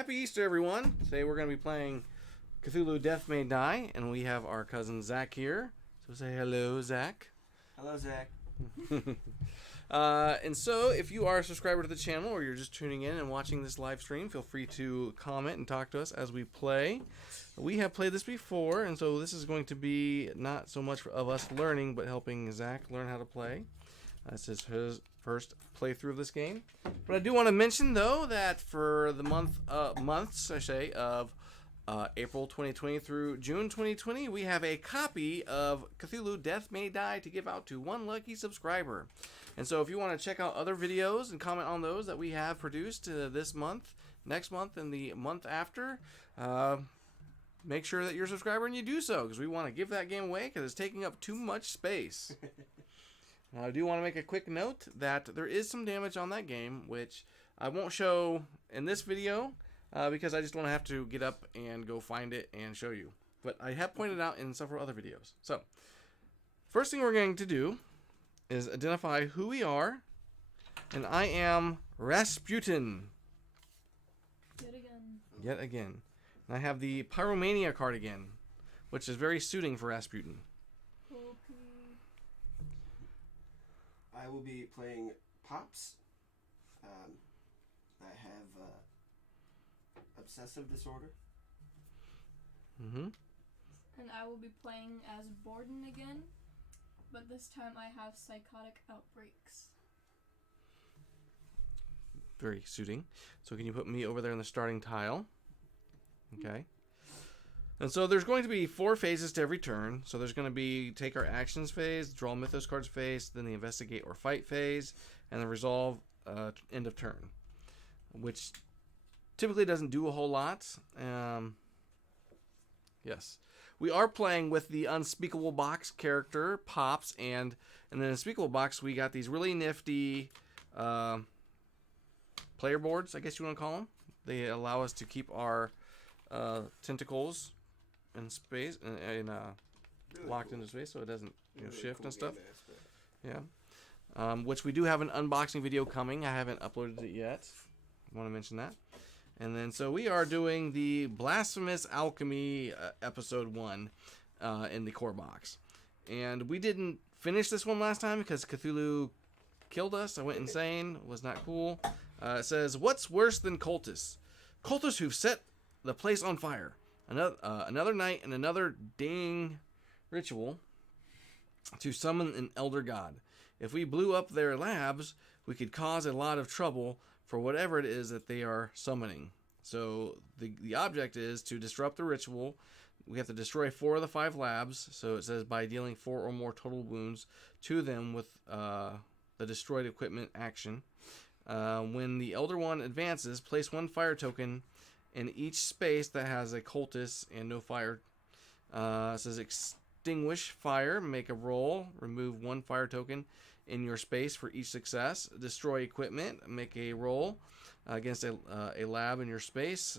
Happy Easter, everyone! Today we're going to be playing Cthulhu Death May Die, and we have our cousin Zakk here. So say hello, Zakk. Hello, Zakk. And so, if you are a subscriber to the channel, or you're just tuning in and watching this live stream, feel free to comment and talk to us as we play. We have played this before, and so this is going to be not so much of us learning, but helping Zakk learn how to play. This is his first playthrough of this game. But I do want to mention, though, that for the months of April 2020 through June 2020, we have a copy of Cthulhu Death May Die to give out to one lucky subscriber. And so if you want to check out other videos and comment on those that we have produced this month, next month, and the month after, make sure that you're a subscriber and you do so, because we want to give that game away because it's taking up too much space. Now, I do want to make a quick note that there is some damage on that game, which I won't show in this video because I just don't have to get up and go find it and show you. But I have pointed out in several other videos. So, first thing we're going to do is identify who we are. And I am Rasputin. Yet again. And I have the Pyromania card again, which is very suiting for Rasputin. I will be playing Pops. I have obsessive disorder. Mm-hmm. And I will be playing as Borden again, but this time I have psychotic outbreaks. Very suiting. So can you put me over there in the starting tile? Okay. And so there's going to be 4 phases to every turn. So there's going to be take our actions phase, draw mythos cards phase, then the investigate or fight phase, and the resolve end of turn, which typically doesn't do a whole lot. Yes. We are playing with the Unspeakable Box character, Pops, and in the Unspeakable Box we got these really nifty player boards, I guess you want to call them. They allow us to keep our tentacles in space, really locked cool into space, so it doesn't really shift cool and stuff. Yeah. Which we do have an unboxing video coming. I haven't uploaded it yet. I want to mention that. And then, so we are doing the Blasphemous Alchemy episode 1 in the core box. And we didn't finish this one last time because Cthulhu killed us. I went insane. It was not cool. It says, what's worse than cultists? Cultists who've set the place on fire. Another night and another dang ritual to summon an elder god. If we blew up their labs, we could cause a lot of trouble for whatever it is that they are summoning. So the object is to disrupt the ritual. We have to destroy 4 of the 5 labs. So it says by dealing 4 or more total wounds to them with the destroyed equipment action. When the elder one advances, place 1 fire token in each space that has a cultist and no fire. It says extinguish fire, make a roll, remove 1 fire token in your space for each success. Destroy equipment, make a roll against a lab in your space.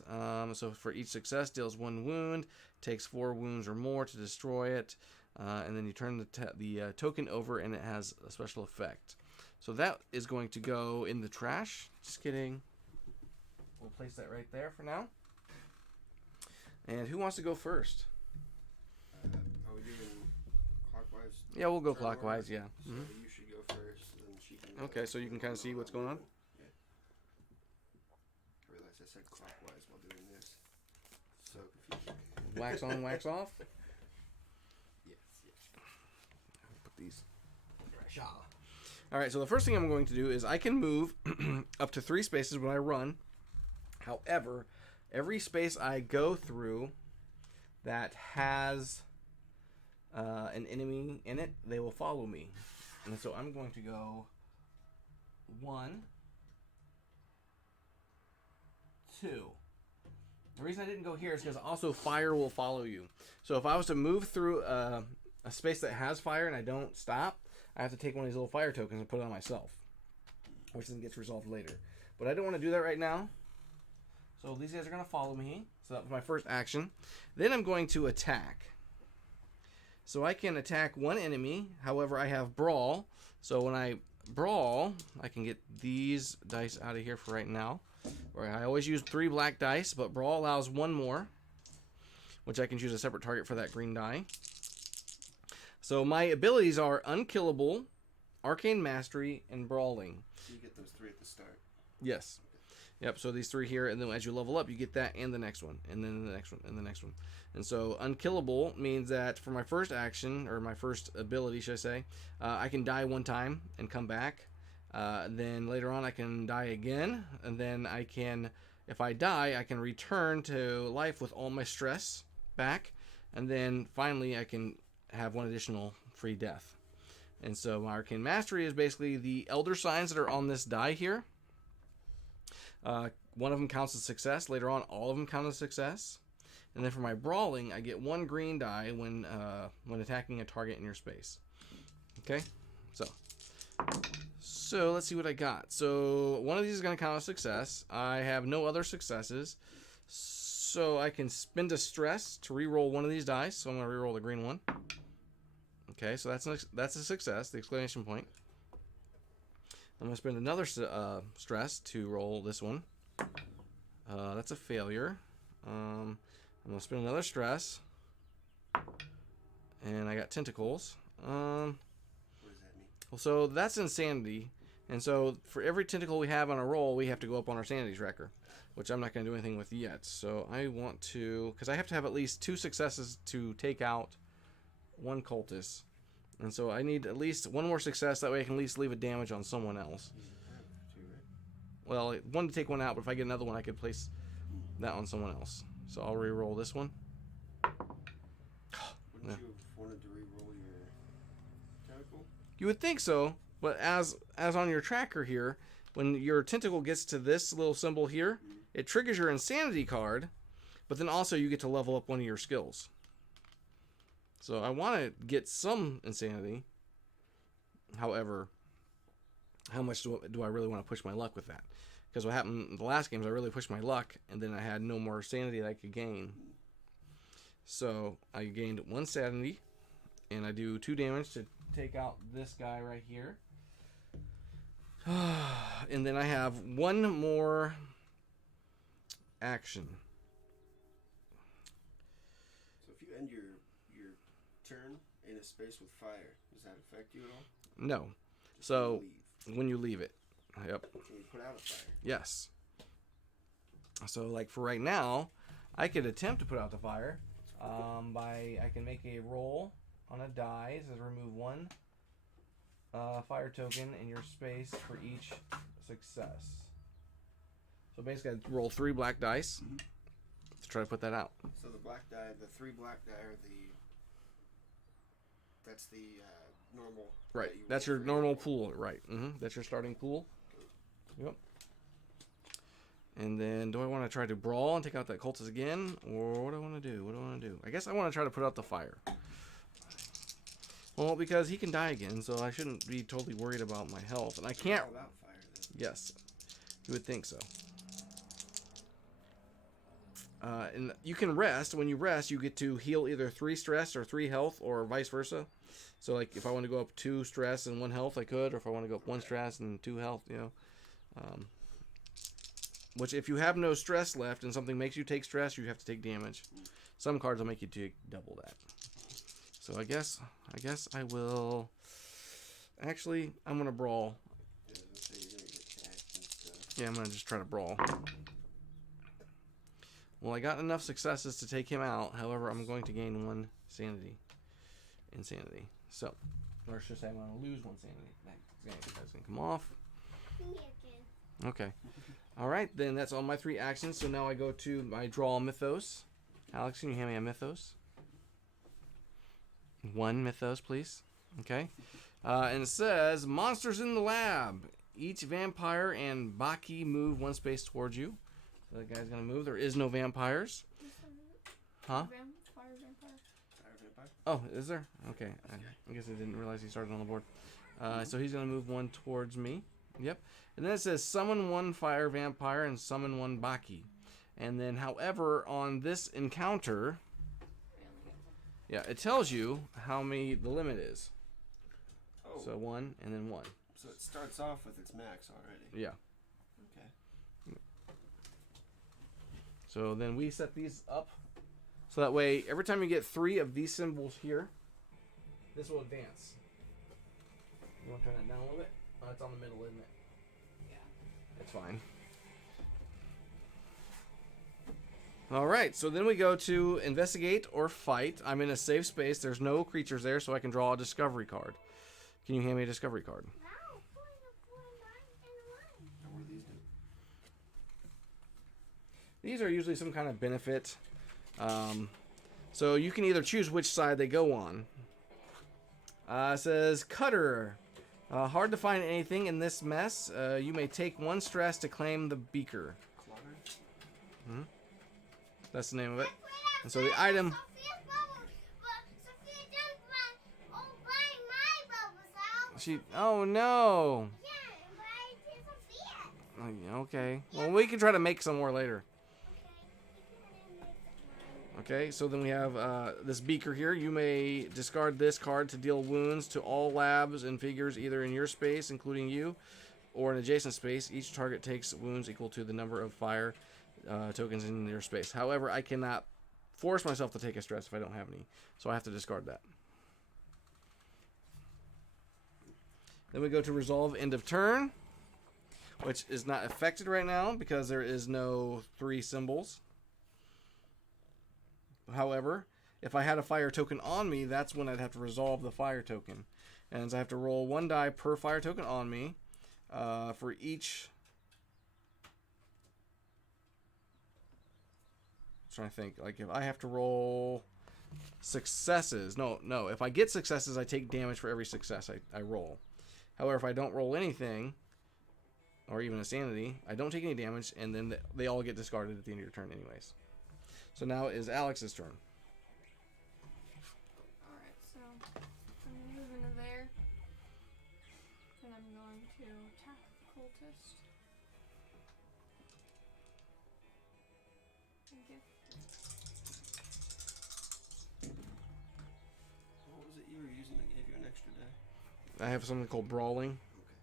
So for each success, deals 1 wound, takes 4 wounds or more to destroy it, and then you turn the token over and it has a special effect. So that is going to go in the trash. Just kidding. We'll place that right there for now. And who wants to go first? Are we doing clockwise? Yeah, we'll go clockwise, yeah. So you should go first, then she can go. Okay, so you can kind of see what's going on? Yeah. I realized I said clockwise while doing this. So confusing. Wax on, wax off? Yes. Put these. Alright, so the first thing I'm going to do is I can move up to 3 spaces when I run. However, every space I go through that has an enemy in it, they will follow me. And so I'm going to go 1, 2. The reason I didn't go here is because also fire will follow you. So if I was to move through a space that has fire and I don't stop, I have to take one of these little fire tokens and put it on myself, which then gets resolved later. But I don't want to do that right now. So these guys are going to follow me. So that was my first action. Then I'm going to attack. So I can attack 1 enemy. However, I have Brawl. So when I Brawl, I can get these dice out of here for right now. Where I always use 3 black dice, but Brawl allows 1 more, which I can choose a separate target for that green die. So my abilities are Unkillable, Arcane Mastery, and Brawling. So you get those 3 at the start. Yes. Yep, so these 3 here, and then as you level up, you get that and the next one, and then the next one, and the next one. And so Unkillable means that for my first action, or my first ability, should I say, I can die 1 time and come back. Then later on I can die again, and then I can, if I die, I can return to life with all my stress back, and then finally I can have 1 additional free death. And so my Arcane Mastery is basically the Elder Signs that are on this die here. 1 of them counts as success. Later on, all of them count as success. And then for my Brawling, I get 1 green die when attacking a target in your space. Okay, so let's see what I got. So 1 of these is going to count as success. I have no other successes, so I can spend a stress to re-roll 1 of these dice. So I'm going to re-roll the green one. Okay, so that's a success. The exclamation point. I'm going to spend another stress to roll this one. That's a failure. I'm going to spend another stress. And I got tentacles. What does that mean? Well, so that's insanity. And so for every tentacle we have on a roll, we have to go up on our sanity tracker, which I'm not going to do anything with yet. So I want to, because I have to have at least 2 successes to take out 1 cultist. And so I need at least 1 more success. That way I can at least leave a damage on someone else. Well, 1 to take 1 out, but if I get another one, I could place that on someone else. So I'll re-roll this one. Wouldn't you have wanted to re-roll your tentacle? You would think so, but as on your tracker here, when your tentacle gets to this little symbol here, it triggers your insanity card, but then also you get to level up 1 of your skills. So I want to get some insanity. However, how much do I really want to push my luck with that? Because what happened in the last games, I really pushed my luck, and then I had no more sanity that I could gain. So I gained 1 sanity, and I do 2 damage to take out this guy right here. And then I have 1 more action. So if you end your turn in a space with fire, does that affect you at all? No. Just So leave. when you leave it. Yep. Can you put out a fire? Yes. So like for right now, I could attempt to put out the fire. I can make a roll on a die. It says remove 1 fire token in your space for each success. So basically, I roll 3 black dice to try to put that out. So the black die, the 3 black die are that's the normal. Right. that you That's roll your for normal everyone. pool. Right. That's your starting pool. Yep. And then, do I want to try to brawl and take out that cultist again, or what do I want to do? I guess I want to try to put out the fire. Well, because he can die again, so I shouldn't be totally worried about my health, and I can't. All about fire, then. Yes, you would think so. And you can rest. When you rest, you get to heal either 3 stress or 3 health, or vice versa. So, like, if I want to go up 2 stress and 1 health, I could. Or if I want to go up 1 stress and 2 health, which, if you have no stress left and something makes you take stress, you have to take damage. Some cards will make you take double that. So I guess I will. Actually, I'm gonna brawl. Yeah, so you're gonna get attacked and stuff. Yeah, I'm gonna just try to brawl. Well, I got enough successes to take him out. However, I'm going to gain 1 insanity. So, or should I say I'm going to lose 1 sanity. That's going to come off. Okay. All right, then that's all my 3 actions. So now I go to my draw mythos. Alex, can you hand me a mythos? 1 mythos, please. Okay. And it says, monsters in the lab. Each vampire and Baki move 1 space towards you. So that guy's going to move. There is no vampires. Huh? Fire vampire. Fire vampire? Oh, is there? Okay. I guess I didn't realize he started on the board. So he's going to move 1 towards me. Yep. And then it says summon 1 fire vampire and summon 1 Baki. And then, however, on this encounter, yeah, it tells you how many the limit is. Oh. So 1 and then 1. So it starts off with its max already. Yeah. Okay. So then we set these up. So that way, every time you get 3 of these symbols here, this will advance. You want to turn that down a little bit? Oh, it's on the middle, isn't it? Yeah. That's fine. Alright, so then we go to investigate or fight. I'm in a safe space. There's no creatures there, so I can draw a discovery card. Can you hand me a discovery card? What do these do? These are usually some kind of benefit. So you can either choose which side they go on. It says, Cutter. Hard to find anything in this mess. You may take 1 stress to claim the beaker. Clutter? That's the name of it. And so the item... Oh no! Okay. Well, we can try to make some more later. Okay, so then we have this beaker here. You may discard this card to deal wounds to all labs and figures either in your space, including you, or an adjacent space. Each target takes wounds equal to the number of fire tokens in your space. However, I cannot force myself to take a stress if I don't have any, so I have to discard that. Then we go to resolve end of turn, which is not affected right now because there is no 3 symbols. However, if I had a fire token on me, that's when I'd have to resolve the fire token. And I have to roll 1 die per fire token on me for each... I'm trying to think. Like, if I have to roll successes... No. If I get successes, I take damage for every success I roll. However, if I don't roll anything, or even a sanity, I don't take any damage, and then they all get discarded at the end of your turn anyways. So now it is Alex's turn. Alright, so I'm going to move into there. And I'm going to attack the cultist. Thank you. What was it you were using that gave you an extra die? I have something called Brawling. Okay.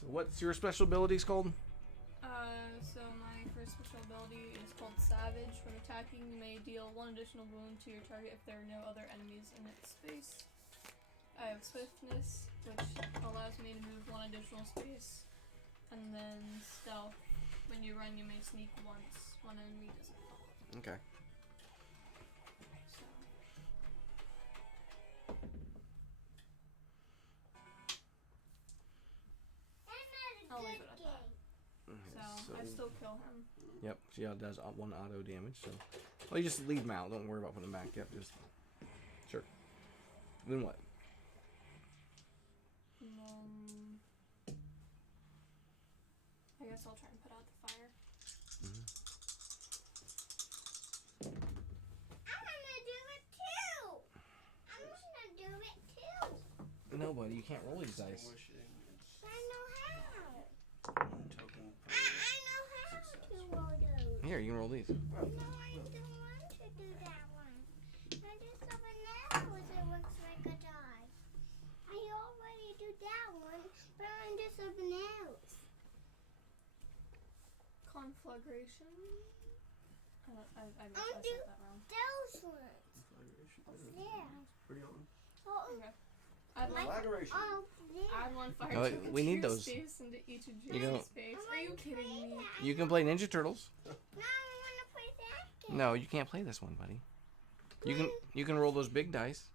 So what's your special abilities called? So my first special ability is called Savage. When attacking, you may deal 1 additional wound to your target if there are no other enemies in its space. I have Swiftness, which allows me to move 1 additional space. And then Stealth. When you run, you may sneak once. 1 enemy doesn't follow. Okay. So. I'll leave it at that. So I still kill him. Yep, she does 1 auto damage, so... Well, you just leave them out. Don't worry about putting them back. Yep, just... Sure. Then what? I guess I'll try and put out the fire. No, buddy, you can't roll these dice. Distinguish ignorance. 1 token per success. Here, you can roll these. Conflagration. I said that wrong. Pretty on. Okay. Add one, Conflagration. add 1 fire Oh, token we to need your those. space into each You adjacent know- space. Are you kidding me? You can play Ninja Turtles. No, you can't play this one, buddy. You can roll those big dice.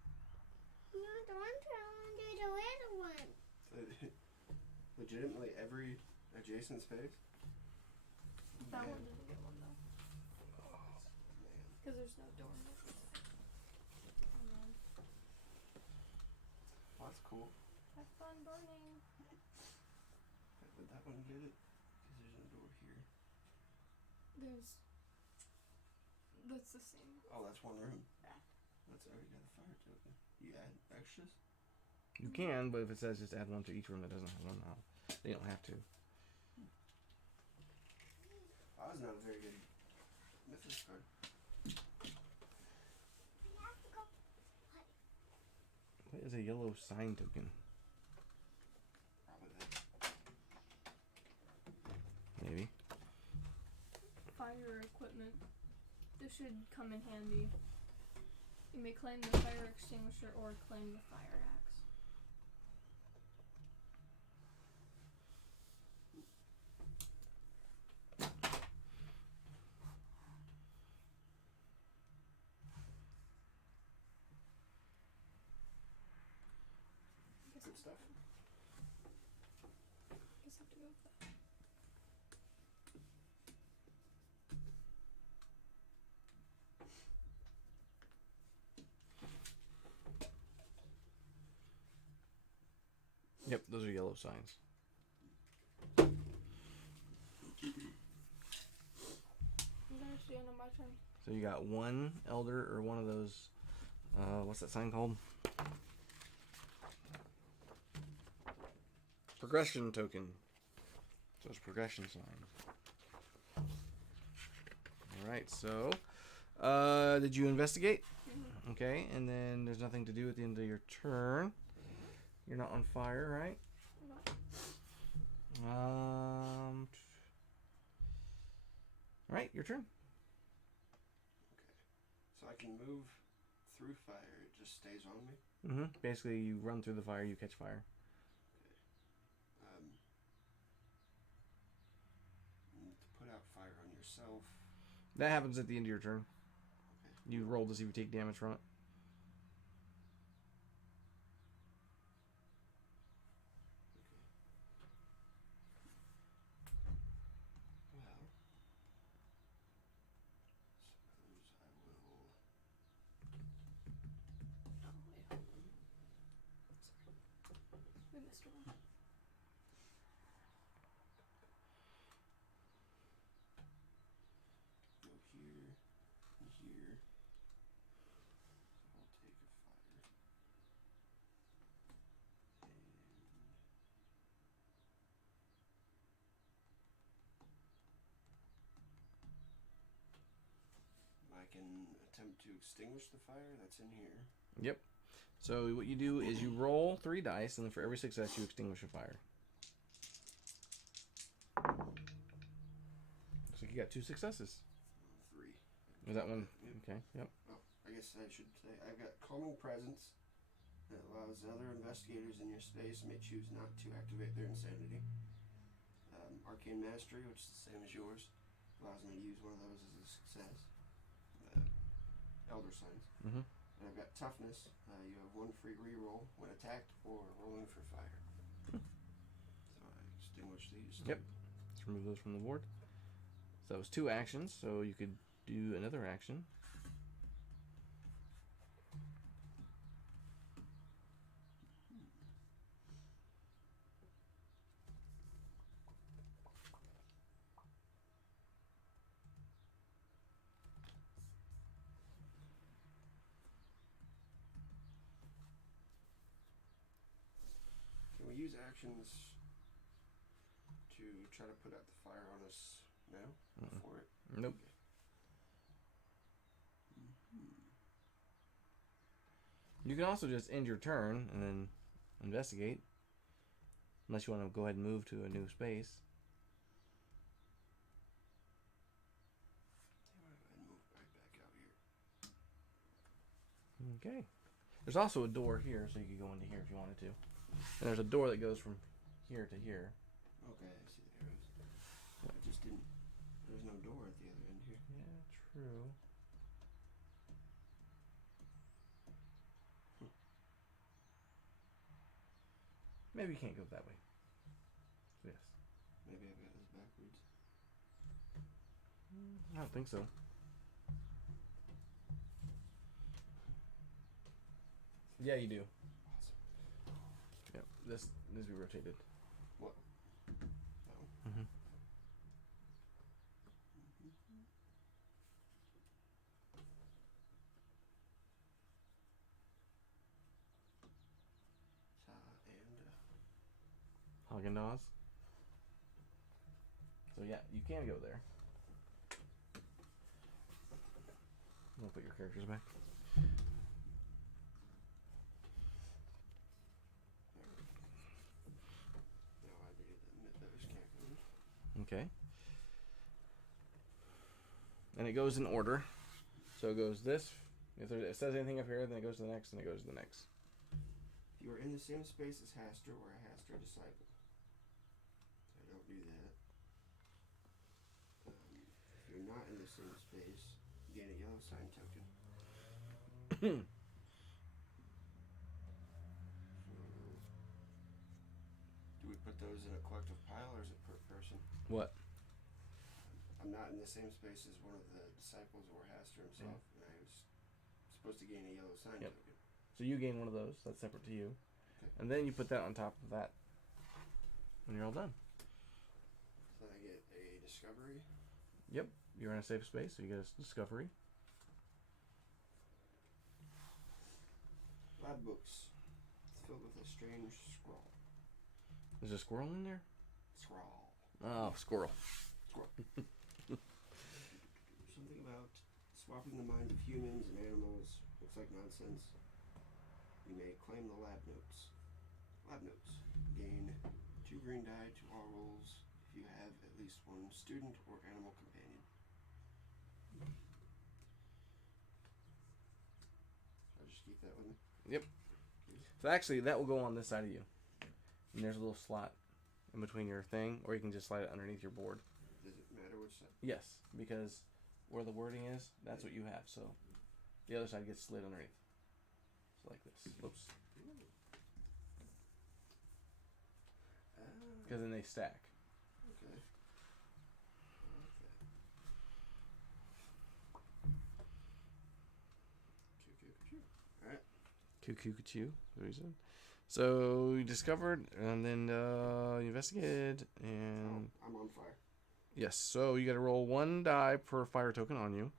Legitimately every adjacent space? That one didn't get one though. Because there's no door in it. Oh, that's cool. Have fun burning. But that one get it? Because there's no door here. That's the same. Oh, that's 1 room. That's already got a fire token. You add extras? You can, but if it says just add 1 to each room that doesn't have 1 now, they don't have to. I was not a very good Mythos card. What is a yellow sign token? Probably that. Maybe. Fire fire equipment. This should come in handy. You may claim the fire extinguisher or claim the fire axe. Good stuff. I guess I have to go with that. Yep, those are yellow signs. I'm gonna stay on my turn. So you got one elder or one of those. What's that sign called? Progression token. So it's progression sign. All right. So, did you investigate? Mm-hmm. Okay, and then there's nothing to do at the end of your turn. You're not on fire, right? No. All right, your turn. So I can move through fire. It just stays on me. Mm-hmm. Basically, you run through the fire, you catch fire. To put out fire on yourself. That happens at the end of your turn. Okay. You roll to see if you take damage from it. Well, suppose I will. Oh, yeah. Sorry. We missed one. Go here and here. I'll take a fire. And I can attempt to extinguish the fire that's in here. Yep. So what you do is you roll 3 dice, and then for every success, you extinguish a fire. Looks like you got 2 successes. 3. Was that one? Yep. Okay. Yep. Oh, I guess I should say I've got calming presence that allows other investigators in your space may choose not to activate their insanity. Arcane mastery, which is the same as yours, allows me to use one of those as a success. Elder signs. Mm-hmm. And I've got toughness. You have 1 free reroll when attacked or rolling for fire. So I extinguish these. Yep. Let's remove those from the board. So that was 2 actions, so you could do another action. Can we use actions to try to put out the fire on us now? Before it? Nope. Okay. You can also just end your turn and then investigate. Unless you want to go ahead and move to a new space. Go ahead and move right back out here. Okay. There's also a door here, so you could go into here if you wanted to. And there's a door that goes from here to here. Okay, I see the arrows. I just didn't. There's no door at the other end here. Yeah, true. Maybe you can't go that way. Yes. Maybe I've got this backwards. I don't think so. Yeah, you do. Awesome. Yep. This needs to be rotated. What? Oh. Mm-hmm. And Haagen-Dazs. So yeah, you can go there. I'm gonna put your characters back. now I need to admit those can't go. Okay. and it goes in order. So it goes this. If it says anything up here, then it goes to the next, and it goes to the next. If you are in the same space as Haster or a Haster disciple. I don't do that. If you're not in the same space, you gain a yellow sign token. Do we put those in a collective pile, or is it per person? What? I'm not in the same space as one of the disciples or Haster himself, and I was supposed to gain a yellow sign token. So you gain one of those. That's separate to you. Okay. And then you put that on top of that when you're all done. So I get a discovery. Yep. You're in a safe space, so you get a discovery. Lab books. It's filled with a strange scroll. Is there a squirrel in there? Scroll. Oh, squirrel. Something about swapping the minds of humans and animals. Looks like nonsense. You may claim the lab notes. Lab notes. Gain 2 green die to all rolls if you have at least 1 student or animal companion. I'll just keep that with me. Yep. So actually, that will go on this side of you. And there's a little slot in between your thing, or you can just slide it underneath your board. Does it matter which side? Yes, because where the wording is, that's what you have. So the other side gets slid underneath. So like this. Whoops. Because then they stack. Okay. I like that. Alright. Cuckoo. Reason. So you discovered, and then you investigated, and I'm on fire. yes. So you got to roll 1 die per fire token on you.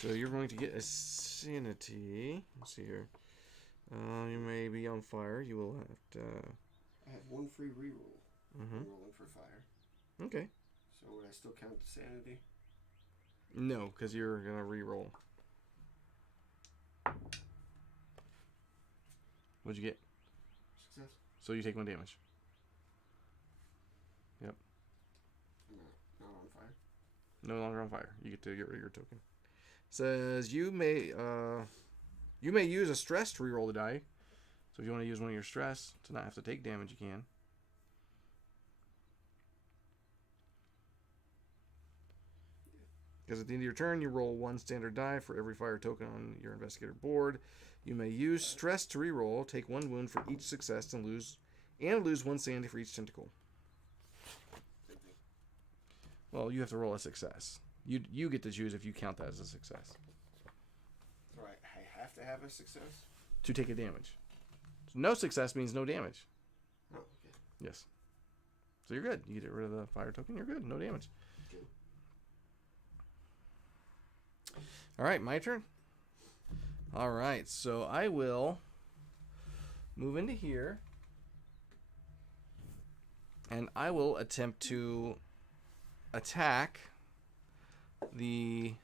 So you're going to get a sanity. Let's see here. You may be on fire. You will have to. I have 1 free reroll. Mm-hmm. I'm rolling for fire. Okay. So would I still count the sanity? No, because you're gonna re-roll. What'd you get? Success. So you take 1 damage. Yep. I'm not on fire. No longer on fire. You get to get rid of your token. Says you may use a stress to re-roll the die. So if you want to use one of your stress to not have to take damage, you can. Because at the end of your turn, you roll 1 standard die for every fire token on your investigator board. You may use stress to re-roll, take 1 wound for each success, and lose 1 sanity for each tentacle. Same thing. Well, you have to roll a success. You get to choose if you count that as a success So I have to have a success? to take a damage. So no success means no damage. Oh, okay. Yes. So you're good. You get rid of the fire token. You're good. No damage. Good. All right, my turn. All right, so I will move into here, and I will attempt to attack the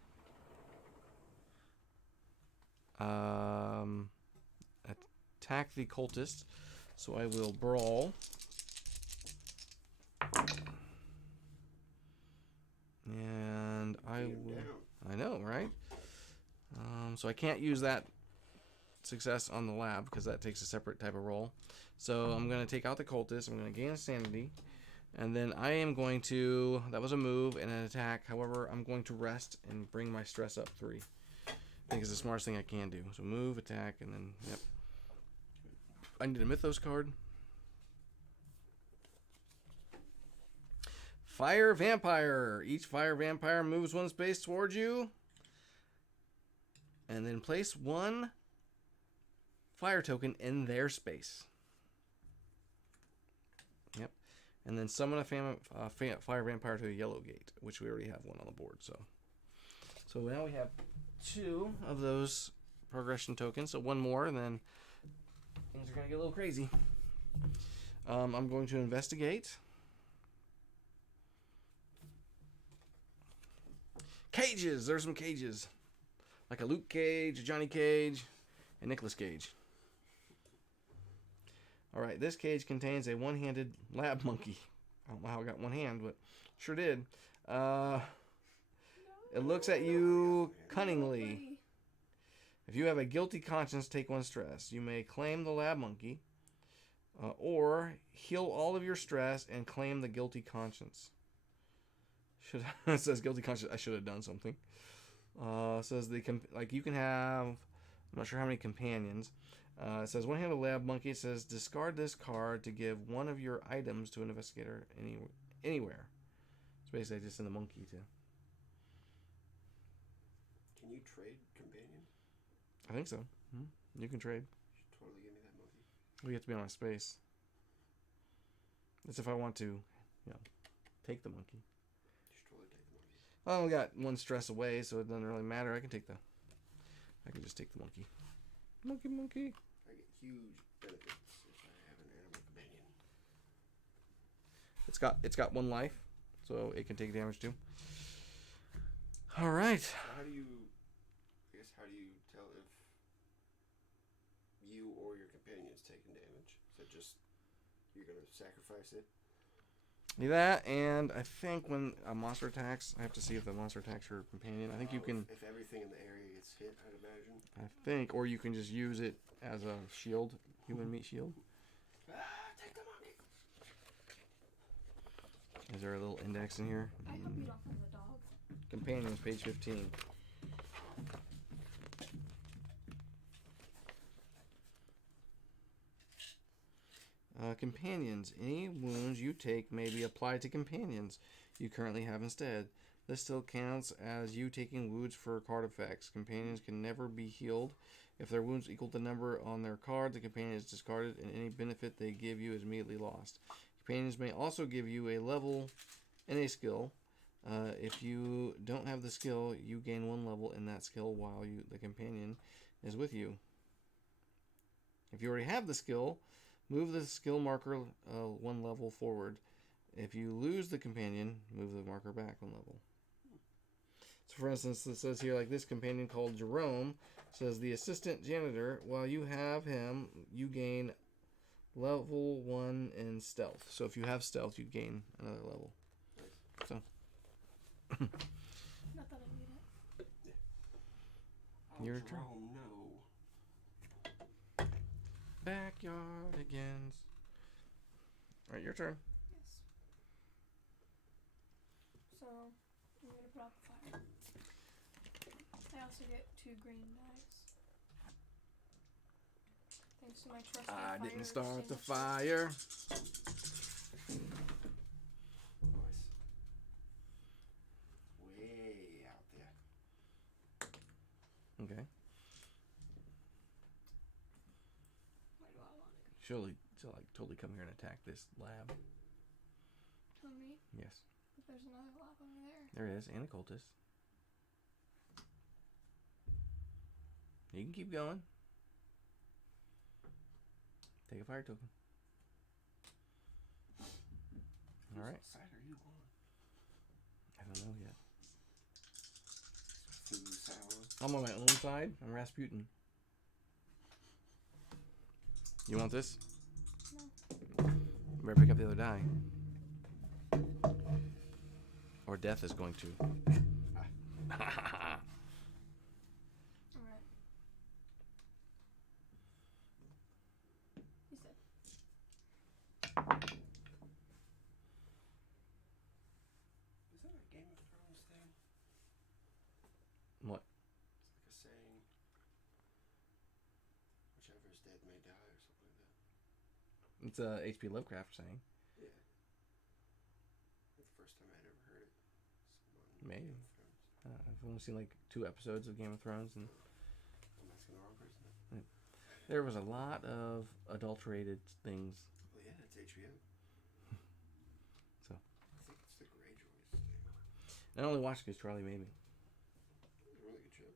cultist. So I will brawl. And I will. I know, right? So I can't use that success on the lab because that takes a separate type of roll. So I'm going to take out the cultist. I'm going to gain a sanity. And then I am going to... That was a move and an attack. However, I'm going to rest and bring my stress up 3. I think it's the smartest thing I can do. So move, attack, and then... Yep. I need a Mythos card. Fire Vampire. Each Fire Vampire moves 1 space towards you. And then place 1 fire token in their space. Yep. And then summon a fire vampire to a yellow gate, which we already have 1 on the board. So now we have 2 of those progression tokens. So 1 more, and then things are going to get a little crazy. I'm going to investigate. Cages. There's some cages. Like a Luke Cage, a Johnny Cage, and Nicolas Cage. All right, this cage contains a one-handed lab monkey. I don't know how it got one hand, but sure did. It looks at you cunningly. If you have a guilty conscience, take 1 stress. You may claim the lab monkey, or heal all of your stress and claim the guilty conscience. It says guilty conscience. I should have done something. Says you can have. I'm not sure how many companions. It says one-handed lab monkey. It says discard this card to give one of your items to an investigator anywhere. It's basically just in the monkey too. Can you trade companion? I think so. You can trade. You should totally give me that monkey. We have to be on a space. That's if I want to, take the monkey. You should totally take the monkey. I only got 1 stress away, so it doesn't really matter. I can just take the monkey. Monkey. I get huge benefits if I have an animal companion. It's got 1 life, so it can take damage too. All right. So how do you tell if you or your companion's taking damage? Is it just you're gonna sacrifice it? That, and I think when a monster attacks, I have to see if the monster attacks your companion. I think you can. If everything in the area gets hit, I'd imagine. I think, or you can just use it as a shield, human meat shield. Take the monkey. Is there a little index in here? I hope you don't find the dog. Companions, page 15. Companions. Any wounds you take may be applied to companions you currently have instead. This still counts as you taking wounds for card effects. Companions can never be healed. If their wounds equal the number on their card, the companion is discarded and any benefit they give you is immediately lost. Companions may also give you a level in a skill. If you don't have the skill, you gain 1 level in that skill while the companion is with you. If you already have the skill, move the skill marker 1 level forward. If you lose the companion, move the marker back 1 level. So for instance, it says here, like this companion called Jerome, says the assistant janitor, while you have him, you gain level 1 in stealth. So if you have stealth, you gain another level. So. Not that I need it. Yeah. Your turn. Jerome, no. Backyardigans. Alright, your turn. Yes. So, I'm gonna put out the fire. I also get 2 green dice. Thanks to my trusty I fire didn't start the extinguisher. fire. Nice. Way out there. Okay. Why do I want it? She'll totally come here and attack this lab. Tell me. Yes. But there's another lab over there. There is, and a cultist. You can keep going. Take a fire token. Alright. What side are you on? I don't know yet. Cthulhu sour. I'm on my own side. I'm Rasputin. You want this? No. Better pick up the other die. Or death is going to. Alright. You said. Is that a Game of Thrones thing? What? It's like a saying. Whichever is dead may die or something like that. It's a H.P. Lovecraft saying. Yeah. That's the first time I'd ever heard it. CMON, Maybe. Game of Thrones. I've only seen like 2 episodes of Game of Thrones, and I'm asking the wrong person then. there was a lot of adulterated things. Well, yeah, it's HBO. So. I think it's the Greyjoys thing. I only watched because Charlie made me. It's a really good show.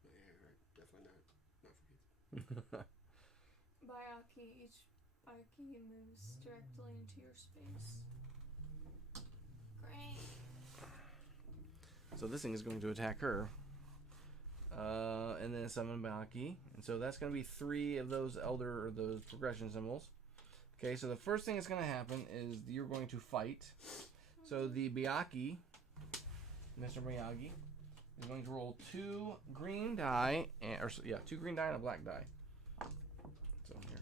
But yeah, you're right. Definitely not for kids. Bayaki. Each Bayaki moves directly into your space. Great. So this thing is going to attack her. And then summon Baki. And so that's going to be 3 of those elder or those progression symbols. Okay, so the first thing that's going to happen is you're going to fight. So the Byakuya, Mr. Miyagi, is going to roll 2 green die, 2 green die and a black die. So here,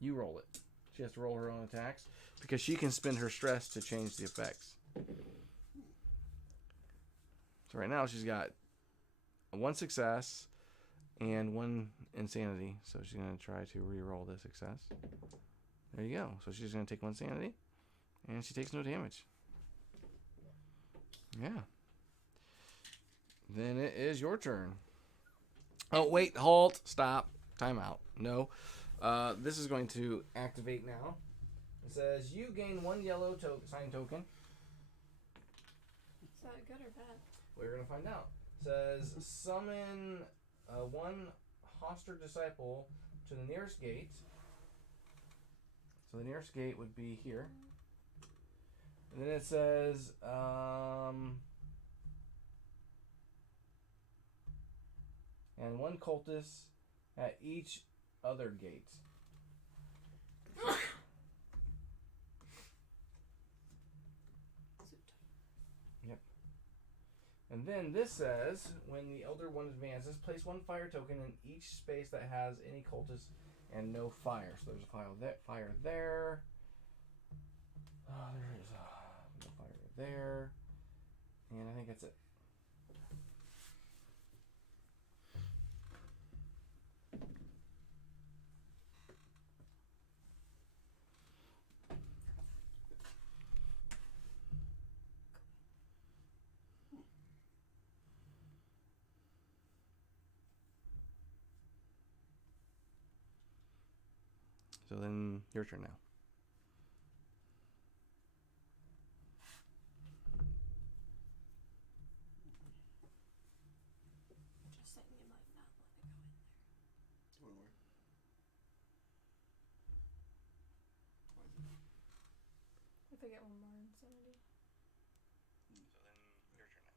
you roll it. She has to roll her own attacks because she can spend her stress to change the effects. So right now she's got 1 success and 1 insanity. So she's going to try to re-roll the success. There you go. So she's going to take 1 sanity, and she takes no damage. Yeah. Then it is your turn. Oh, wait. Halt. Stop. Time out. No. This is going to activate now. It says you gain 1 yellow sign token. Is that good or bad? We're going to find out. It says summon 1 Hoster disciple to the nearest gate. So the nearest gate would be here. And then it says and 1 cultist at each other gate. Yep. And then this says when the elder one advances, place 1 fire token in each space that has any cultist and no fire. So there's a fire there. There is no fire there. And I think that's it. So then your turn now. Just saying you might not let it go in there. One more. If I get 1 more insanity. So then your turn now. Let me try to put that fire up.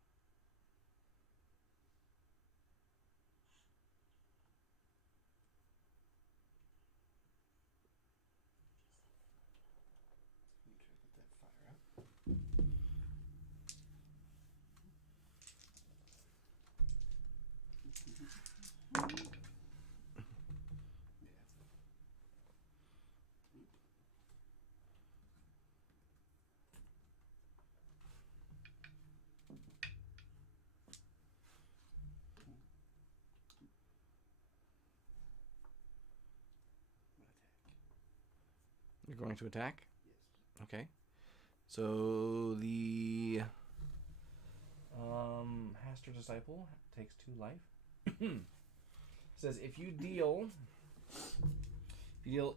You're going to attack? Yes. Okay. So the Haster Disciple takes 2 life. Says if you deal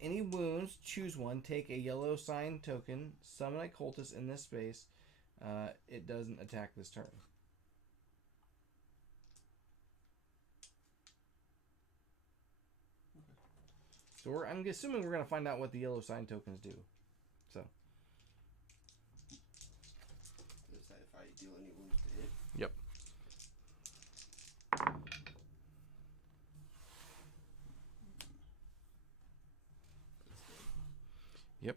any wounds, choose 1. Take a yellow sign token. Summon a cultist in this space. It doesn't attack this turn. So I'm assuming we're going to find out what the yellow sign tokens do. So. Is that if I deal any wounds to it? Yep. Yep.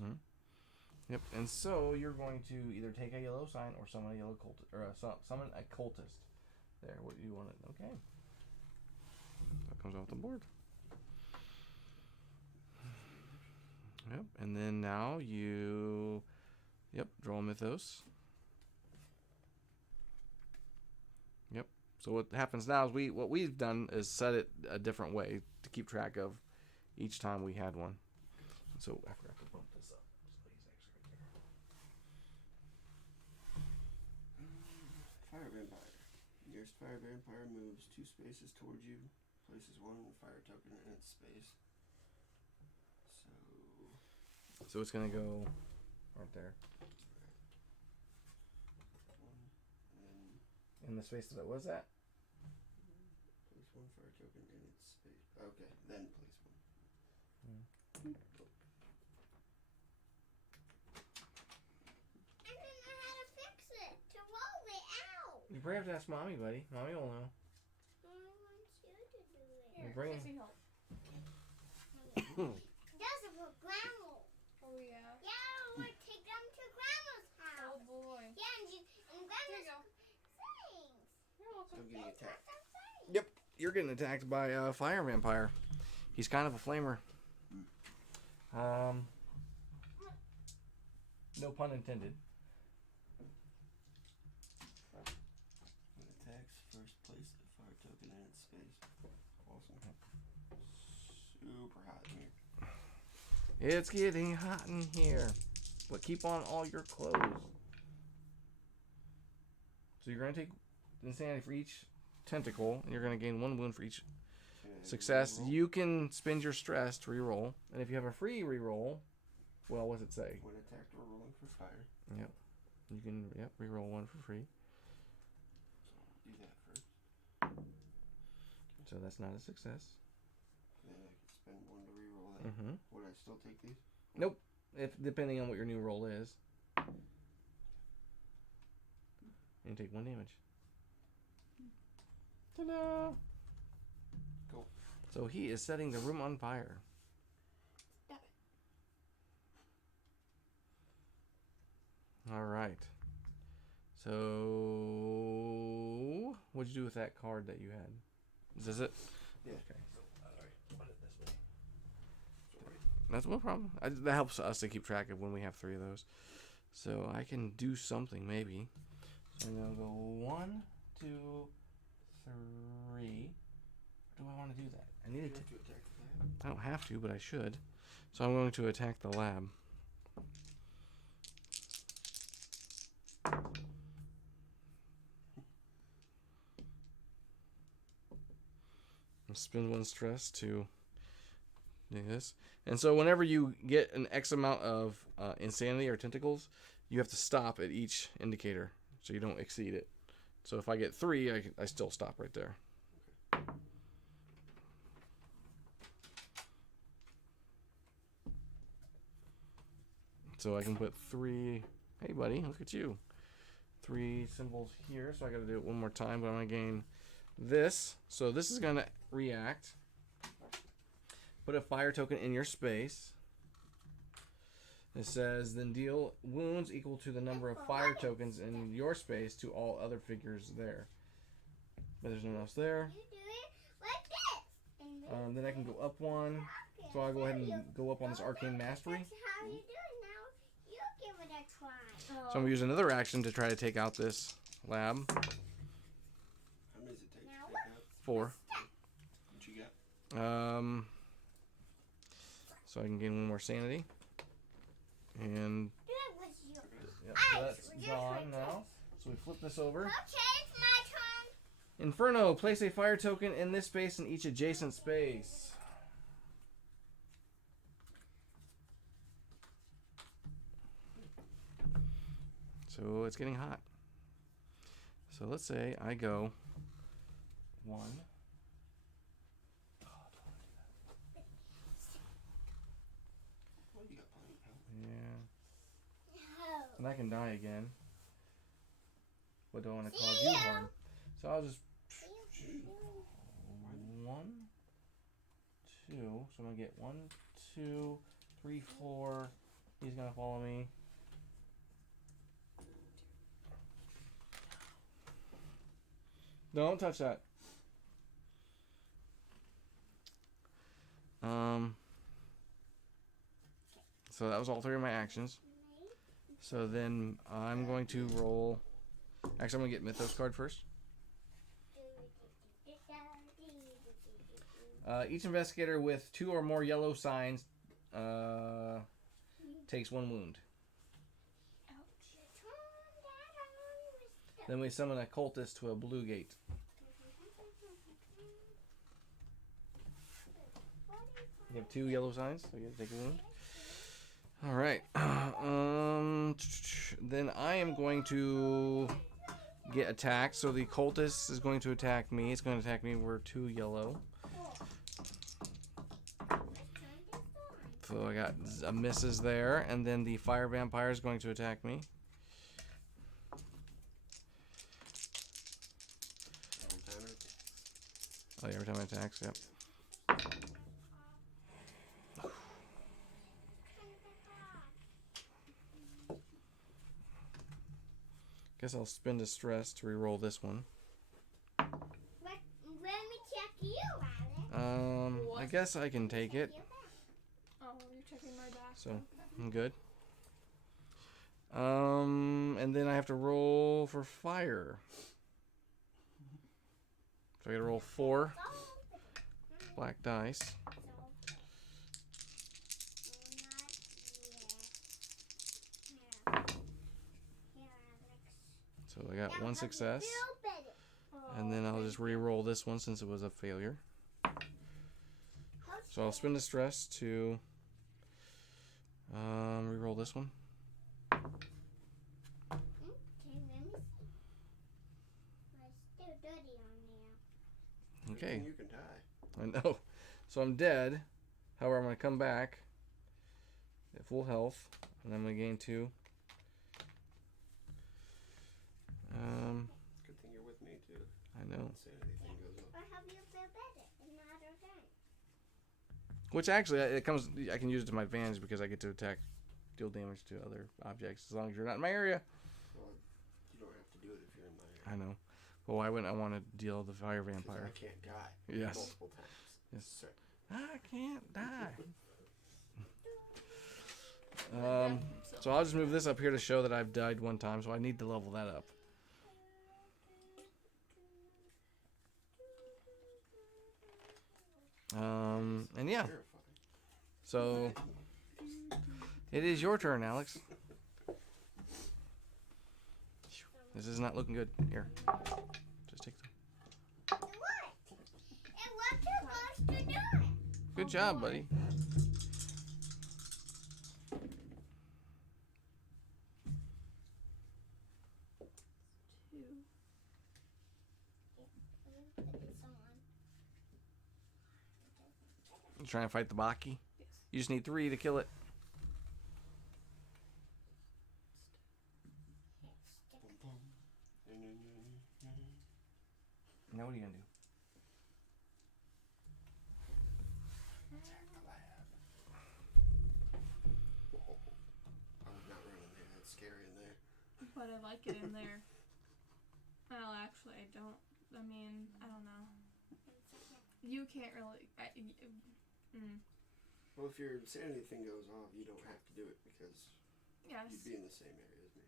Mm-hmm. Yep. And so you're going to either take a yellow sign or summon a yellow cultist, or summon a cultist. There. What do you want it? Okay. That comes off the board. Yep. And then now you, draw a mythos. Yep. So what happens now is what we've done is set it a different way to keep track of each time we had one. So I forgot to bump this up. So he's actually right there. Fire vampire. Nearest fire vampire moves 2 spaces towards you, places 1 fire token in its space. So it's gonna go right there. In the space that it was at? Place 1 fire token in its space. Okay, then place 1. Mm. I don't know how to fix it to roll it out. You probably have to ask Mommy, buddy. Mommy will know. I want you to do it. Here, Bring Sissy, help. That's for Grandma. Oh yeah. Yeah, we'll take them to Grandma's Oh house. boy. Yeah, and Here Grandma's you go. things. You're welcome. Still getting attacked. Yep, you're getting attacked by a fire vampire. He's kind of a flamer. No pun intended. When it attacks, first place the fire token in its space. Awesome. Super hot in here. It's getting hot in here. But keep on all your clothes. So you're going to take insanity for each tentacle, and you're going to gain 1 wound for each success. Reroll. You can spend your stress to reroll. And if you have a free reroll, well, what's it say? When attacked or rolling for fire. Yep. You can reroll 1 for free. So do that first. So that's not a success. Then I can spend 1 to reroll that. Mm-hmm. Would I still take these? Nope. If depending on what your new roll is. And take 1 damage. Ta-da! Cool. So he is setting the room on fire. All right. So, what'd you do with that card that you had? Is this it? Yeah. Okay. Alright, put it this way. That's no problem. That helps us to keep track of when we have 3 of those. So I can do something maybe. So I'm gonna go 1, 2, 3. Or do I want to do that? I need You to. have to attack the lab. I don't have to, but I should. So I'm going to attack the lab. Spend 1 stress to do this. And so whenever you get an X amount of insanity or tentacles, you have to stop at each indicator so you don't exceed it. So if I get 3, I still stop right there. So I can put 3. Hey, buddy, look at you. 3 symbols here. So I got to do it 1 more time, but I'm going to gain this. So this is going to react. Put a fire token in your space. It says, then deal wounds equal to the number of fire tokens in your space to all other figures there. But there's no one else there. You do it like this. And Then I can go up 1. So I'll go ahead and go up on this arcane mastery. That's how you do it now. You give it a try. So I'm going to use another action to try to take out this lab. How many does it take Now to take out? 4. What you got? So I can gain 1 more sanity. And That was yours. yep, so that's gone now. So we flip this over. Okay, it's my turn. Inferno, place a fire token in this space and each adjacent space. So it's getting hot. So let's say I go 1. Well, you got plenty of health. Yeah. No. And I can die again. But don't want to cause you harm. So I'll just 1, 2. So I'm gonna get 1, 2, 3, 4. He's gonna follow me. Don't touch that. So that was all 3 of my actions. So then I'm going to roll. Actually, I'm gonna get Mythos card first. Each investigator with 2 or more yellow signs takes 1 wound. Then we summon a cultist to a blue gate. You have 2 yellow signs, so you have to take a wound. All right. Then I am going to get attacked. So the cultist is going to attack me. It's going to attack me. We're 2 yellow. So I got misses there, and then the fire vampire is going to attack me. time it attacks. Yep. Guess I'll spend a stress to re-roll this one. Let me check you, Alex. I guess I can take it. Oh, you're checking my back. So Okay. I'm good. And then I have to roll for fire. So I gotta roll 4 black dice. So I got 1 success. And then I'll just re-roll this one since it was a failure. So I'll spend a stress to re-roll this one. Okay. You can die. I know. So I'm dead. However, I'm going to come back at full health. And I'm going to gain 2. Good thing you're with me too. I know. Say anything goes on. Or have you feel better another time? Which actually, I can use it to my advantage because I get to deal damage to other objects as long as you're not in my area. Well, you don't have to do it if you're in my area. I know. Well, why wouldn't I want to deal the fire 'Cause vampire? I can't die. Yes. Multiple times. Yes. So, I can't die. So I'll just move this up here to show that I've died 1 time, so I need to level that up. And yeah, terrifying. so it is your turn, Alex. This is not looking good. Here, just take the. What? And what you supposed to do? Good job, buddy. You trying to fight the Baki? Yes. You just need 3 to kill it. Now what are you gonna do? Attack the lab. Whoa. I would not run in there. That's scary in there. But I like it in there. Well, actually, I don't. I mean, I don't know. You can't really. Well, if your sanity thing goes off, you don't have to do it because Yes. you'd be in the same area as me.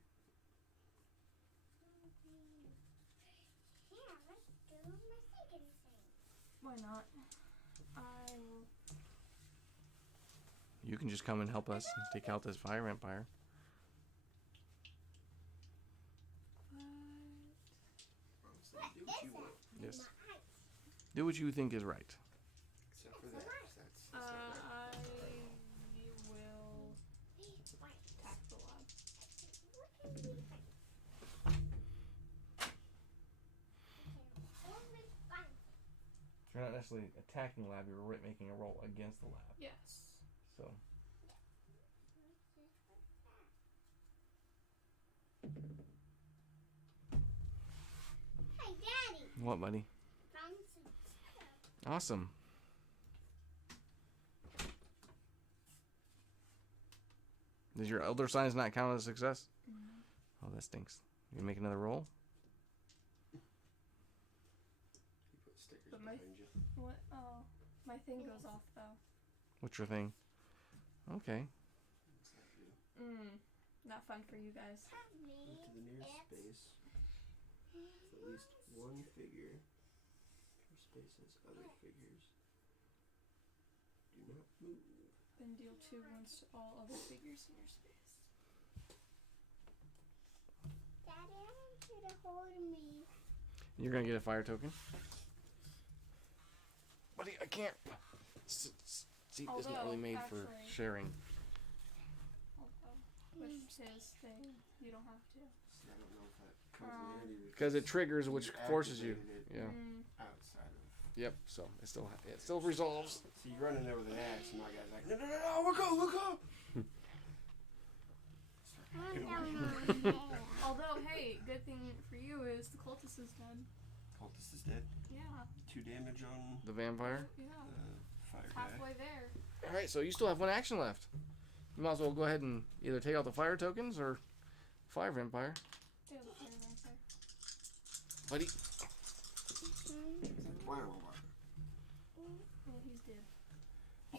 Yeah, let's do my second thing. Why not? I will. You can just come and help us and take out this fire vampire. Honestly, do what you want. Yes. Do what you think is right. Except for that. That's not right. I will attack the lab. You're not necessarily attacking the lab, you're making a roll against the lab. Yes. So. Hey, Daddy. What, buddy? Found some stuff. Awesome. Does your elder signs not count as a success? Oh, that stinks. You make another roll? You put stickers But my- behind you. What? Oh, my thing goes off though. What's your thing? Okay. What's that do? Not fun for you guys. Move to the nearest space. With at least one figure. Your space has other figures. Do not move. Then deal 2 wounds to all other figures in your space. Daddy, I want you to hold me. You're going to get a fire token. Buddy, I can't. Seat isn't really made for Actually- sharing. Although, which says they, you don't have to. See, I don't know if that comes in handy Because it triggers, which you forces you. activated it Yeah. outside of. Yep. So it still resolves. So you run in there with an axe, and my guy's like, no, we'll go. I don't know. Although, hey, good thing for you is the cultist is dead. Cultist is dead. Yeah. 2 damage on The vampire. Yeah. fire It's guy. halfway there. All right, so you still have 1 action left. You might as well go ahead and either take out the fire tokens or fire vampire. Yeah, the fire vampire. Buddy. Wow. Oh, he's dead.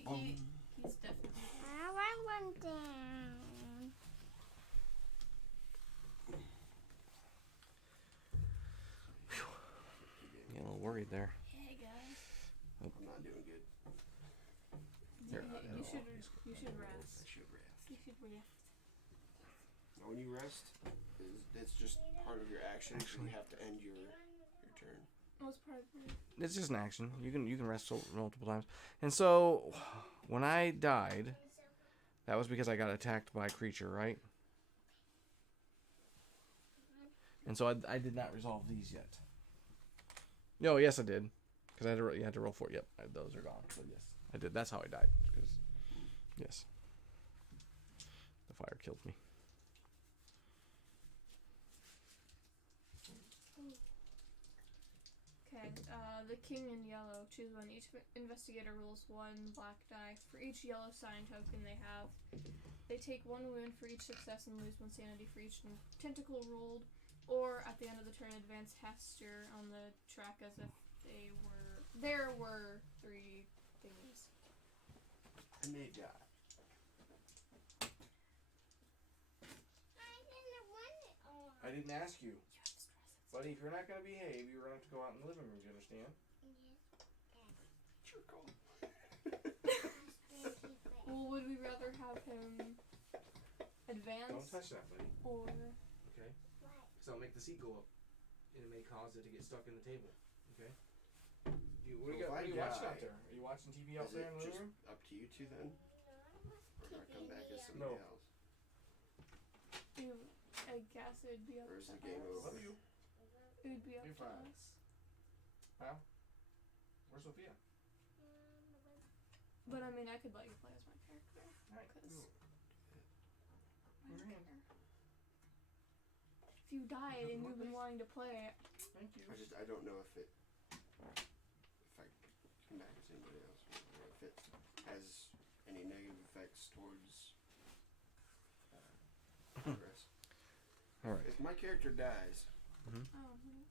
Boom. He's definitely dead. I want one down. Getting a little worried there. Hey guys. I'm not doing good. You Not at all. should rest. I should rest. You should rest. Now, when you rest, it's just part of your action. So you have to end your turn. What's part of it? It's just an action. You can rest multiple times. And so, when I died, that was because I got attacked by a creature, right? And so I did not resolve these yet. No, yes I did, because you had to roll for it. Yep, those are gone. So yes, I did. That's how I died. Because yes, the fire killed me. Okay, the king in yellow. Choose one. Each investigator rolls 1 black die. For each yellow sign token they have, they take 1 wound for each success and lose 1 sanity for each tentacle rolled. Or at the end of the turn, advance gesture on the track as if there were 3 thingies. I may die. I didn't ask you, You have to stress it. buddy. If you're not gonna behave, you're gonna have to go out in the living room. Do you understand? Sure, go. Well, would we rather have him advance Don't touch that, buddy. or? Okay. Because I'll make the seat go up, and it may cause it to get stuck in the table. Okay. What are you watching out there? Are you watching TV out Is there it in the living just room? up to you two then? Or do I come back as No. somebody else? I guess it would be up Or is to the game us. over? Love you. It would be up You're to fine. us. Pal? Where's Sophia? But I mean, I could let you play as my character. Alright. Because Your hand. if you died and you've been wanting to play, Thank you. I don't know if I come back as anybody else, or if it has any negative effects towards progress. Alright. If my character dies,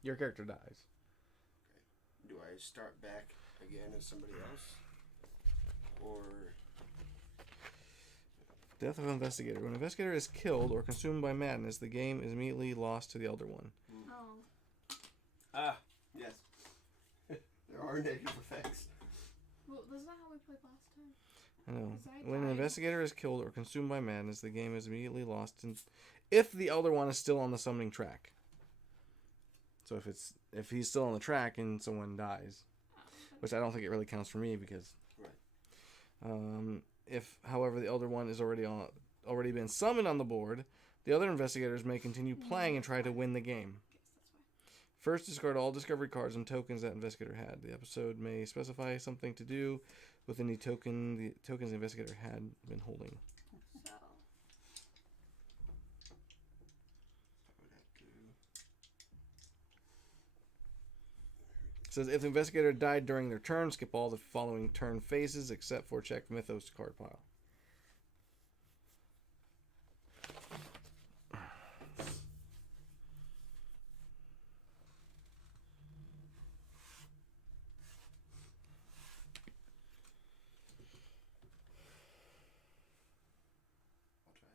Your character dies. do I start back again as somebody else? Or Death of investigator. When an investigator is killed or consumed by madness, the game is immediately lost to the elder one. yes. There are negative effects. well, that's not how we played last time. I know. 'Cause I When an died. investigator is killed or consumed by madness, the game is immediately lost if the elder one is still on the summoning track. So if he's still on the track and someone dies, which I don't think it really counts for me because Right. if however the elder one is already been summoned on the board, the other investigators may continue playing and try to win the game. Yes, that's why. First, discard all discovery cards and tokens that investigator had. The episode may specify something to do with any tokens the investigator had been holding. So, I would have to. It says if the investigator died during their turn, skip all the following turn phases except for check Mythos card pile. I'll try it.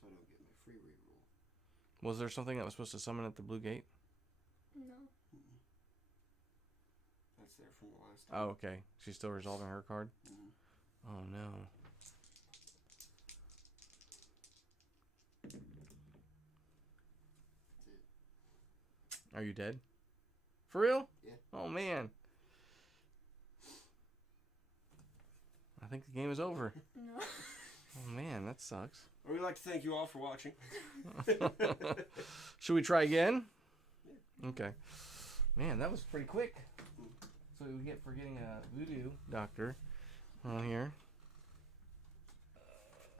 So I don't get my free reroll. Was there something that was supposed to summon at the blue gate? no. That's there from the last time. Oh, okay. She's still resolving her card? Mhm. Oh, no. That's it. Are you dead? For real? Yeah. Oh man. I think the game is over. No. Oh man, that sucks. Well, we'd like to thank you all for watching. Should we try again? Okay. Man, that was pretty quick. So we get for getting a voodoo doctor on here.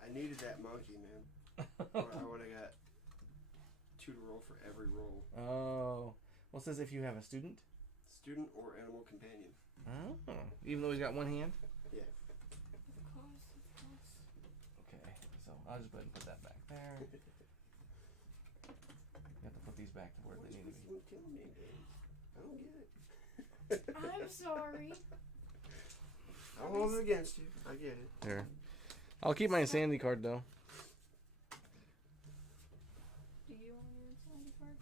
I needed that monkey, man. I would have got 2 to roll for every roll. Oh. Well, it says if you have a student. Student or animal companion. Oh. Even though he's got one hand? Yeah. Okay. So I'll just go ahead and put that back there. You have to put these back to where they need to be. I don't get it. I'm sorry. I'll hold it against you. I get it. There. I'll keep my insanity card though. Do you want your insanity card?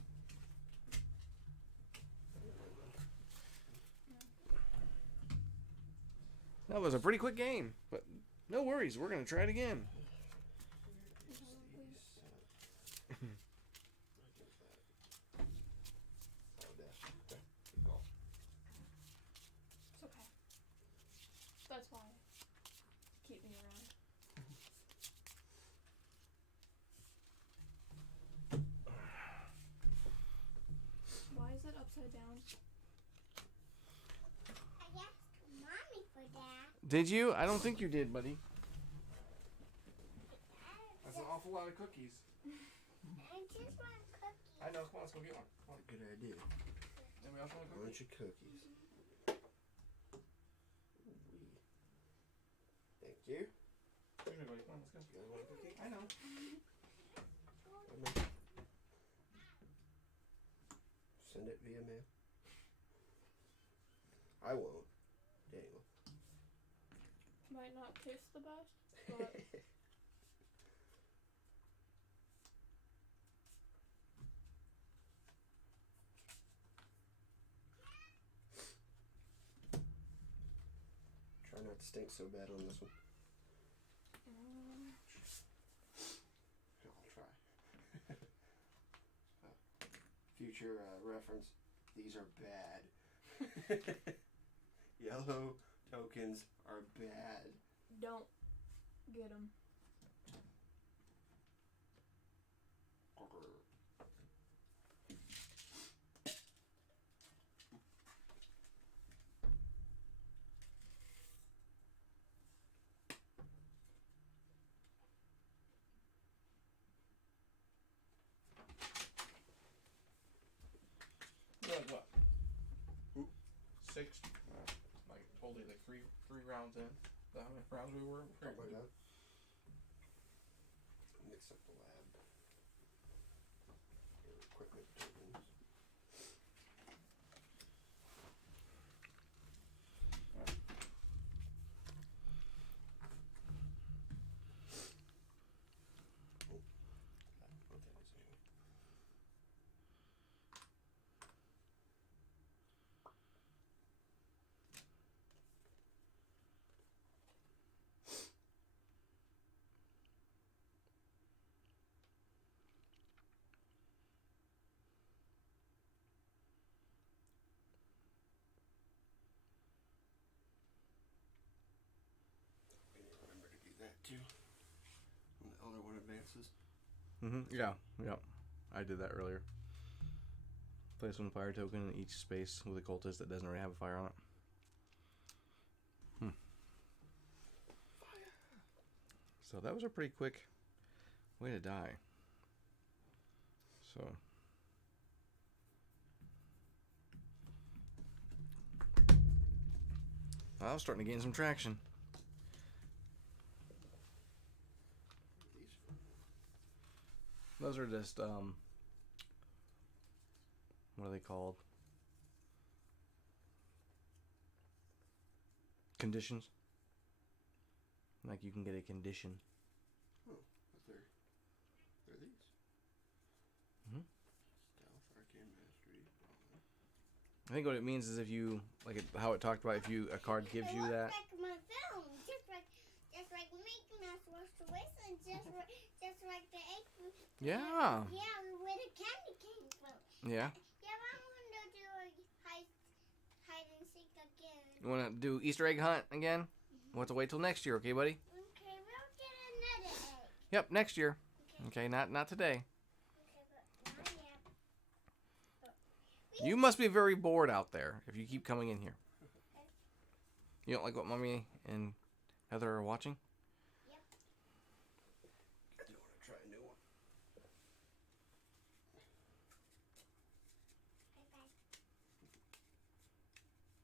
That was a pretty quick game, but no worries. We're gonna try it again. It's okay. That's why. Keep me around. Why is it upside down? I asked mommy for that. Did you? I don't think you did, buddy. That's an awful lot of cookies. I just want cookies. I know. Come on, let's go get one. Come on. Good idea. Anybody else want a cookie? Bunch of cookies. Thank you. Excuse me, buddy. Come on, let's go. You guys want a cookie? I know. Send it via mail. I won't. Daniel. Might not taste the best, but Try not to stink so bad on this one. I'll try. Future reference. These are bad. Yellow tokens are bad. don't get them. Like what? 6? Like totally like three rounds in. Is that how many rounds we were? Something like that. Mix up the lab. Your equipment tokens. Oh, what that is anyway. We need to remember to do that too. When the elder one advances. Yeah. I did that earlier. Place one fire token in each space with a cultist that doesn't already have a fire on it. So that was a pretty quick way to die. So I was starting to gain some traction. Those are just what are they called? Conditions. Like you can get a condition. Oh, but they're these. Stealth, arcane mastery. I think what it means is if you like how it talked about if you a card gives you that. Like my film, just like Mickey Mouse was to listen, just like the egg. Yeah. Yeah, where the candy came from. Yeah. Yeah, I want to do a high You want to do Easter egg hunt again? We'll have to wait till next year, okay, buddy? Okay, we'll get another egg. Yep, next year. Okay. Okay, not today. Okay, but not yet. You must be very bored out there if you keep coming in here. You don't like what Mommy and Heather are watching? Yep. I do want to try a new one. Okay.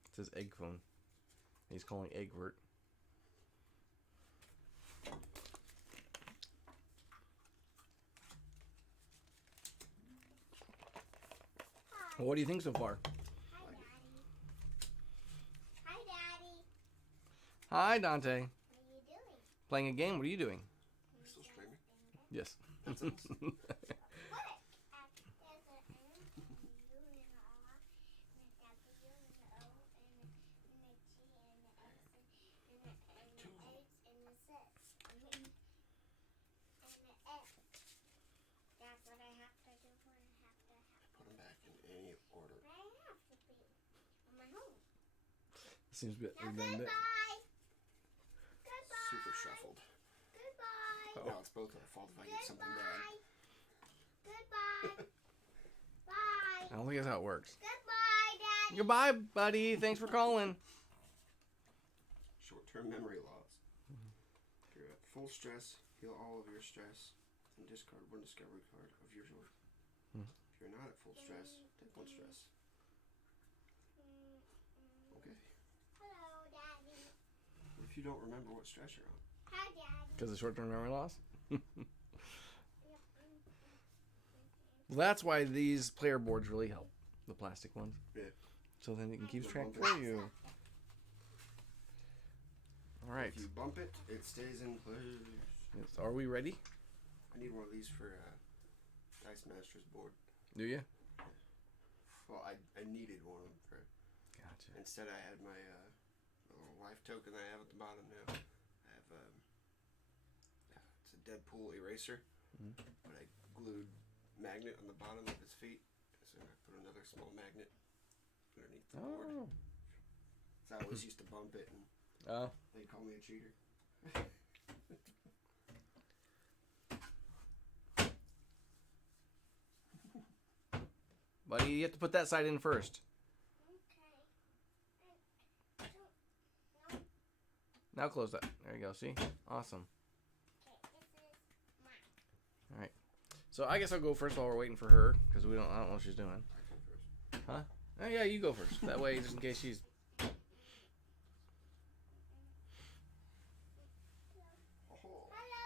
It says egg phone. He's calling Egbert. Well, what do you think so far? Hi, Daddy. Hi, Daddy. Hi, Dante. What are you doing? Playing a game. What are you doing? We're still streaming. Yes. What? There's an M, a U, and an R, and a W, and an O, and a G, and an S, and an H, and a Z, and an F. That's what I have to do when I have to have. Put them back in any order. But I have to be on my home. Seems a bit Now redundant. goodbye. Goodbye. Super shuffled. Goodbye. Now it's both our fault if I get something bad. Goodbye. Bye. I don't think that's how it works. Goodbye, Daddy. Goodbye, buddy. Thanks for calling. Short-term memory loss. If you're at full stress, heal all of your stress, and discard one discovery card of your choice. If you're not at full stress, take one stress. Okay. Hello, Daddy. What if you don't remember what stress you're on? Hi, Daddy. Because of short-term memory loss? Yep. Well, that's why these player boards really help. The plastic ones. Yeah. So then it can keep You track bump for it. you. All right. If you bump it, it stays in place. Yes. Are we ready? I need one of these for Dice Master's board. Do you? Well, I needed one for. Gotcha. Instead, I had my little life token that I have at the bottom now. I have it's a Deadpool eraser, but I glued magnet on the bottom of his feet, so I put another small magnet underneath the board. Oh. So I always used to bump it, and Oh. they'd call me a cheater. Buddy, you have to put that side in first. Okay. No. Now close that. There you go. See? Awesome. Okay, this is mine. All right. So I guess I'll go first while we're waiting for her because I don't know what she's doing. I go first. Huh? Oh yeah, you go first. That way, just in case she's. Oh. Hello.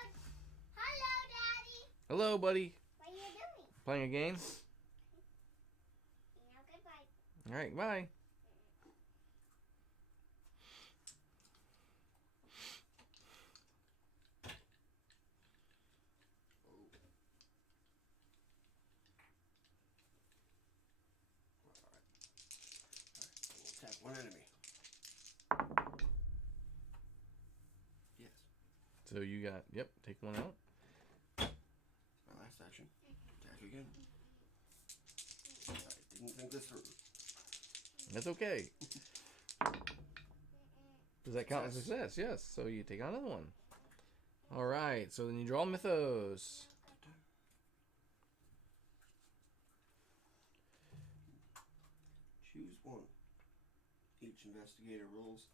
Hello, Daddy. Hello, buddy. What are you doing? Playing a game? Now goodbye. All right. Bye. We'll tap one enemy. Yes. So you got. Yep. Take one out. My last action. Attack again. I didn't think this through. That's okay. Does that count as success? Yes. So you take another one. All right. So then you draw Mythos. Choose one. Each investigator rolls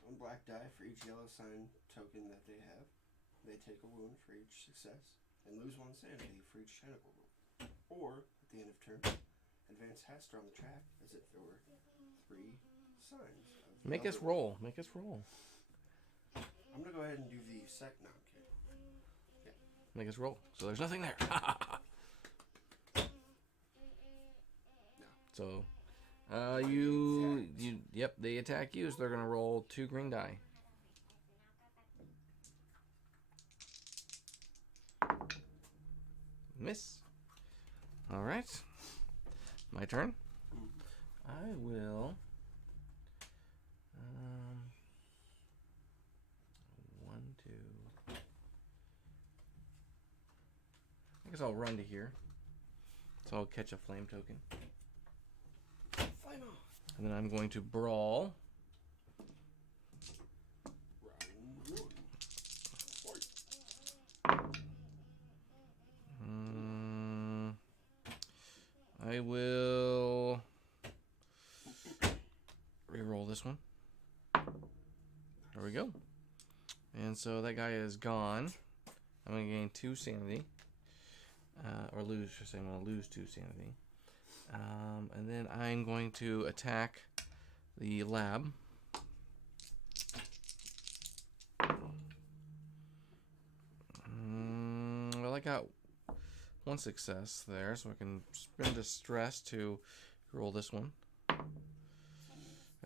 one black die for each yellow sign token that they have. They take a wound for each success and lose one sanity for each tentacle roll. Or, at the end of turn, advance faster on the track as if there were 3 signs. Of Make us other- roll. Make us roll. I'm going to go ahead and do the second. No, I'm kidding. Make us roll. So there's nothing there. No. So, yep, they attack you, so they're gonna roll 2 green die. Miss. All right, my turn. I will. 1, 2. I guess I'll run to here. So I'll catch a flame token. Flame on. And then I'm going to brawl this one. There we go. And so that guy is gone. I'm going to gain 2 sanity. Or lose, I should say. I'm going to lose 2 sanity. And then I'm going to attack the lab. Well, I got 1 success there, so I can spend a stress to roll this one.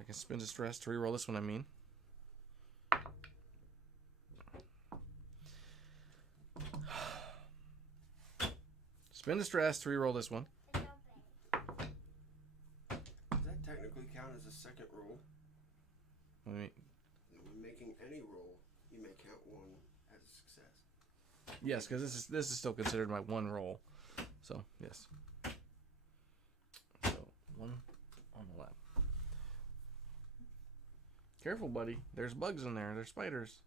I can spend a stress to reroll this one, I mean. Spend a stress to reroll this one. Does that technically count as a second roll? Let me, When making any roll, you may count 1 as a success. yes, because this is still considered my 1 roll. So, yes. So, 1 on the lab. Careful, buddy. There's bugs in there. There's spiders.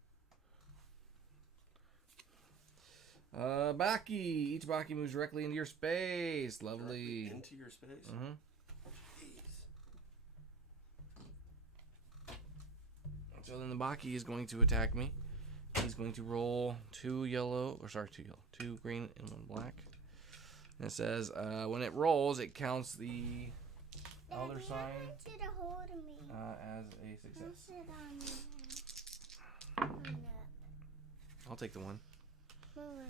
Baki. Each Baki moves directly into your space. Lovely. Directly into your space? Mm-hmm. Jeez. So then the Baki is going to attack me. He's going to roll 2 green and 1 black. And it says, when it rolls, it counts the other Daddy, sign I want you to hold me. as a I'll success. sit on you. Hold up. I'll take the 1. Move over.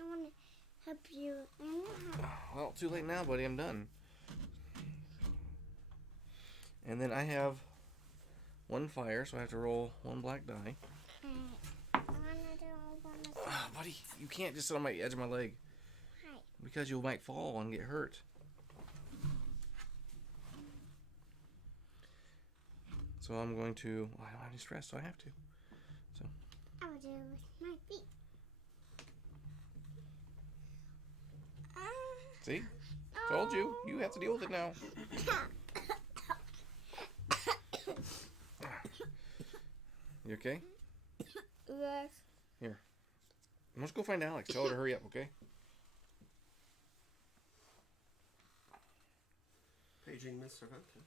I want to help you. I know how. Well, too late now, buddy. I'm done. And then I have 1 fire, so I have to roll 1 black die. I want to do all by myself. Buddy, you can't just sit on my edge of my leg. Hi. Because you might fall and get hurt. So I'm going to... Well, I don't have any stress, so I have to. So I will do it with my feet. see? Told you. You have to deal with it now. You okay? Yes. Here. Let's go find Alex. Tell her to hurry up, okay? Paging Mr. Hunter.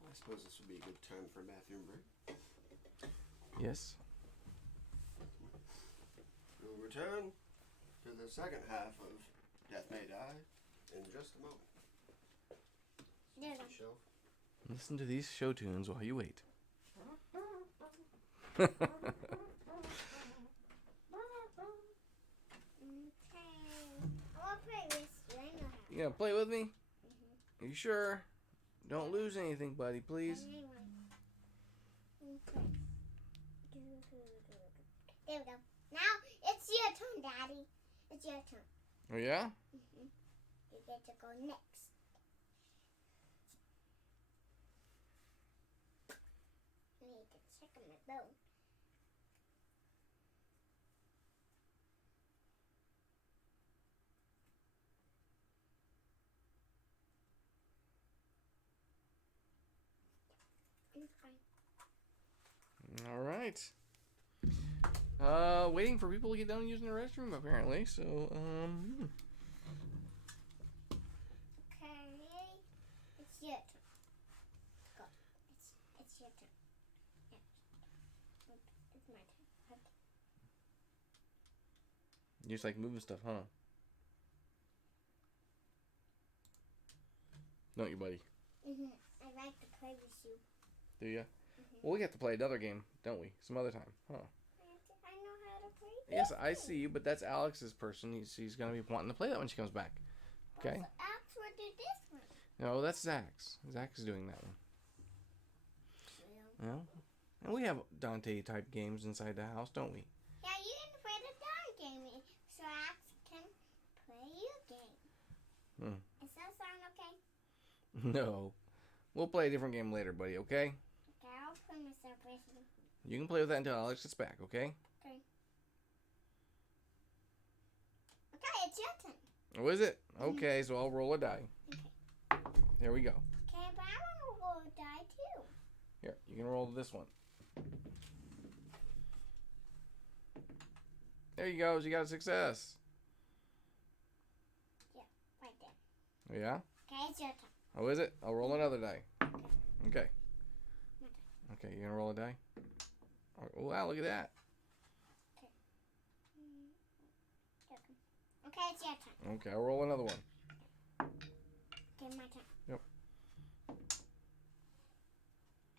I suppose this would be a good time for a bathroom break. Yes. We'll return to the second half of Death May Die in just a moment. There The shelf. Listen to these show tunes while you wait. Okay. I will play with you. I know how. You gonna play with me? Are you sure? Don't lose anything, buddy, please. Okay. There we go. Now it's your turn, Daddy. It's your turn. Oh, yeah? You get to go next. I need to check on my bone. It's fine. All right. Waiting for people to get done using the restroom, apparently. So, Okay. It's your turn. Go. It's your turn. Yeah. It's my turn. Okay. you just like moving stuff, huh? Don't you, buddy? I like to play with you. Do ya? Well, we have to play another game, don't we? Some other time, huh? I know how to play. Yes, I see you, but that's Alex's person. He's gonna be wanting to play that when she comes back. Okay? Also, Alex will do this one. No, that's Zakk's. Zakk's doing that one. Yeah. Well, and we have Dante type games inside the house, don't we? Yeah, you can play the Dawn game, so Alex can play your game. Does that sound okay? No. We'll play a different game later, buddy, okay? Okay, I'll play myself with you. You can play with that until Alex gets back, okay? Okay. Okay, it's your turn. Oh, is it? Okay, so I'll roll a die. Okay. There we go. Okay, but I want to roll a die too. Here, you can roll this one. There you go. You got a success. Right there. Yeah? Okay, it's your turn. Oh, is it? I'll roll another die. Okay. Okay, you gonna roll a die? Oh, wow, look at that. Okay, it's your turn. Okay, I'll roll another one. Okay, my turn. Yep.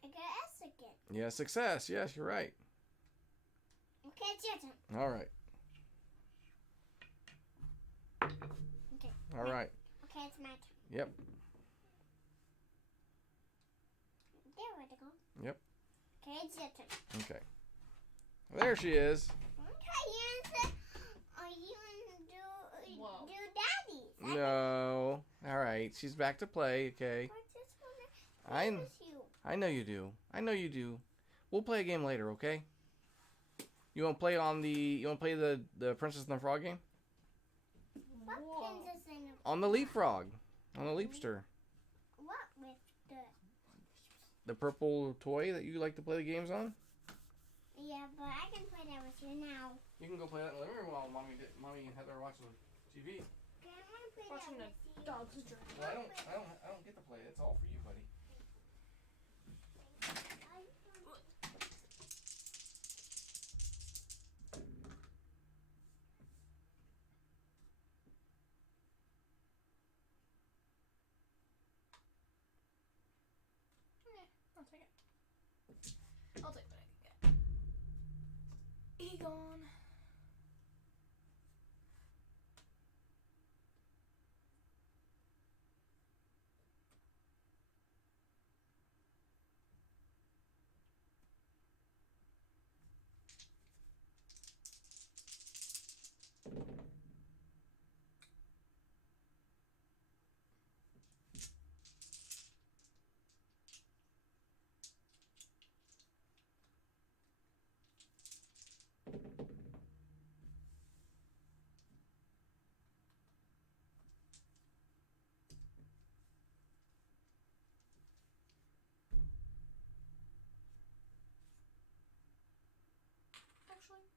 I got S again. Yeah, success. Yes, you're right. Okay, it's your turn. All right. Okay. All right. Okay, it's my turn. Yep. There, where to go? Yep. Okay, it's your turn. Okay. There she is. Okay, are you gonna Whoa. do daddy? No. All right. She's back to play. Okay. I just wanna play with you. I know you do. I know you do. We'll play a game later, okay? You want to play the Princess and the Frog game? What Whoa. princess and On the leapfrog. On the leapster. what with The purple toy that you like to play the games on? Yeah, but I can play that with you now. You can go play that in the living room while mommy and Heather are watching TV. Okay, I wanna play Watching that the with you. dog's journey. Well, I don't get to play. It's all for you, buddy. I'll take it. I'll take what I can get. Egon. Actually.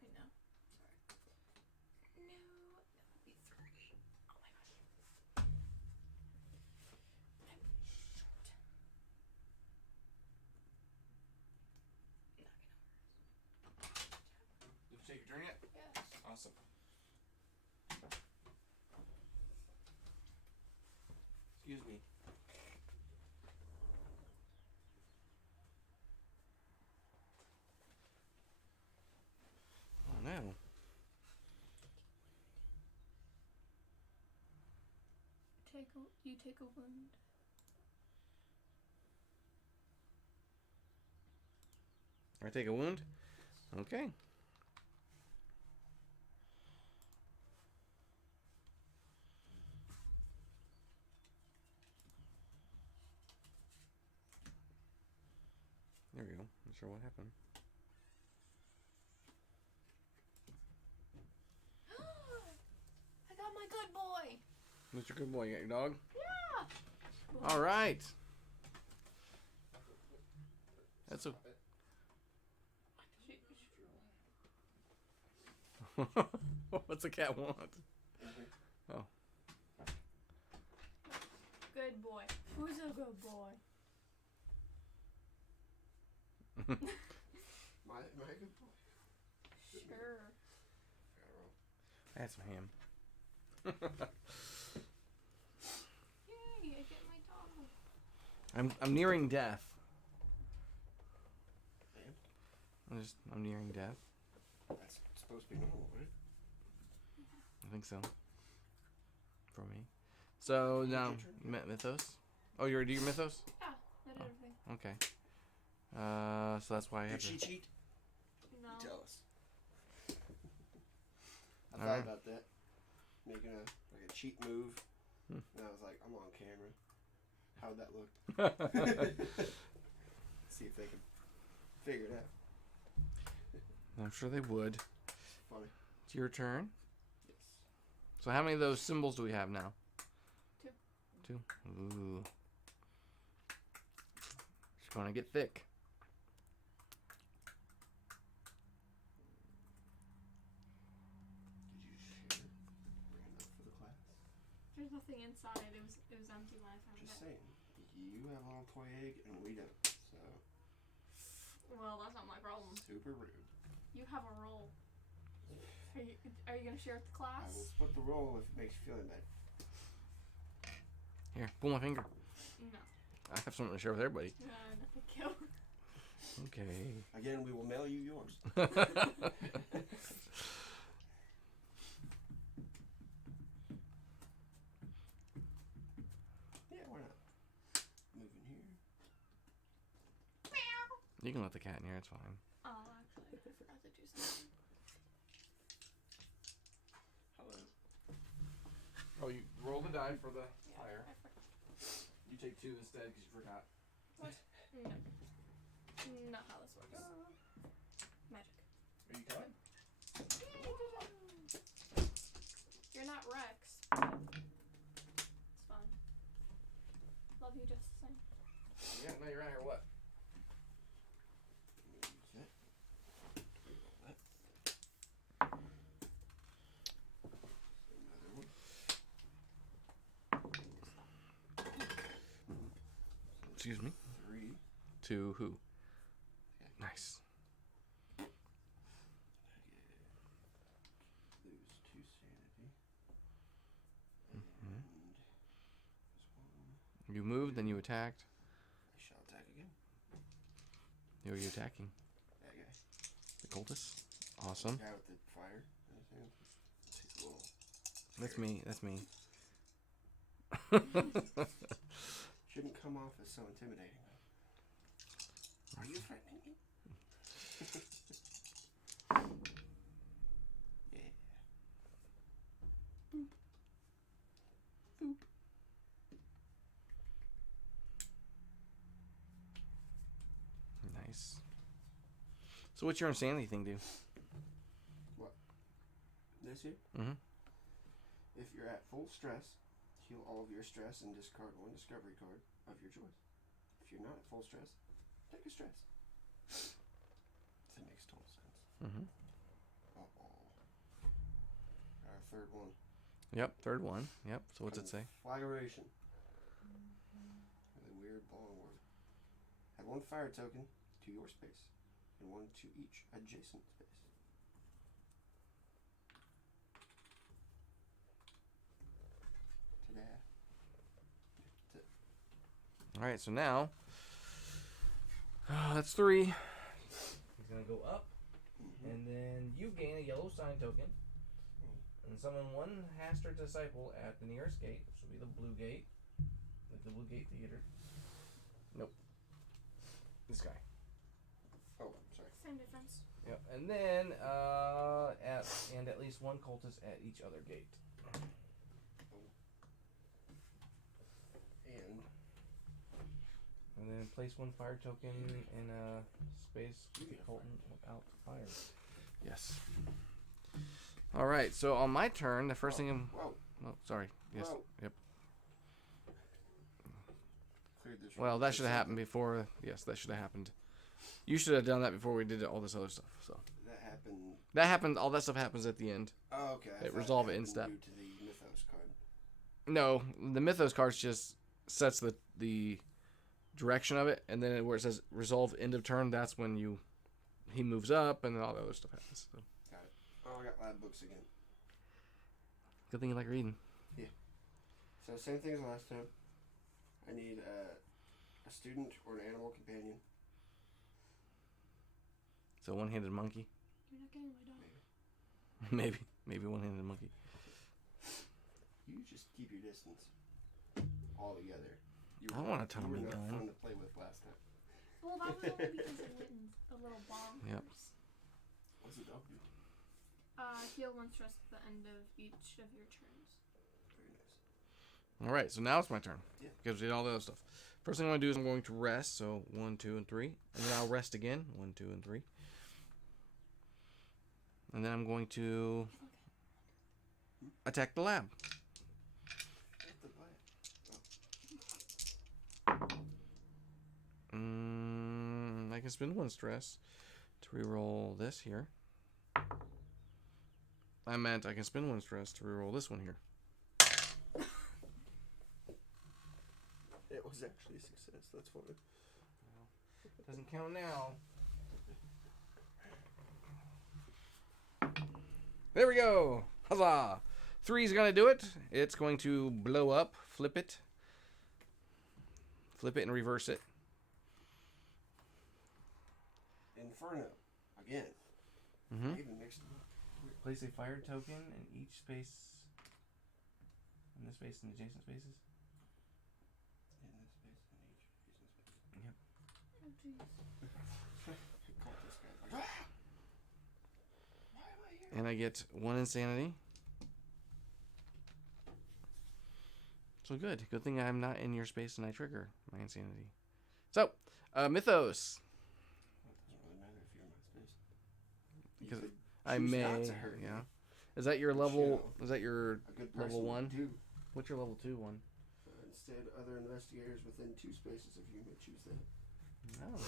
Wait, no. Sorry. No, that would be 3. Oh my gosh. I'm short. Did you take your turn yet? Yes. Awesome. Excuse me. Oh no. You take a wound. I take a wound? Okay. There we go. Not sure what happened. I got my good boy. Mr. Good Boy, you got your dog? Yeah. All right. That's a. What's a cat want? Oh. Good boy. Who's a good boy? My good boy. Sure. That's some ham. Yay! I get my dog. I'm nearing death. Man, I'm nearing death. that's supposed to be normal, right? I think so. For me. So now, your turn? Mythos. Oh, you already do your Mythos? Yeah, I did everything. Okay. So that's why I have Did she to. cheat? No. Tell us. I thought Alright. about that. Making a cheat move. Hmm. And I was like, I'm on camera. How'd that look? See if they can figure it out. I'm sure they would. Funny. It's your turn. Yes. So how many of those symbols do we have now? 2. 2. Ooh. It's gonna get thick. Did you share random for the class? There's nothing inside. It was empty when I found Just it. saying. You have a little toy egg and we don't. So Well, that's not my problem. super rude. You have a roll. Are you gonna share with the I class? will split the roll if it makes you feel any better. Here, pull my finger. No. I have something to share with everybody. No, thank you. Okay. Again, we will mail you yours. Yeah, why not? Moving here. You can let the cat in here, it's fine. Oh, actually, I forgot to do something. Hello. Oh, you roll the die for the Yeah, fire. I forgot. You take 2 instead because you forgot. What? No. Not how this works. Magic. Are you coming? You're not Rex. But it's fine. Love you just the same. Yeah, no, you're right here. What? Use that. Roll that. Another one. Excuse me. 3. To who? Okay. Nice. Lose 2 sanity. Mhm. And this one. You moved, then you attacked. I shall attack again. Who are you attacking? That guy. The cultist? Awesome. The guy with the fire in his hand. He's a little That's scary. me. That's me. Shouldn't come off as so intimidating. Are you threatening me? Yeah. Boop. Boop. Nice. So what's your insanity thing do? This here? Mm-hmm. If you're at full stress, heal all of your stress and discard 1 discovery card of your choice. If you're not at full stress, take a stress. That makes total sense. Mm-hmm. Uh-oh. Our 3rd one. Yep, 3rd one. Yep. So what's it say? Conflagration. Really weird long word. Add 1 fire token to your space and 1 to each adjacent space. Ta-da. That's it. All right. So now, that's 3. He's gonna go up, and then you gain a yellow sign token, and summon 1 Haster disciple at the nearest gate, which will be the blue gate, like the blue gate theater. Nope. This guy. Oh, sorry. Same difference. Yep. And then at least 1 cultist at each other gate. And then place 1 fire token in a space with the Colton without fire. Yes. All right. So on my turn, the first thing I'm. Whoa. Oh, sorry. Yes. Whoa. Yep. Cleared this Well, room. that should have happened before. Yes, that should have happened. You should have done that before we did all this other stuff. So That happened. that happened. All that stuff happens at the end. Oh, okay. I They thought resolve it happened in step. Due to the Mythos card. No, the Mythos cards just sets the direction of it, and then where it says resolve end of turn, that's when he moves up, and then all the other stuff happens. So. Got it. Oh, I got lab books again. Good thing you like reading. So same thing as last time. I need a student or an animal companion. So one-handed monkey. You're not getting my dog. Maybe. Maybe one-handed monkey. You just keep your distance. All together. I want a Tommy you were gun. not fun to play with last time. Well, that was only because it went in the little bomb. Yep. What's the dog do? Heal 1 stress at the end of each of your turns. Very nice. All right, so now it's my turn. Yeah. Because we did all the other stuff. First thing I'm going to do is I'm going to rest. So 1, 2, and 3. And then I'll rest again. 1, 2, and 3. And then I'm going to attack the lab. Hit the butt. I can spend 1 stress to reroll this here. I meant I can spend 1 stress to reroll this one here. It was actually a success. That's funny. Doesn't count now. There we go. Huzzah. 3's going to do it. It's going to blow up. Flip it. Flip it and reverse it. Inferno. Again. Mm-hmm. I even mixed them up. Place a fire token in each space. In this space and adjacent spaces. In this space and each adjacent space. Yep. Oh, jeez. Caught this guy. Like, why am I here? And I get 1 insanity. So good. Good thing I'm not in your space and I trigger my insanity. So, Mythos. Well, it doesn't really matter if you're in my space. Because You could I choose may. not to hurt me. Yeah. Is that your Which, level? Is that your A good level person 1? would do. What's your level 2 one? Instead, other investigators within 2 spaces of you may choose that. Oh.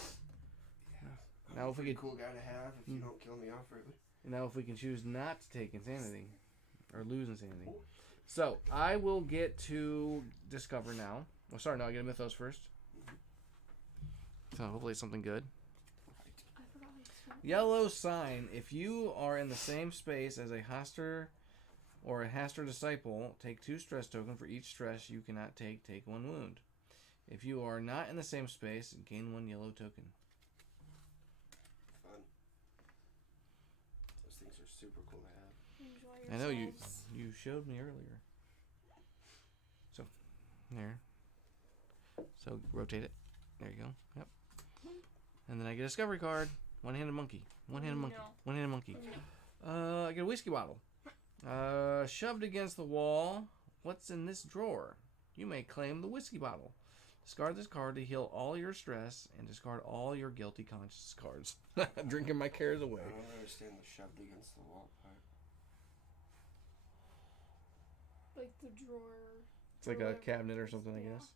Yeah. Now if we Pretty could- cool guy to have if you don't kill me off early. Now if we can choose not to take insanity or lose insanity. So I will get to discover now. Oh, sorry, no, I get a Mythos first. So hopefully it's something good. I forgot how to spell it. Yellow sign. If you are in the same space as a Haster or a Haster disciple, take 2 stress tokens for each stress you cannot take. Take 1 wound. If you are not in the same space, gain 1 yellow token. Fun. Those things are super cool to have. Enjoy I know you yourselves. showed me earlier. So there. So rotate it. There you go. Yep. And then I get a discovery card. One-handed monkey. One-handed monkey. No. One-handed monkey. No. I get a whiskey bottle. Shoved against the wall. What's in this drawer? You may claim the whiskey bottle. Discard this card to heal all your stress and discard all your guilty conscience cards. Drinking my cares away. I don't understand the shoved against the wall part. Like the drawer. It's like or a whatever. cabinet or something, I Yeah. guess.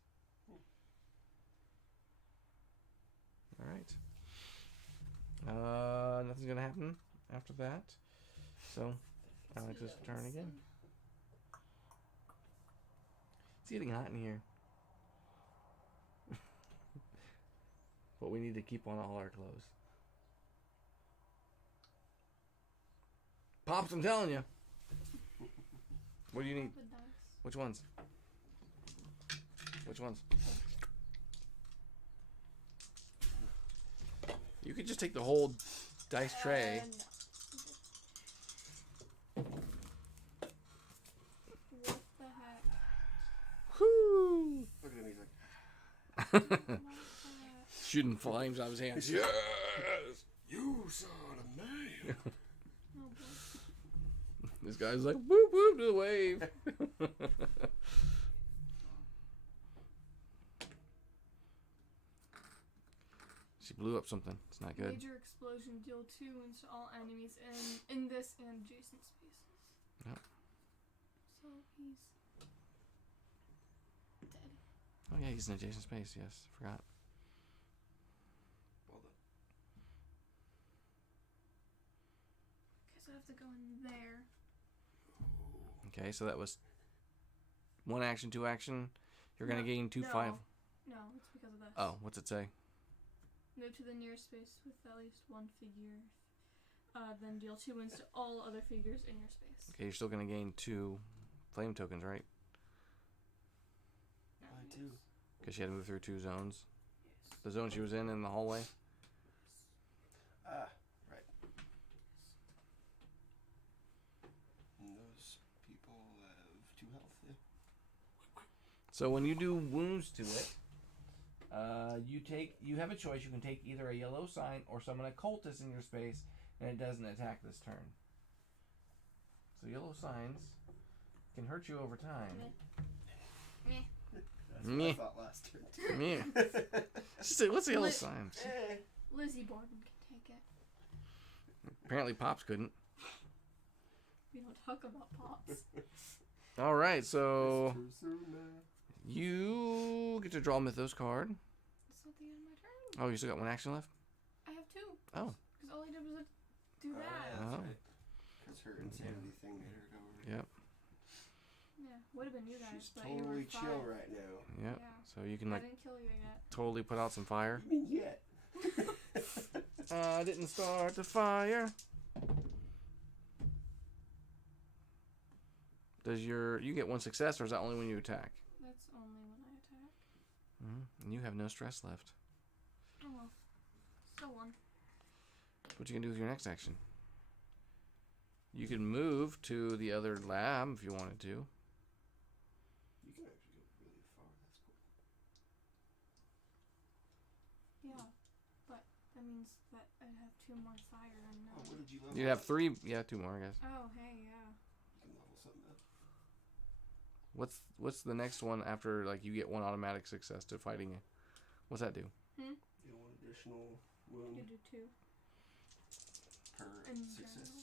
All right. Nothing's gonna happen after that. So, Alex's turn again. It's getting hot in here. But we need to keep on all our clothes. Pops, I'm telling you. What do you need? With dice. Which ones? Which ones? You could just take the whole dice tray. No. What the heck? Whoo! Look at him, he's like, What the heck? Shooting flames out of his hands. Yes! you son of man. Oh boy. This guy's like, whoop whoop to the wave. She blew up something. It's not good. Major explosion. Deal 2 wounds to all enemies in this and adjacent spaces. Yep. So he's dead. Oh yeah, he's in adjacent space. Yes, forgot. Well done. Okay, so I have to go in there. Okay, so that was 1 action, 2 action. You're gonna No, gain 2 no. 5. No, it's because of this. Oh, what's it say? Move to the nearest space with at least 1 figure. Then deal 2 wounds to all other figures in your space. Okay, you're still gonna gain 2 flame tokens, right? I do. Because she had to move through 2 zones. Yes. The zone she was in the hallway. Ah, right. So when you do wounds to it, you have a choice. You can take either a yellow sign or summon a cultist in your space, and it doesn't attack this turn. So yellow signs can hurt you over time. Meh. That's what I thought last turn. Meh. What's the yellow signs? Lizzie Borden can take it. Apparently Pops couldn't. We don't talk about Pops. All right, so you get to draw a Mythos card. It's not the end of my turn. Oh, you still got one action left? I have 2. Oh. Because all I did was do that. Oh. Because her insanity thing made her go over. Yep. Yeah, would have been you guys, She's but totally you were chill fine. right now. Yep. Yeah. So you can I like didn't kill you yet. totally put out some fire. You mean yet? I didn't start the fire. Does you get one success, or is that only when you attack? That's only when I attack. And you have no stress left. Oh well. Still 1. What you can do with your next action? You can move to the other lab if you wanted to. You can actually go really far. That's cool. Yeah, but that means that I have 2 more fire and no. Oh, what did you level? You have 3. Yeah, 2 more, I guess. Oh, hey, yeah. You can level something up. What's the next one after like you get 1 automatic success to fighting it? What's that do? Get 1 additional wound You do 2. per In success. general.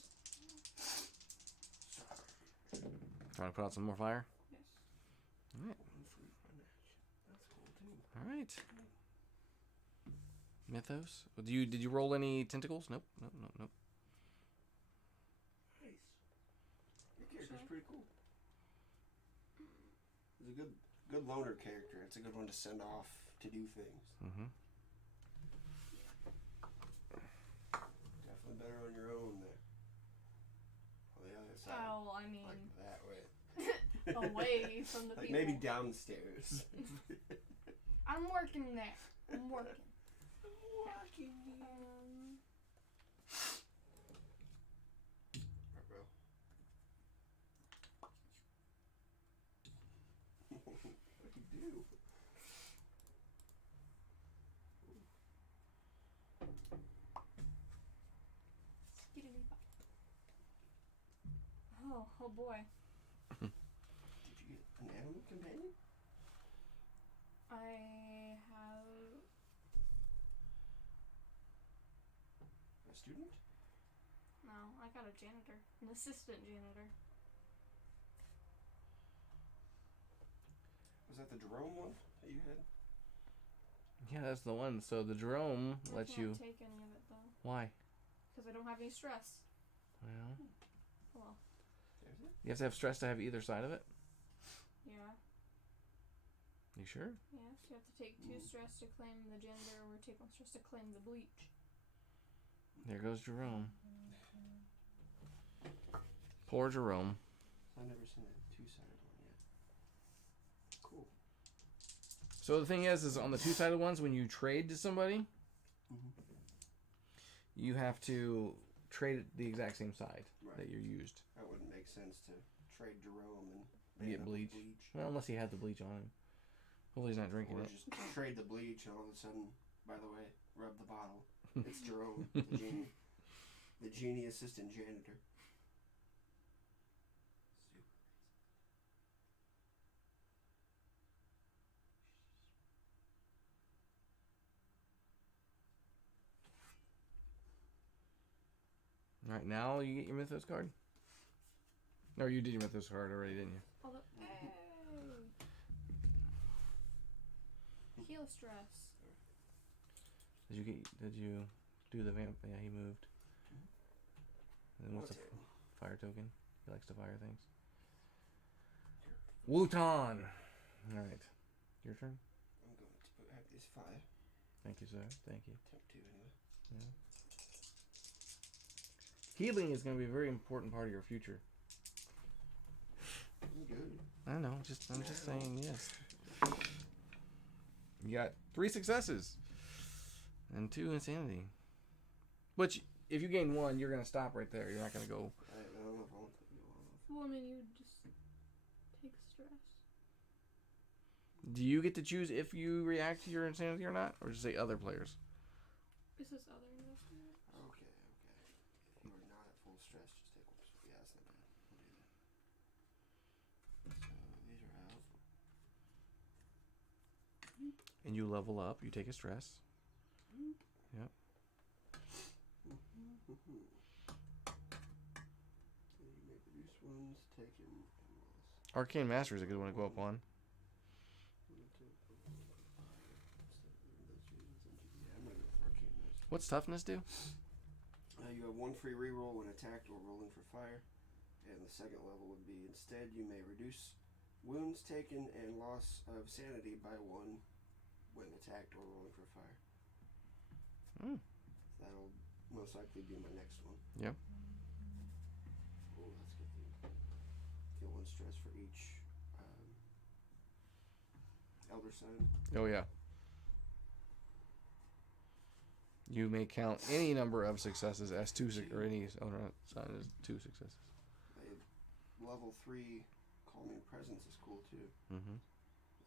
Trying to put out some more fire. Yes. All right. 1 free fun action. That's cool too. All right. Mythos. Did you roll any tentacles? Nope. Nope. Nice. Your character's pretty cool. He's a good loner character. It's a good one to send off to do things. Mm-hmm. Definitely better on your own there. On the other side. Oh, I mean, Like that way. away from the Like people. maybe downstairs. I'm working there. I'm working. Right, bro. What'd he do? Oh boy. Did you get an animal companion? I have A student? no. I got a janitor, an assistant janitor. Was that the Jerome one that you had? Yeah, that's the one. So the Jerome lets I you. can't take any of it though, Why? because I don't have any stress. Well, Well, There's it. you have to have stress to have either side of it. yeah. You sure? Yes, you have to take 2 stress to claim the janitor, or take 1 stress to claim the bleach. There goes Jerome. Poor Jerome. I've never seen a 2-sided one yet. Cool. So the thing is on the 2-sided ones, when you trade to somebody, you have to trade the exact same side that you used. That wouldn't make sense to trade Jerome and Get bleach. Well, unless he had the bleach on him. Hopefully he's not drinking Or it. just trade the bleach and all of a sudden, by the way, rub the bottle. It's Jerome, the genie. The genie assistant janitor. Super. Alright, now you get your Mythos card? No, you did your Mythos card already, didn't you? Although, hey! Heal stress. Did you do the vamp? Yeah, he moved. And then what's the fire token? He likes to fire things. Wutan! Alright. Your turn? I'm going to put out this fire. Thank you, sir. Thank you. Attempt to, anyway. Yeah. Healing is going to be a very important part of your future. I'm good. I know. I'm just saying yes. You got 3 successes and 2 insanity. But if you gain 1, you're going to stop right there. You're not going to go. I don't know if I want to go on. Well, I mean, you would just take stress. Do you get to choose if you react to your insanity or not? Or just say other players? It says other investigators. Okay. If you are not at full stress, just take one. Yeah, that's not bad. We'll do that. So these are out. And you level up. You take a stress. Yep. You may produce wounds taken and loss. Arcane Master is a good one to go up on. What's toughness do? You have one free reroll when attacked or rolling for fire. And the second level would be instead you may reduce wounds taken and loss of sanity by 1 when attacked or rolling for fire. That'll most likely be my next one. Yeah. Oh, that's good. Get 1 stress for each elder sign. Oh, yeah. You may count any number of successes as 2 or any other sign as 2 successes. Level 3 calming presence is cool too. Mm-hmm.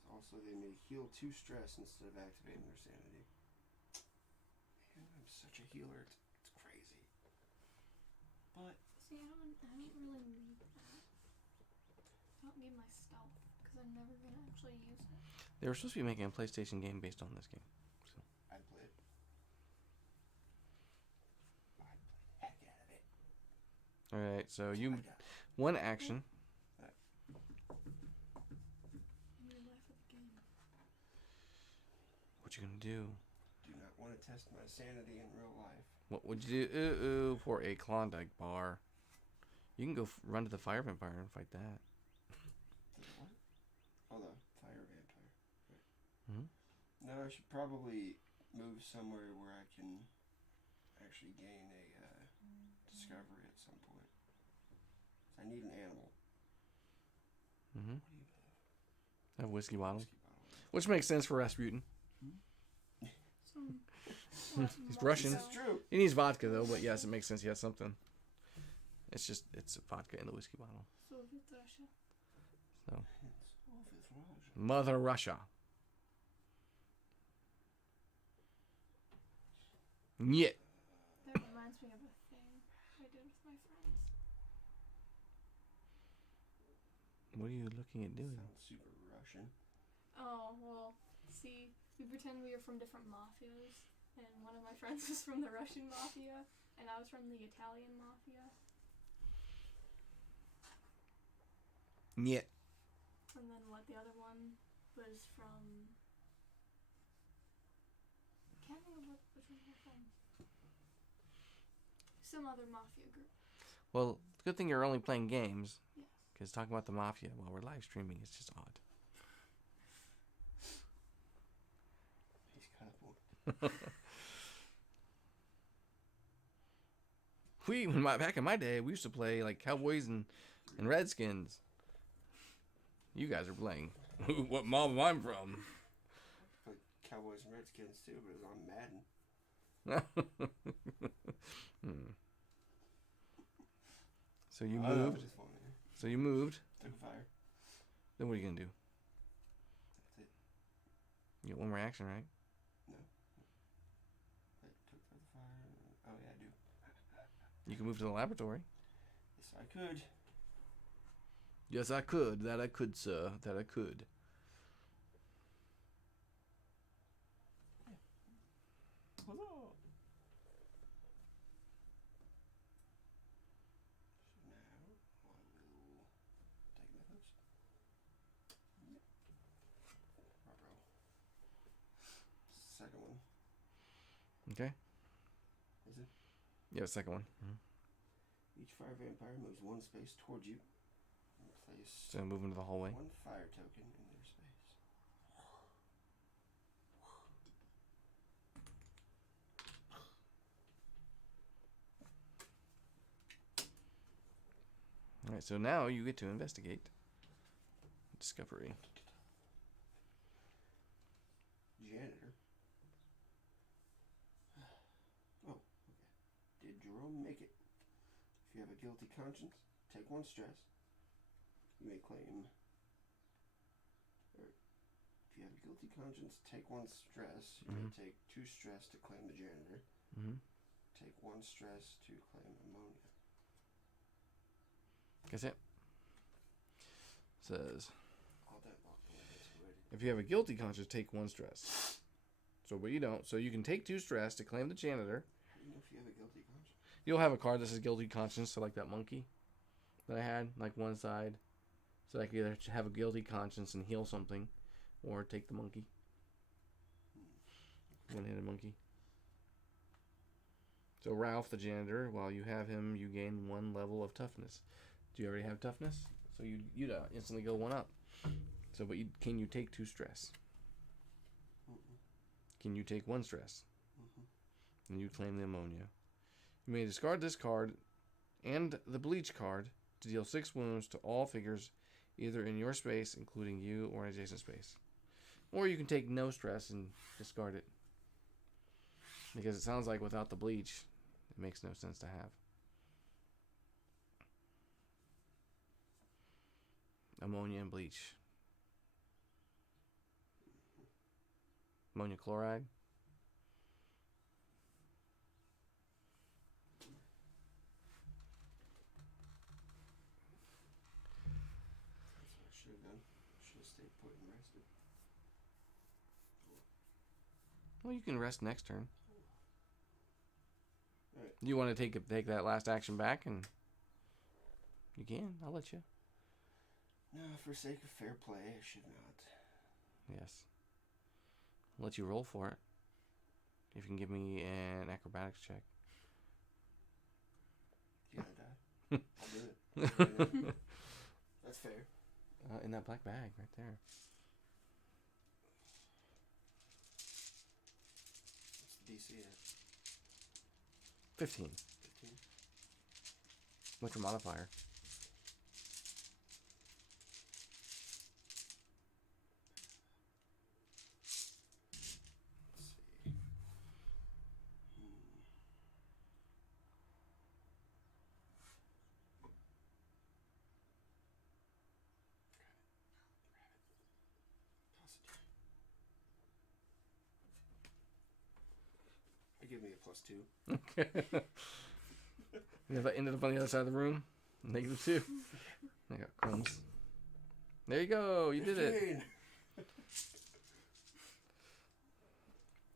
Also, they may heal 2 stress instead of activating their sanity. Man, I'm such a healer. It's crazy. But See, I don't really need that. I don't need my stealth because I'm never gonna actually use it. They were supposed to be making a PlayStation game based on this game. So. I'd play it. I'd play the heck out of it. All right, so you 1 action. What you gonna do? Do not want to test my sanity in real life. What would you do for a Klondike bar? You can go run to the fire vampire and fight that. The what? Oh, the fire vampire. Right. Mm-hmm. No, I should probably move somewhere where I can actually gain a discovery at some point. I need an animal. Mm-hmm. What do you have? A whiskey bottle. Whiskey bottle. Which makes sense for Rasputin. He's Russian. This is true. He needs vodka though, but yes, it makes sense. He has something. It's vodka in the whiskey bottle. Soviet Russia. So. Soviet Russia. Mother Russia. Nyet. That reminds me of a thing I did with my friends. What are you looking at doing? Sounds super Russian. Oh, well, see, we pretend we are from different mafias, and one of my friends was from the Russian mafia, and I was from the Italian mafia. Nyet. And then the other one was from... I can't think of which one they're from. Some other mafia group. Well, it's a good thing you're only playing games. Yes. Because talking about the mafia while we're live streaming is just odd. He's kind of bored. Back in my day, we used to play like Cowboys and Redskins. You guys are playing what mob I'm from. Like Cowboys and Redskins too, but it was on Madden. So you moved. Just wanted to- So you moved. Took a fire. Then what are you gonna do? That's it. You get 1 more action, right? No. I took the fire. Oh yeah, I do. You can move to the laboratory. Yes, I could. Yes, I could. That I could, sir. That I could. Huzzah! So now I will take methods. Yep. Ruh-roh. Second one. Okay. Is it? Yeah, second one. Each fire vampire moves 1 space towards you and place So move into the hallway. 1 fire token in their space. All right. So now you get to investigate. Discovery. Janitor. Oh, okay. Did Jerome make it? If you have a guilty conscience, take 1 stress. You may claim... Or, if you have a guilty conscience, take 1 stress. You may take 2 stress to claim the janitor. Take 1 stress to claim ammonia. That's it. Says, All that locked away. if you have a guilty conscience, take 1 stress. So, but you don't. So you can take 2 stress to claim the janitor. How do you know if you have a guilty conscience? You'll have a card that says guilty conscience, so like that monkey that I had, like one side. So I could either have a guilty conscience and heal something, or take the monkey. One-handed monkey. So Ralph, the janitor, while you have him, you gain 1 level of toughness. Do you already have toughness? So you'd instantly go 1 up. So, but can you take 2 stress? Can you take 1 stress? And you claim the ammonia. You may discard this card and the bleach card to deal 6 wounds to all figures either in your space, including you, or an adjacent space. Or you can take no stress and discard it. Because it sounds like without the bleach, it makes no sense to have. Ammonia and bleach. Ammonia chloride. That's what I should have done. Should have stayed put and rested. Well, you can rest next turn. Alright. You want to take that last action back, and you can. I'll let you. No, for sake of fair play, I should not. Yes. I'll let you roll for it. If you can give me an acrobatics check. You gotta die. I'll do it. That's fair. In that black bag right there. What's the DC at? 15. 15? What's your modifier? Let's see. Give me a +2. Okay. And if I ended up on the other side of the room, -2. I got crumbs. There you go. You did it. 15.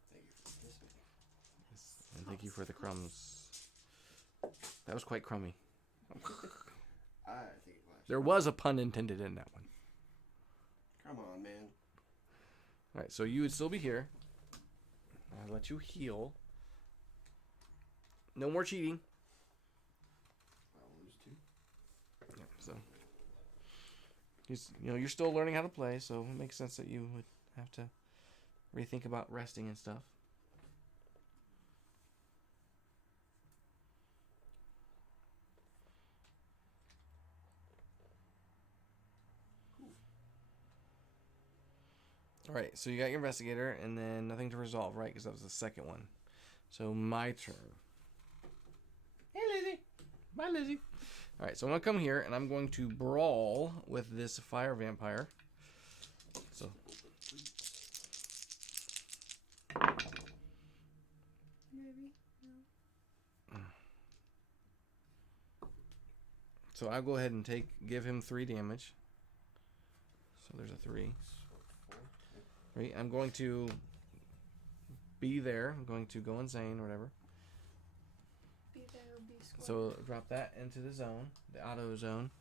Thank you for this. Yes, and thank you for the crumbs. That was quite crummy. I think it was. There was a pun intended in that one. Come on, man. All right, so you would still be here. I'll let you heal. No more cheating. I'll lose 2. Yeah, so you're still learning how to play, so it makes sense that you would have to rethink about resting and stuff. All right, so you got your investigator, and then nothing to resolve, right? Because that was the second one. So my turn. Hey, Lizzie. Bye, Lizzie. All right, so I'm going to come here, and I'm going to brawl with this fire vampire. So. Maybe. No. So I'll go ahead and give him 3 damage. So there's a 3. Right, I'm going to be there. I'm going to go insane or whatever. Be there or be square. So drop that into the zone, the auto zone.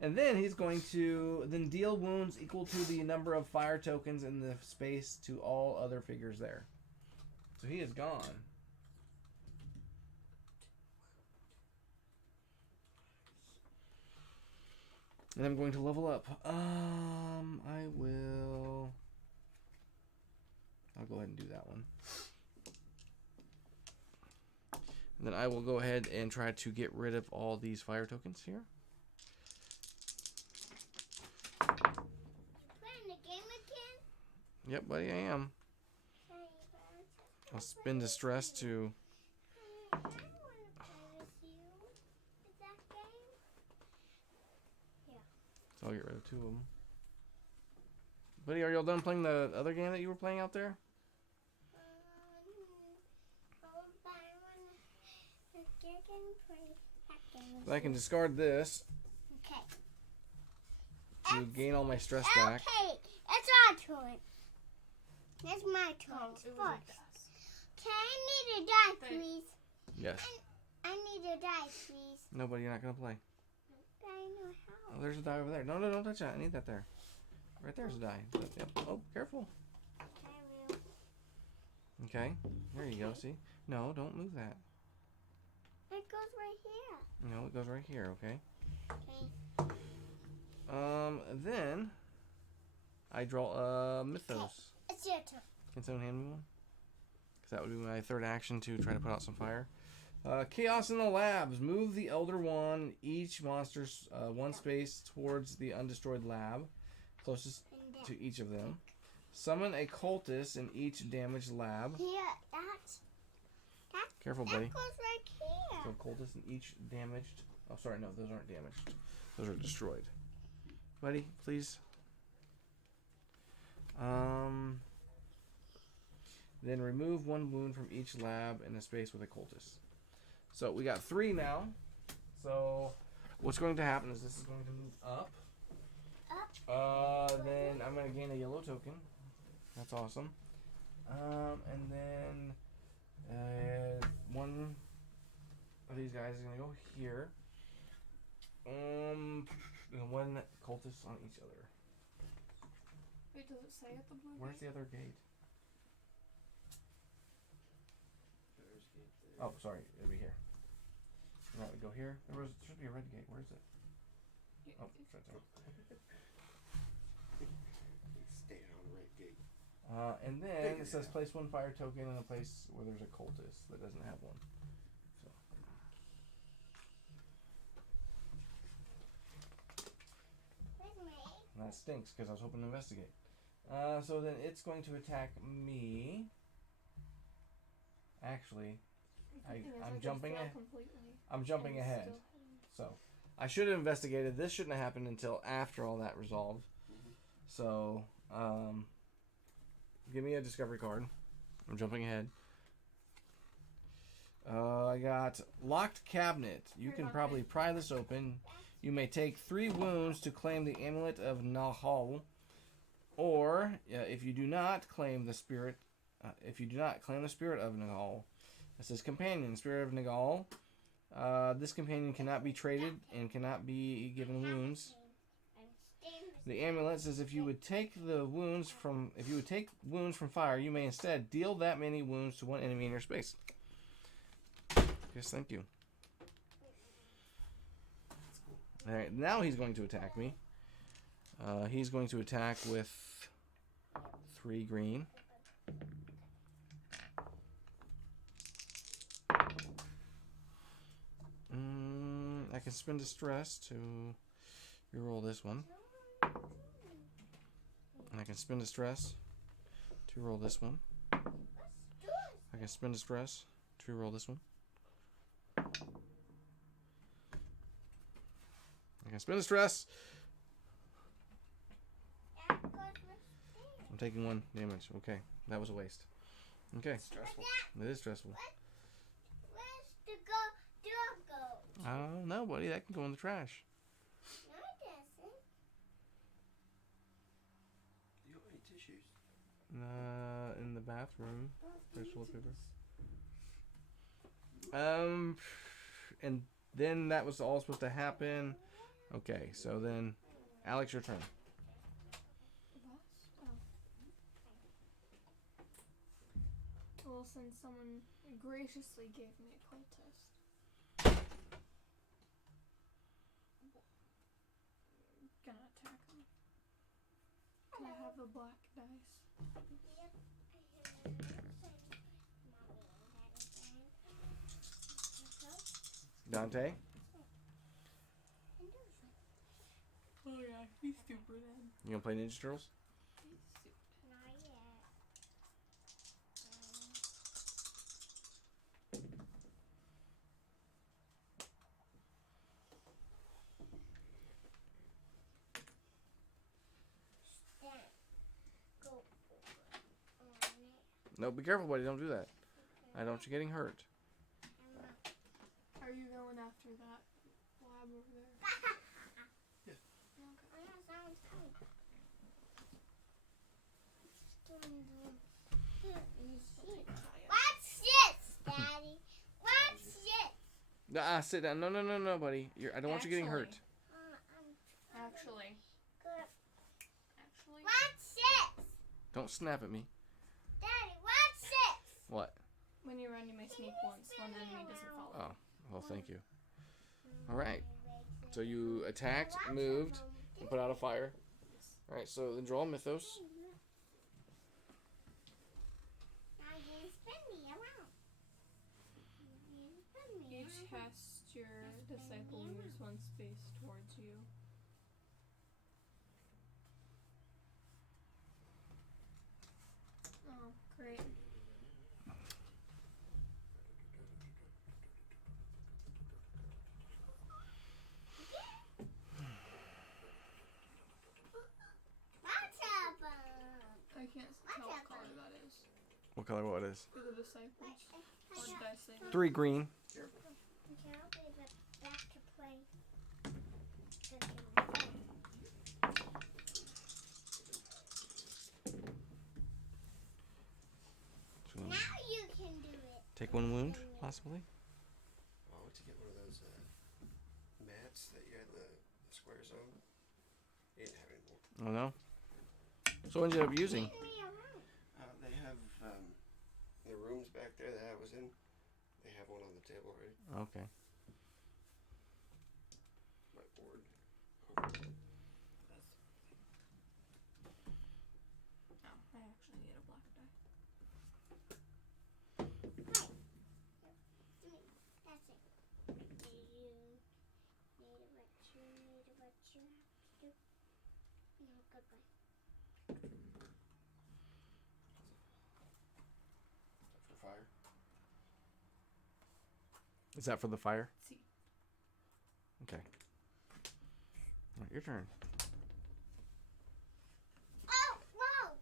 And then he's going to then deal wounds equal to the number of fire tokens in the space to all other figures there. So he is gone. And I'm going to level up. I'll go ahead and do that one. And then I will go ahead and try to get rid of all these fire tokens here. Playing the game again? Yep, buddy, I am. I'll spend distress to... I want to play with you. Is that game? So I'll get rid of 2 of them. Buddy, are y'all done playing the other game that you were playing out there? I can discard this Okay. to gain all my stress back. Okay, it's our turn. It's my turn first. Okay, I need a die, please. Yes. I need a die, please. No, buddy, you're not going to play. I know how. Oh, there's a die over there. No, don't touch that. I need that there. Right there's a die. Yep. Oh, careful. I will. Okay. There you go. See? No, don't move that. It goes right here. No, it goes right here, okay? Okay. Then I draw Mythos. It's your turn. Can someone hand me one? Because that would be my third action to try to put out some fire. Chaos in the Labs. Move the Elder Wand, each monster's one space towards the undestroyed lab, closest to each of them. Summon a cultist in each damaged lab. Here, that's. Careful, buddy. That goes right here. So cultists in each damaged. Oh, sorry, no, those aren't damaged. Those are destroyed. Buddy, please. Then remove one wound from each lab in a space with a cultist. So we got 3 now. So what's going to happen is this is going to move up. Then I'm going to gain a yellow token. That's awesome. And then one of these guys is going to go here. And one cultist on each other. Wait, does it say at the blue? Where's the other gate? Oh, sorry, it'll be here. Now we go here. There should be a red gate. Where is it? Oh, it's right there. Stay on the red gate. And then it says place one fire token in a place where there's a cultist that doesn't have one. So. And that stinks because I was hoping to investigate. So then it's going to attack me. Actually, I'm jumping ahead. So I should have investigated. This shouldn't have happened until after all that resolved. So give me a discovery card. I'm jumping ahead. I got locked cabinet. You can probably pry this open. You may take 3 wounds to claim the amulet of Nahal, or if you do not claim the spirit, of Nahal, it says companion, spirit of Nahal. This companion cannot be traded and cannot be given wounds. The amulet says if you would take wounds from fire, you may instead deal that many wounds to one enemy in your space. Yes, thank you. Alright, now he's going to attack me. He's going to attack with 3 green. I can spend distress to reroll this one. And I can spend distress to roll this one. I can spend distress to reroll this one. I can spend distress. I'm taking 1 damage. Okay, that was a waste. Okay. Stressful. It is stressful. Where's the dog go? Oh, no, buddy. That can go in the trash. No, it doesn't. You don't need tissues. In the bathroom. There's toilet paper. And then that was all supposed to happen. Okay, so then, Alex, your turn. Well, since someone graciously gave me a cultist, gonna attack him. Can I have the black dice? Dante? Oh yeah, he's super dead. You gonna play Ninja Turtles? He's super Not yet. No, be careful, buddy. Don't do that. I don't want you getting hurt. Are you going after that lab over there? Yeah. Okay. What's this, Daddy? What's this? Sit down. No, buddy. I don't want you getting hurt. Actually. What's this? Don't snap at me. Daddy, what's this? What? When you run, you may sneak once. One enemy doesn't follow. Oh, well, thank you. All right. So you attacked, moved, and put out a fire. All right. So then draw a mythos. Now you spin me around. Each cast your disciple moves one space towards you. Oh, great. I can't tell what color that is. What color? What is? For the disciples. What did I say? 3 green. Okay, I'll leave it back to play. Now you can do it. Take 1 wound, possibly. Oh, I went to get one of those mats that you had the squares on. You didn't have any more. Oh no. So what ended up using? Spin me around. They have the rooms back there that I was in. They have one on the table already. Okay. My board. No, I actually need a black die. That's it. You need what you have to do. No, goodbye. For fire. Is that for the fire? See. Okay. All right, your turn. Oh, whoa!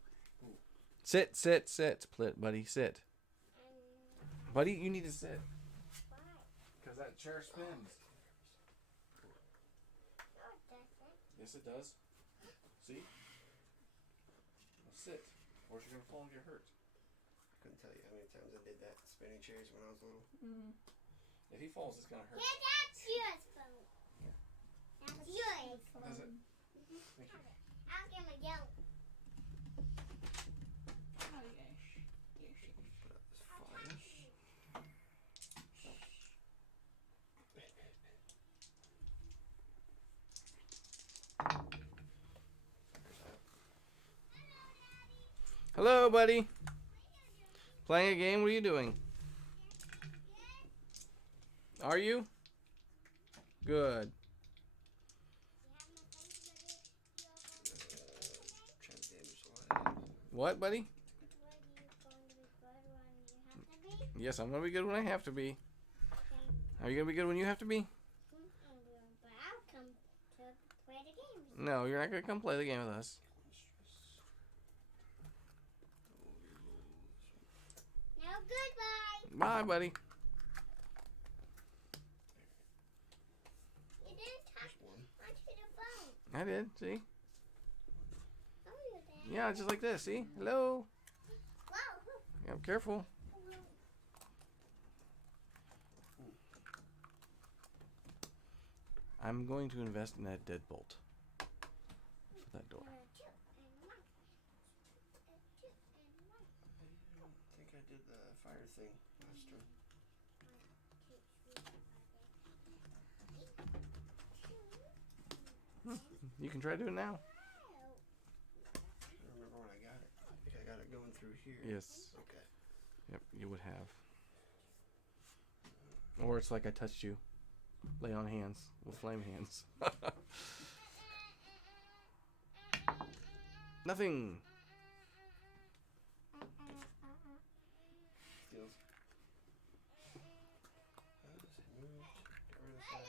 Sit, buddy. Sit. Buddy, you need to sit. Why? Because that chair spins. No, it doesn't. Yes, it does. See? Now sit. Or you're going to fall and get hurt. I couldn't tell you how many times I did that spinning chairs when I was little. Mm-hmm. If he falls, it's going to hurt. Yeah, that's yours, phone. That's yours. Does it? Thank you. I'll give him a yell. Oh, yes. Yes, yes. Put out this fire. Hello, buddy. Playing a game? What are you doing? Are you? Good. Trying to damage the light. What, buddy? What are you going to be good when you have to be? Yes, I'm going to be good when I have to be. Okay. Are you going to be good when you have to be? But I'll come to play the game. No, you're not going to come play the game with us. Now goodbye. Bye, buddy. You didn't talk One. onto the phone. I did, see? Oh, you did. Yeah, just like this, see? Hello? Whoa. Yeah, careful. I'm going to invest in that deadbolt for that door. I don't think I did the fire thing last turn. You can try to do it now. I don't remember when I got it. I think I got it going through here. Yes. Okay. Yep, you would have. Or it's like I touched you. Lay on hands with flame hands. Nothing. Steals. Moved. Get rid of the fire.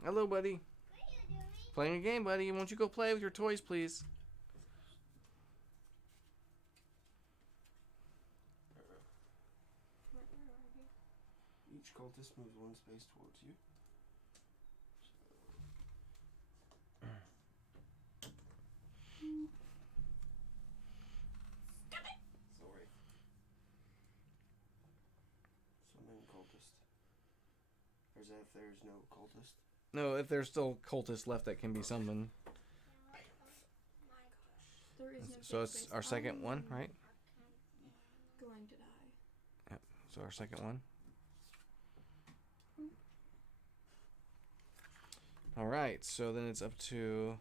That. Hello, buddy. What are you doing? Playing a game, buddy. Won't you go play with your toys, please? cultist moves 1 space towards you. Sorry. Summon cultist. Or is that if there's no cultist? No, if there's still cultists left that can be summoned. There is no So safe it's space. our second one, right? Going to die. So our second one. All right. So then it's up to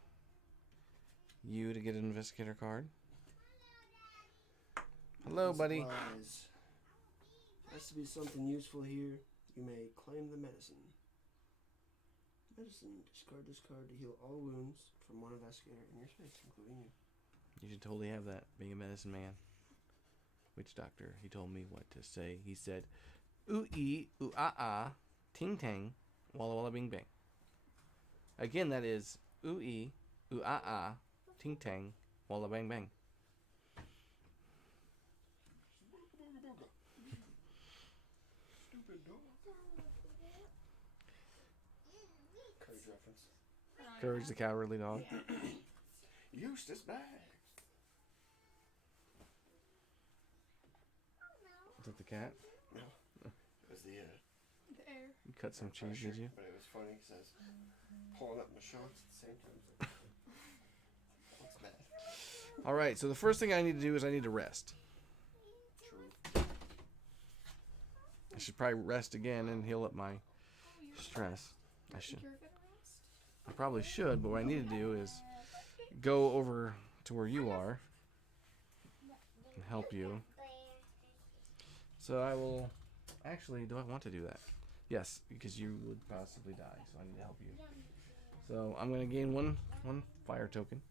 you to get an investigator card. Hello, buddy. Supplies. Has to be something useful here. You may claim the medicine. Medicine. Discard this card to heal all wounds from 1 investigator in your space, including you. You should totally have that, being a medicine man. Witch doctor, he told me what to say. He said, ooh-ee, ooh-ah-ah, ting-tang, walla-walla bing-bang. Again, that is ooh-ee, ooh-ah-ah, ting-tang, walla-bang-bang. Stupid dog. Courage reference. Courage the Cowardly Dog. Eustace bag. Is that the cat? No. It was the The air. You cut some cheese, pressure, did you? But it was funny because I was pulling up my shorts at the same time. What's that? All right, so the first thing I need to do is I need to rest. True. I should probably rest again and heal up my stress. I should. You're gonna rest? I probably should, but what I need to do is go over to where you are and help you. So I will... Actually, do I want to do that? Yes, because you would possibly die, so I need to help you. So I'm going to gain one fire token.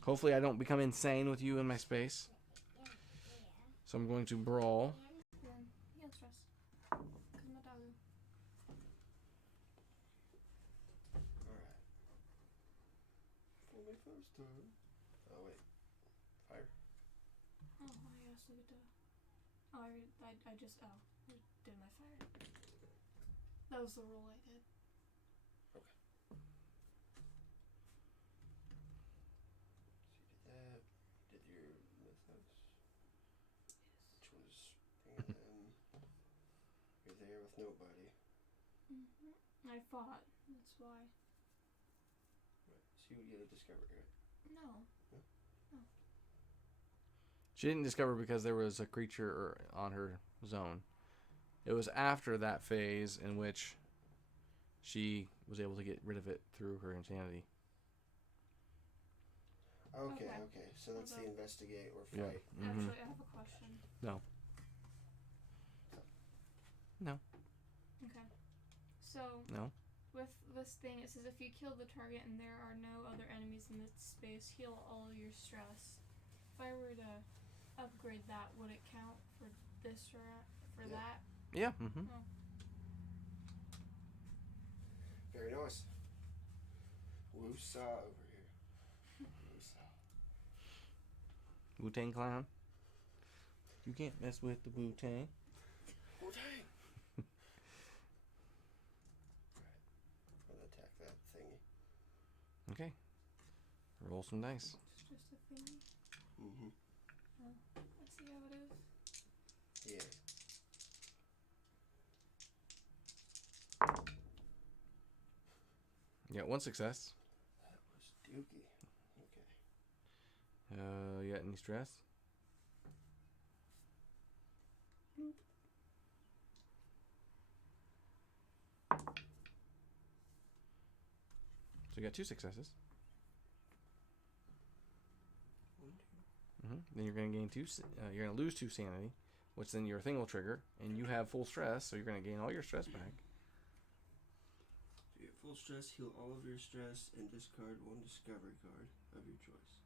Hopefully I don't become insane with you in my space. So I'm going to brawl. Heal stress. Kumadalu. Alright. For me first turn. Oh, wait. Fire. Oh, I also get to... Oh, I just... Oh, I did my fire. That was the roll I did. Okay. So you did that. Did your mythos. Which was bringing them. You're there with nobody. I fought. That's why. Right. So you would get a discovery, right? No. She didn't discover because there was a creature on her zone. It was after that phase in which she was able to get rid of it through her insanity. Okay, Okay. okay. So that's the investigate or Yeah. fight. Mm-hmm. Actually, I have a question. No. No. Okay. So, No. with this thing, it says if you kill the target and there are no other enemies in this space, heal all your stress. If I were to upgrade that, would it count for this or for Yeah. that? Yeah. Mm-hmm. Oh. Very nice. Woosah over here. Woosah. Wu-Tang Clan. You can't mess with the Wu-Tang. Oh, dang! Alright. I'm gonna attack that thingy. Okay. Roll some dice. It's just a thingy. Mm-hmm. Oh, let's see how it is. Yeah. You got one success. That was dookie. Okay. You got any stress? So you got 2 successes. 1, 2. Then you're going to gain 2. You're going to lose 2 sanity, which then your thing will trigger, and you have full stress, so you're going to gain all your stress back. You get full stress, heal all of your stress, and discard 1 discovery card of your choice.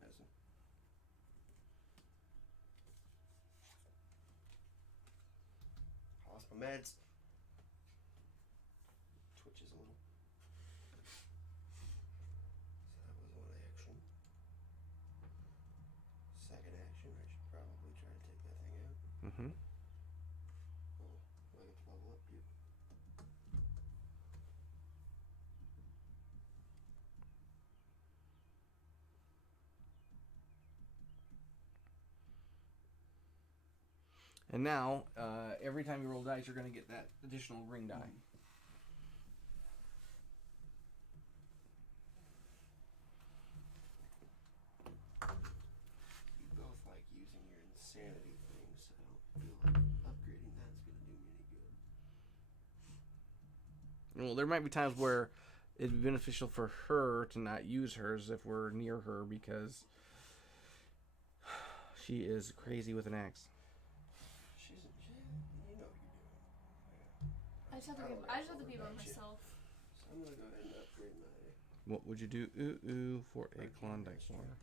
Medicine. Lost my meds. Twitches a little. So that was 1 action. Mm-hmm. Oh, I get to level up, dude. And now, every time you roll dice, you're going to get that additional ring die. You both like using your insanity thing, so I don't feel like upgrading that's going to do me any good. Well, there might be times where it'd be beneficial for her to not use hers if we're near her because she is crazy with an axe. You know what you're doing. Yeah. I just have to be by myself. So I'm gonna go ahead and upgrade my What would you do for a Klondike bar?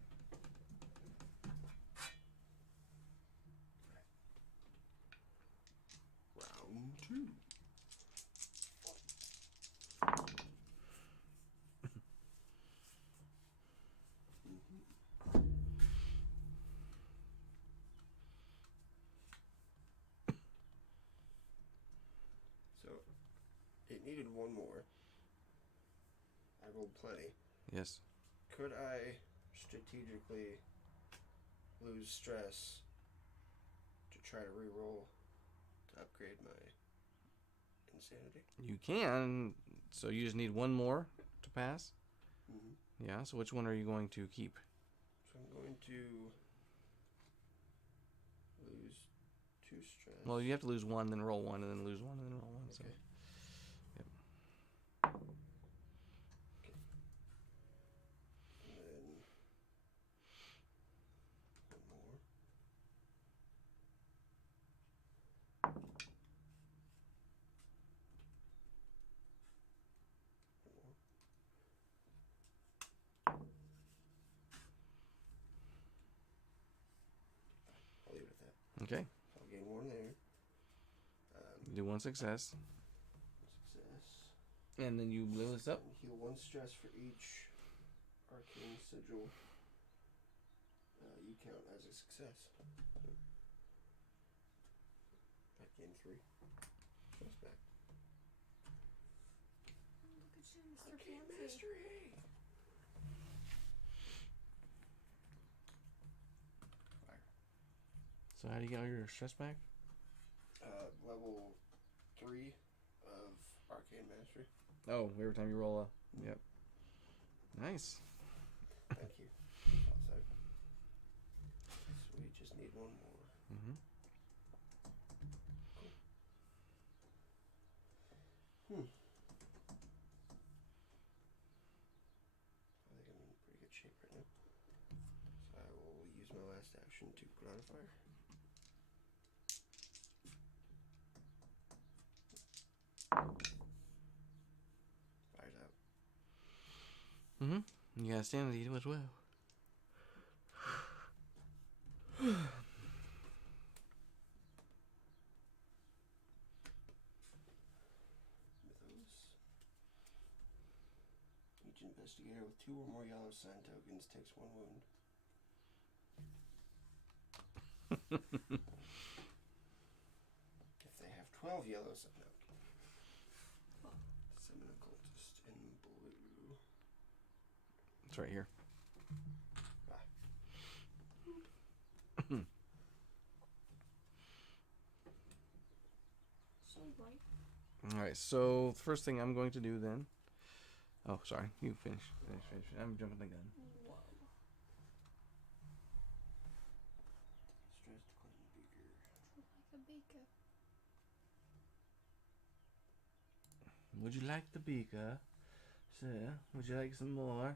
round 2. So it needed one more. I rolled plenty. Yes. Could I strategically lose stress to try to re-roll to upgrade my insanity? You can. So you just need one more to pass? Mm-hmm. Yeah, so which one are you going to keep? So I'm going to lose 2 stress. Well, you have to lose one, then roll one, and then lose one, and then roll one. Okay. So. Yep. Okay. And then one more. I'll leave it at that. Okay. So I'll gain 1 there. You do one success. Success. And then you blow this up. And heal 1 stress for each arcane sigil you count as a success. I gain 3 stress back. Look at you, Mr. Arcane Fancy. Mastery! So how do you get all your stress back? Level 3 of Arcane Mastery. Oh, every time you roll a... Yep. Nice. Thank you. Outside. So we just need 1 more. Mm-hmm. Cool. I think I'm in pretty good shape right now. So I will use my last action to put on a fire. Fire's out. Mm-hmm. You got sanity as well. Mythos. Each investigator with 2 or more yellow sign tokens takes 1 wound. If they have 12 yellow sign tokens. Summon a cultist in blue. It's right here. So bright. All right, so the first thing I'm going to do then... Oh, sorry. You finish. I'm jumping the gun. Whoa. Stress to clean beaker. Like a beaker. Would you like the beaker? Sir, would you like some more? I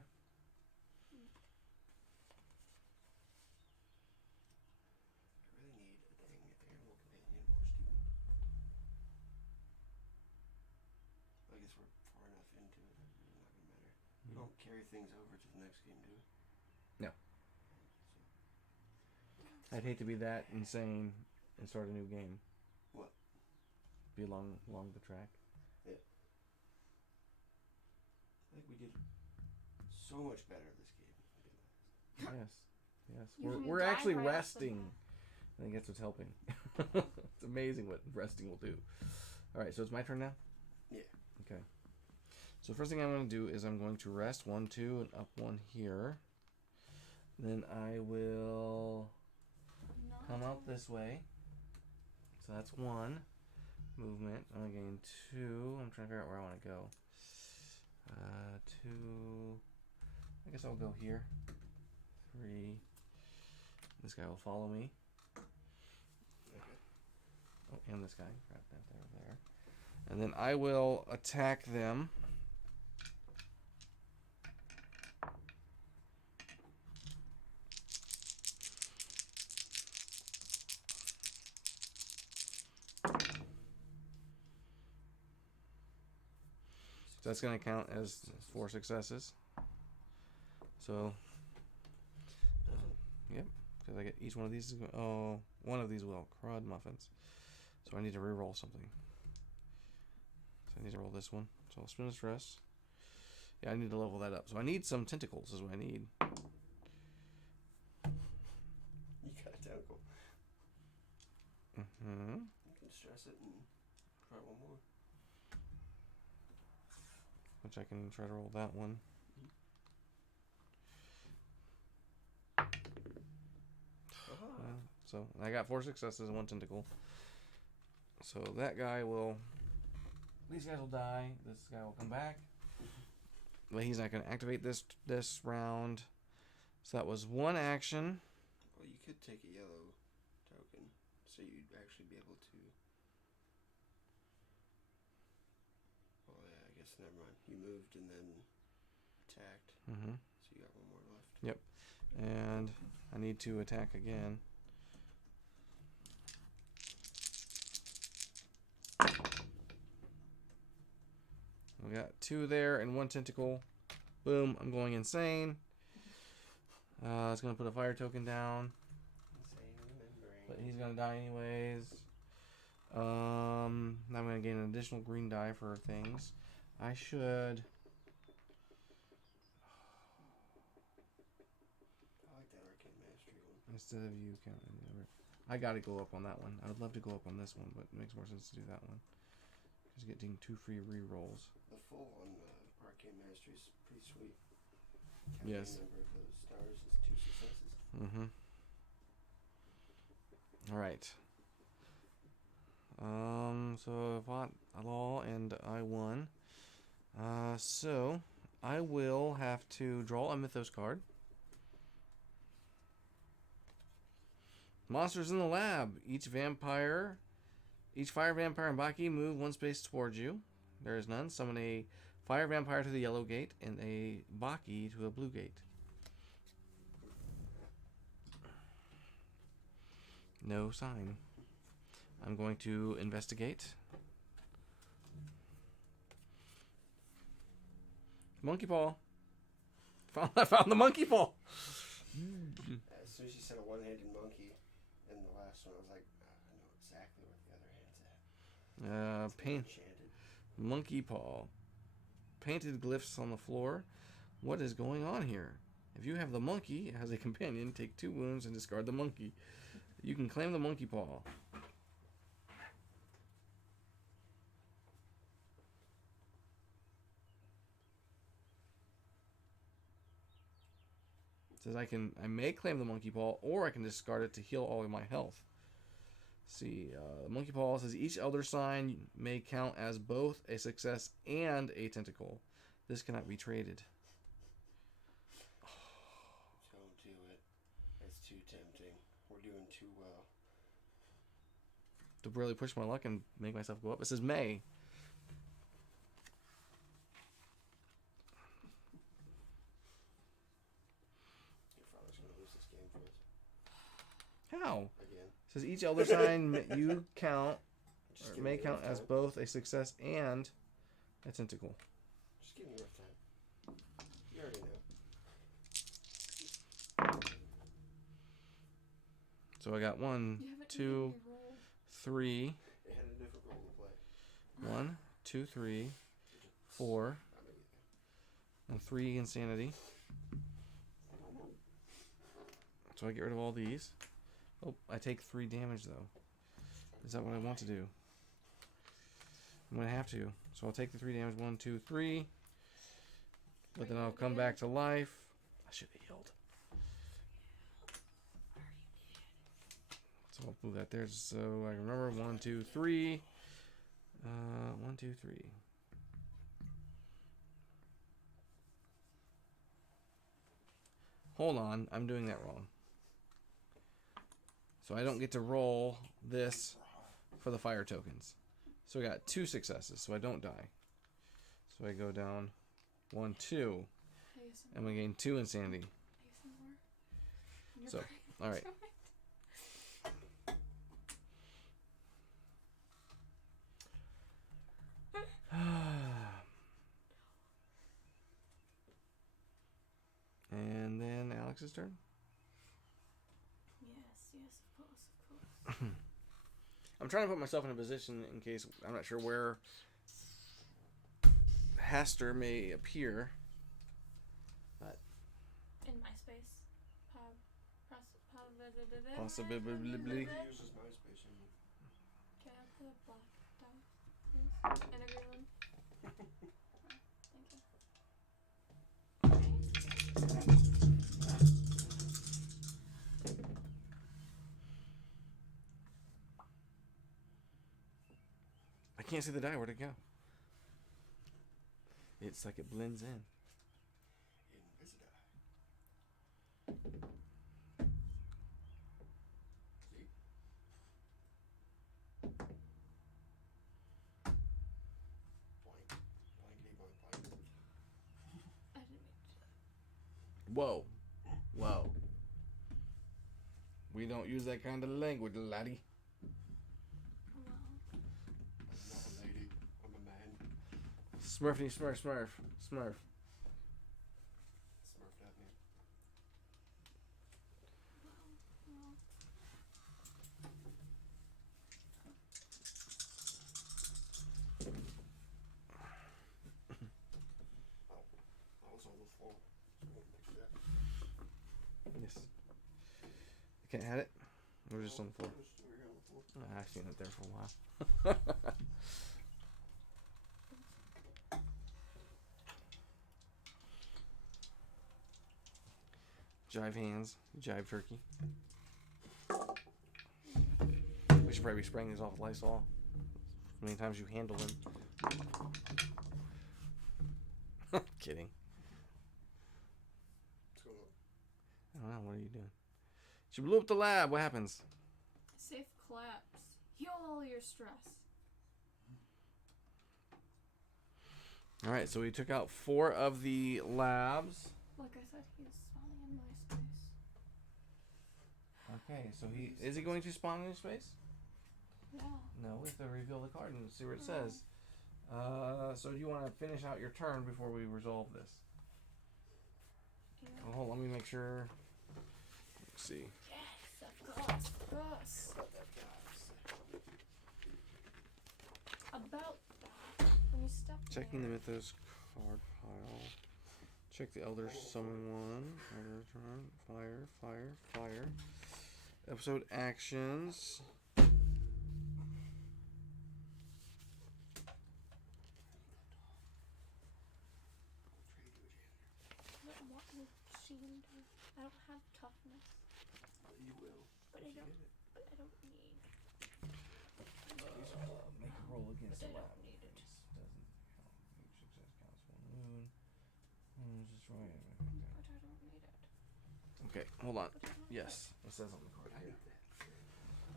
really need a dang animal companion or student. I guess we're far enough into it that it's not gonna matter. We don't carry things over to the next game, do we? No. I'd hate to be that insane and start a new game. What? Be along the track. Yeah. I think we did so much better this game than we did last. Yes. You We're died actually right off the resting. bat. I think that's what's helping. It's amazing what resting will do. All right, so it's my turn now? Yeah. Okay. So first thing I'm going to do is I'm going to rest 1, 2, and up 1 here. Then I will come out this way. So that's 1 movement. I'm going to gain 2. I'm trying to figure out where I want to go. 2. I guess I'll go here. 3. This guy will follow me. Okay. Oh, and this guy. Right there. And then I will attack them. So that's going to count as 4 successes. So, yep, because I get each one of these. Oh, one of these will. Crud muffins. So I need to re-roll something. So I need to roll this one. So I'll spin a stress. Yeah, I need to level that up. So I need some tentacles is what I need. You got a tentacle. Mm-hmm. You can stress it and try one more. Which I can try to roll that one. So I got 4 successes and 1 tentacle. So that guy will... These guys will die. This guy will come back. But he's not going to activate this round. So that was 1 action. Well, you could take a yellow token, so you'd actually be able to... Well, yeah, I guess never mind. You moved and then attacked, Mm-hmm. so you got 1 more left. Yep. And I need to attack again. We got 2 there and 1 tentacle. Boom, I'm going insane. It's going to put a fire token down. Insane remembering. But he's going to die anyways. Now I'm going to gain an additional green die for things. I should... I like that arcane mastery one. Instead of you counting the other. I got to go up on that one. I would love to go up on this one, but it makes more sense to do that one. Just getting 2 free re-rolls. The full on arcane mastery is pretty sweet. Yes. The number of those stars is 2 successes. Mm-hmm. All right. So I fought Alal and I won. So I will have to draw a Mythos card. Monsters in the lab. Each fire vampire and Baki move 1 space towards you. There is none. Summon a fire vampire to the yellow gate and a Baki to a blue gate. No sign. I'm going to investigate. Monkey paw. I found the monkey paw. As soon as you said a one-handed monkey in the last one, I was like, I know exactly where the other hand's at. Paint Enchanted. monkey paw. Painted glyphs on the floor. What is going on here? If you have the monkey as a companion, take 2 wounds and discard the monkey. You can claim the monkey paw. It says I may claim the monkey paw, or I can discard it to heal all of my health. See, monkey paw says each elder sign may count as both a success and a tentacle. This cannot be traded. Don't do it. It's too tempting. We're doing too well. To really push my luck and make myself go up. It says May. Your father's gonna lose this game for us. How? Again. It says each elder sign you count Just or give may me a count rough as time. both a success and a tentacle. Just give me a rough time. You already know. So I got 1, You haven't 2, eaten your roll. 3. It had a different role to play. 1, 2, 3, 4, I know you do. and 3 insanity. So I get rid of all these. Oh, I take 3 damage though. Is that what I want to do? I'm gonna have to. So I'll take the 3 damage. 1, 2, 3. But then I'll come back to life. I should have healed. So I'll move that there so I can remember. 1, 2, 3. 1, 2, 3. Hold on, I'm doing that wrong. So I don't get to roll this for the fire tokens. So I got 2 successes, so I don't die. So I go down 1, 2. I'm gonna gain 2 insanity. So, all right. And then Alex's turn. Yes, of course. I'm trying to put myself in a position in case I'm not sure where Haster may appear. But In my space. possibly. Uses my space in me. Can I have the black die, please? And a green one. Thank you. I can't see the die. Where'd it go? It's like it blends in. Invisida. See? Blank. Blankety blank blank. I didn't mean to do that. Whoa. Whoa. We don't use that kind of language, laddie. Well, I'm not a lady. I'm a man. Smurfy, smurf, smurf, smurf. Smurfed at me. Oh, I was on the floor. So I won't make that. Yes. You can't have it? We're just on the floor. Just over here on the floor. Oh, I've seen it there for a while. Jive hands. Jive turkey. We should probably be spraying these off with Lysol. As many times you handle them. Kidding. What's going on? I don't know. What are you doing? She blew up the lab. What happens? safe collapse. Heal all your stress. Alright, so we took out 4 of the labs. Like I said, he's spawning in my space. Okay, so is he going to spawn in his space? Yeah. No, we have to reveal the card and see what it says. So do you want to finish out your turn before we resolve this? Yeah. Oh, hold on, let me make sure. Let's see. Yes, of course, of course. About that, when you step Checking the there, Mythos card pile. Check the Elder Summon one. Elder turn. Fire, fire, fire. Episode actions. what will Sheen do? I don't have toughness, You will. but I don't need. Make a roll against But the I lab. don't need it. Doesn't count. Each success counts 1 wound. Just right. But I don't need it. Okay, hold on. But I don't Yes, it says on the card I here. need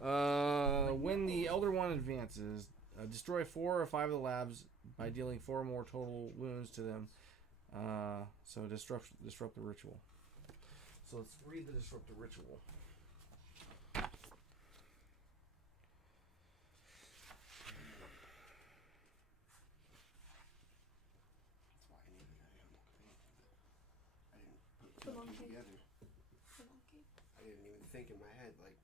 that. When the Elder One advances, destroy 4 or 5 of the labs by dealing 4 or more total wounds to them. So disrupt the ritual. So let's read the disrupt the ritual. That's why I needed that animal thing. I didn't put The 2 and 2 monkey. together. The monkey. I didn't even think in my head, like,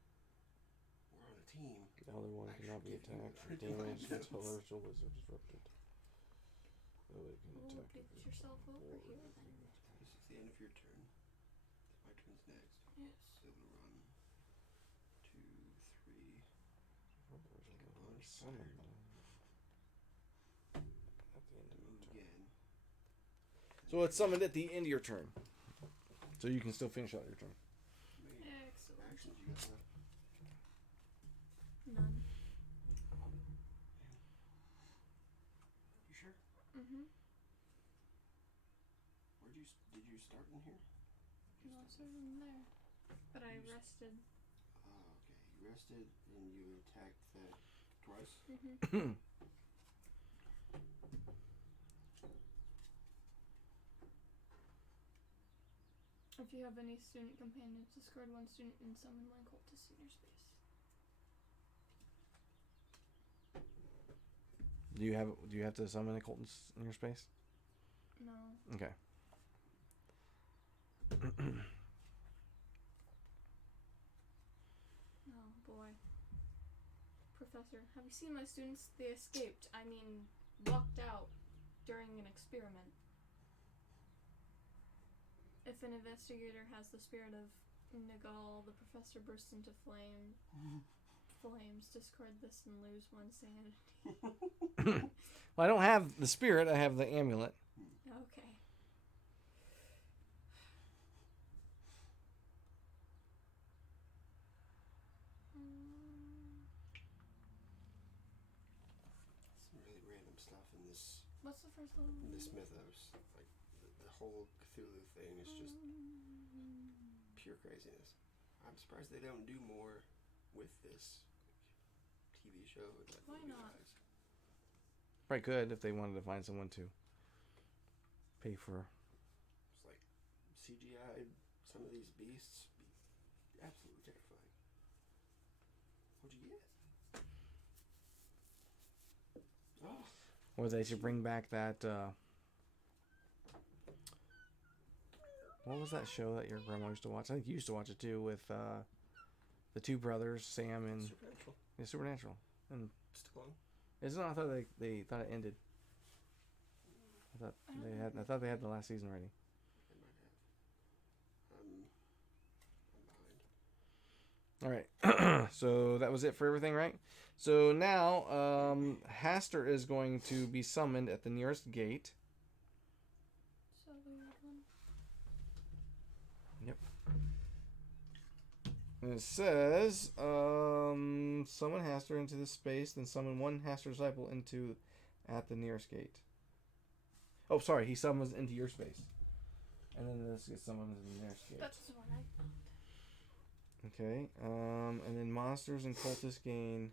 we're on a team. The Elder One I cannot be should give you attacked or the damaged items. until the ritual is disrupted. Oh, it can Oh, attack get if yourself it's over or- here then. This is the end of your turn. My turn's next. Yes. So it'll run 2, 3, Summon. At the end of Move your turn. again. So it's summoned at the end of your turn. So you can still finish out your turn. How many Excellent. actions you got left? None. You sure? Mm-hmm. Did you start in here? No, I started in there. But I You s- rested. Oh, okay. You rested and you attacked that twice. Mm-hmm. If you have any student companions, discard one student and summon one cultist in your space. Do you have to summon a cultist in your space? No. Okay. Oh boy. Professor, have you seen my students? They escaped. I mean, walked out during an experiment. If an investigator has the spirit of Nagal, the professor bursts into flames. Discard this and lose one sanity. Well, I don't have the spirit. I have the amulet. Okay. Some really random stuff in this What's the first level? mythos. Like the whole Cthulhu thing is just pure craziness. I'm surprised they don't do more with this TV show. And like Why movie not? wise. Probably could if they wanted to find someone to pay for. It's like CGI. Some of these beasts be absolutely terrifying. What'd you get? Oh. Or they should bring back that. What was that show that your grandma used to watch? I think you used to watch it too with the two brothers, Sam and Supernatural. yeah, Supernatural. And Still on? isn't it? I thought they thought it ended. I thought they had the last season already. They might have. I'm behind. All right. So that was it for everything, right? So now Haster is going to be summoned at the nearest gate. So we had one. Yep. And it says, summon Haster into this space, then summon one Haster disciple into at the nearest gate. Oh, sorry, he summons into your space. And then this gets summoned to the nearest gate. That's the one I found. Okay, and then monsters and cultists gain...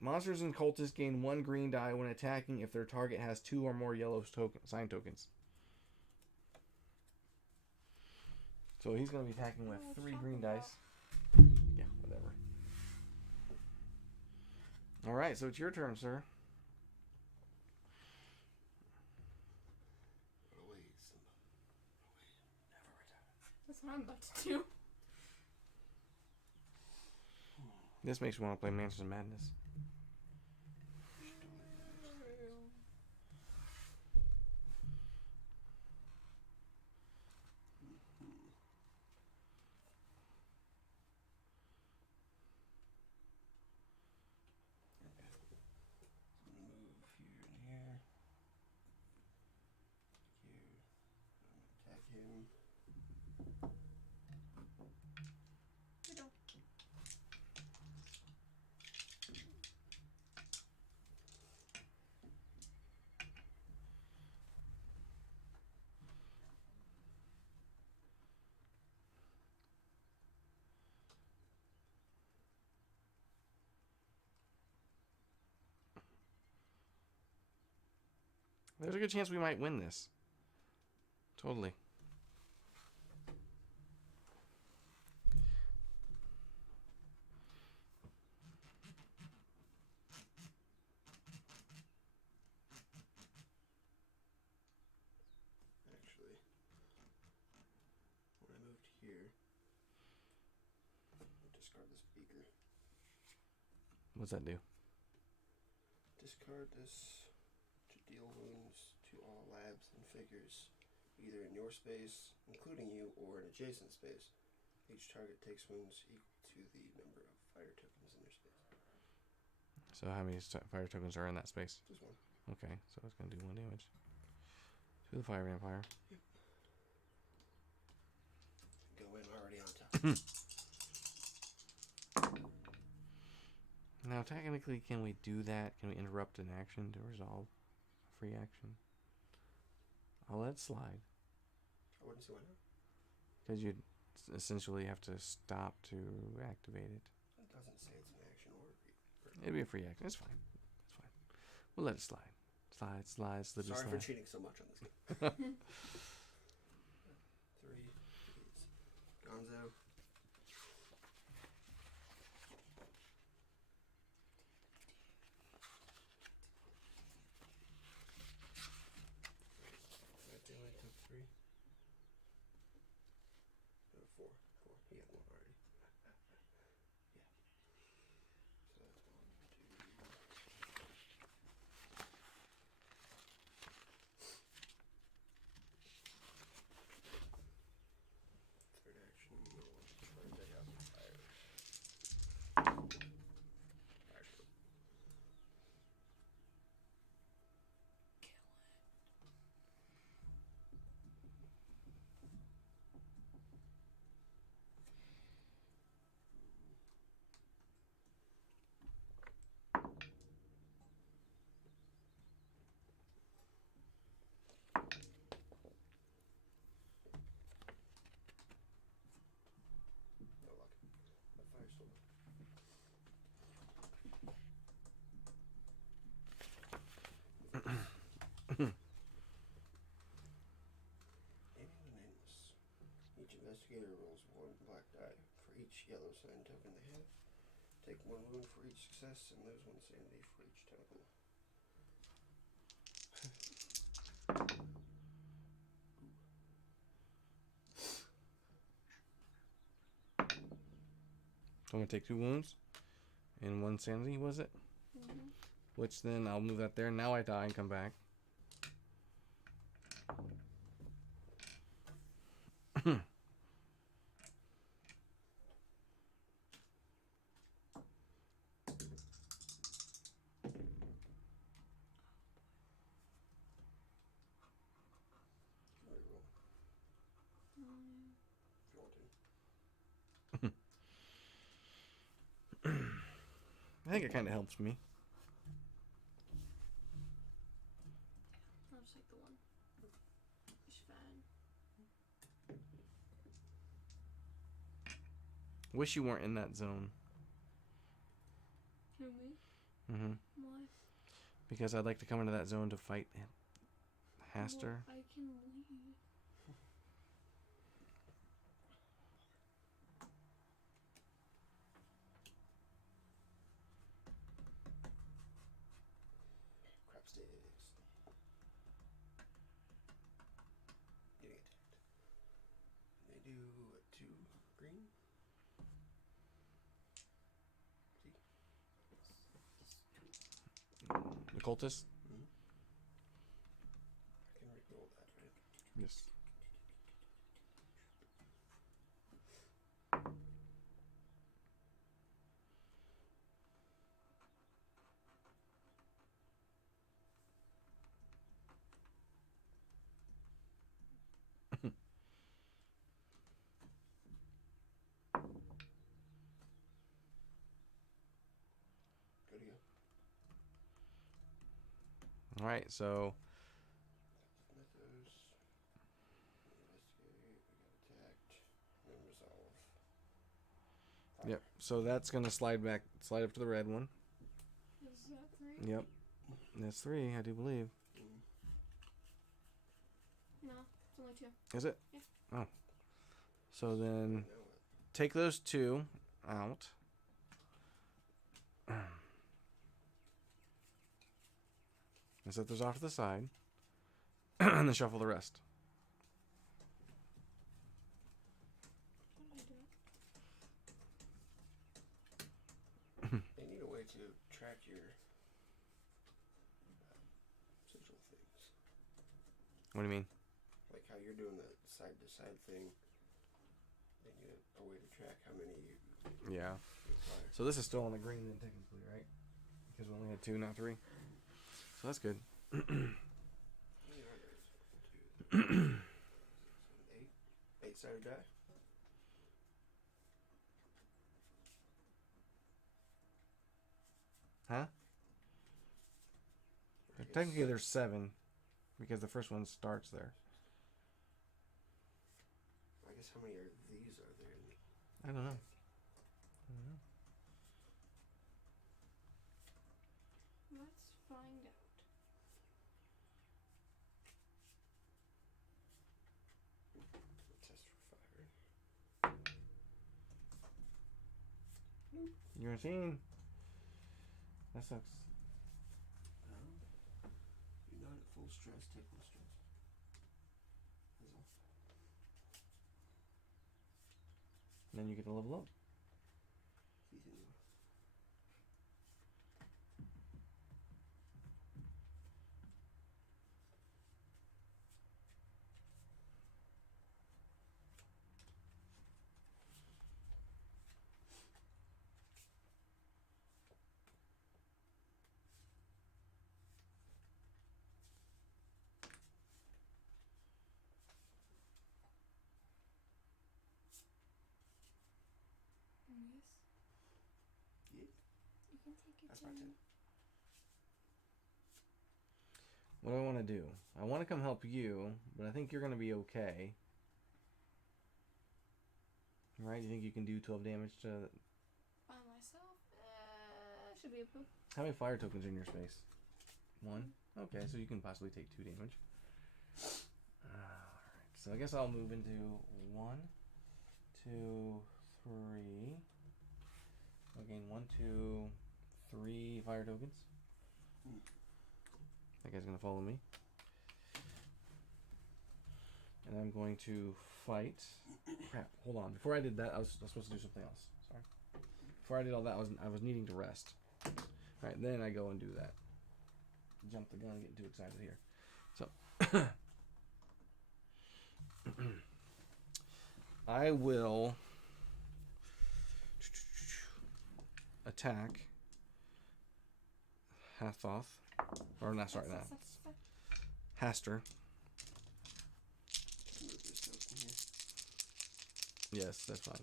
Monsters and cultists gain 1 green die when attacking if their target has 2 or more yellow sign tokens. So he's going to be attacking with 3 green dice. Yeah, whatever. Alright, so it's your turn, sir. Away, Simba. Away. Never return. That's what I'm about to do. This makes me want to play Mansions of Madness. Move here and here. Here. I'm gonna attack him. There's a good chance we might win this. Totally. Actually, when I moved here, I'll discard this beaker. What's that do? Discard this to deal wounds to all labs and figures, either in your space, including you, or an adjacent space. Each target takes wounds equal to the number of fire tokens in their space. So how many fire tokens are in that space? Just one. Okay, so it's gonna do 1 damage to the fire vampire. Go in already on top. Now, technically, can we do that? Can we interrupt an action to resolve a free action? I'll let it slide. I wouldn't see why not. Because you'd essentially have to stop to activate it. It doesn't say it's an action or It'd be a free action. It's fine. It's fine. We'll let it slide. Slide, slide, slippery Sorry slide. for cheating so much on this game. 3 please. Gonzo. They only took 3. No, 4. 4. He had 1 already. Yeah. So that's 1, 2. Third action. Try to take out the fire. Fire sword. No luck. That fire sword. Aiming the nameless. Each investigator rolls 1 black die for each yellow sign token they have. Take 1 wound for each success and lose 1 sanity for each tentacle. So I'm going to take 2 wounds and 1 sanity, was it? Mm-hmm. Which then I'll move that there. Now I die and come back. Reroll Mm. if you want to. I think it kind of helps me. I'll just take the 1. It's fine. Wish you weren't in that zone. Who, me? Mm-hmm. Why? Because I'd like to come into that zone to fight Haster. Well, I can leave. Crap sticks. Getting attacked. They do 2 green. The cultist? Mm-hmm. I can reroll that, right? Yes. Good to go. Alright, so Mythos. Investigate. We got attacked. And then resolve. Fire. yep. So that's gonna slide up to the red one. Is that 3? Yep. That's 3, I do believe. Mm. No, it's only 2. Is it? Yeah. Oh. So then Now what? take those 2 out. And set those off to the side. And then shuffle the rest. What did I do? They need a way to track your sigil things. What do you mean? Like how you're doing the side to side thing. They need a way to track how many you Yeah. apply. So this is still on the green then technically, right? Because we only had 2, not 3. So that's good. How many are there? 1, 2, 3, 4, 5, 6, 7, 8. 8-sided die. Huh? Or I guess Technically, 6. there's 7. Because the first one starts there. I guess how many are these are there? I don't know. Let's find out. Test for fire. You're machine. That sucks. You're not at full stress. Take 1 stress. That's all. And then you get to level up. Continue. Yes. Yeah. You can take your That's my turn. 10. What do I want to do? I want to come help you, but I think you're going to be okay. Right? You think you can do 12 damage to... By myself? Should be able to. How many fire tokens are in your space? 1? Okay, so you can possibly take 2 damage. Alright, so I guess I'll move into 1, 2, 3. I'll gain 1, 2, 3 fire tokens. That guy's gonna follow me. And I'm going to fight. Crap, hold on. Before I did that, I was supposed to do something else. Sorry. Before I did all that, I was needing to rest. Alright, then I go and do that. Jump the gun and get too excited here. So I will attack Hathoth. Or not, sorry, not Haster. Move this token here. Yes, that's fine.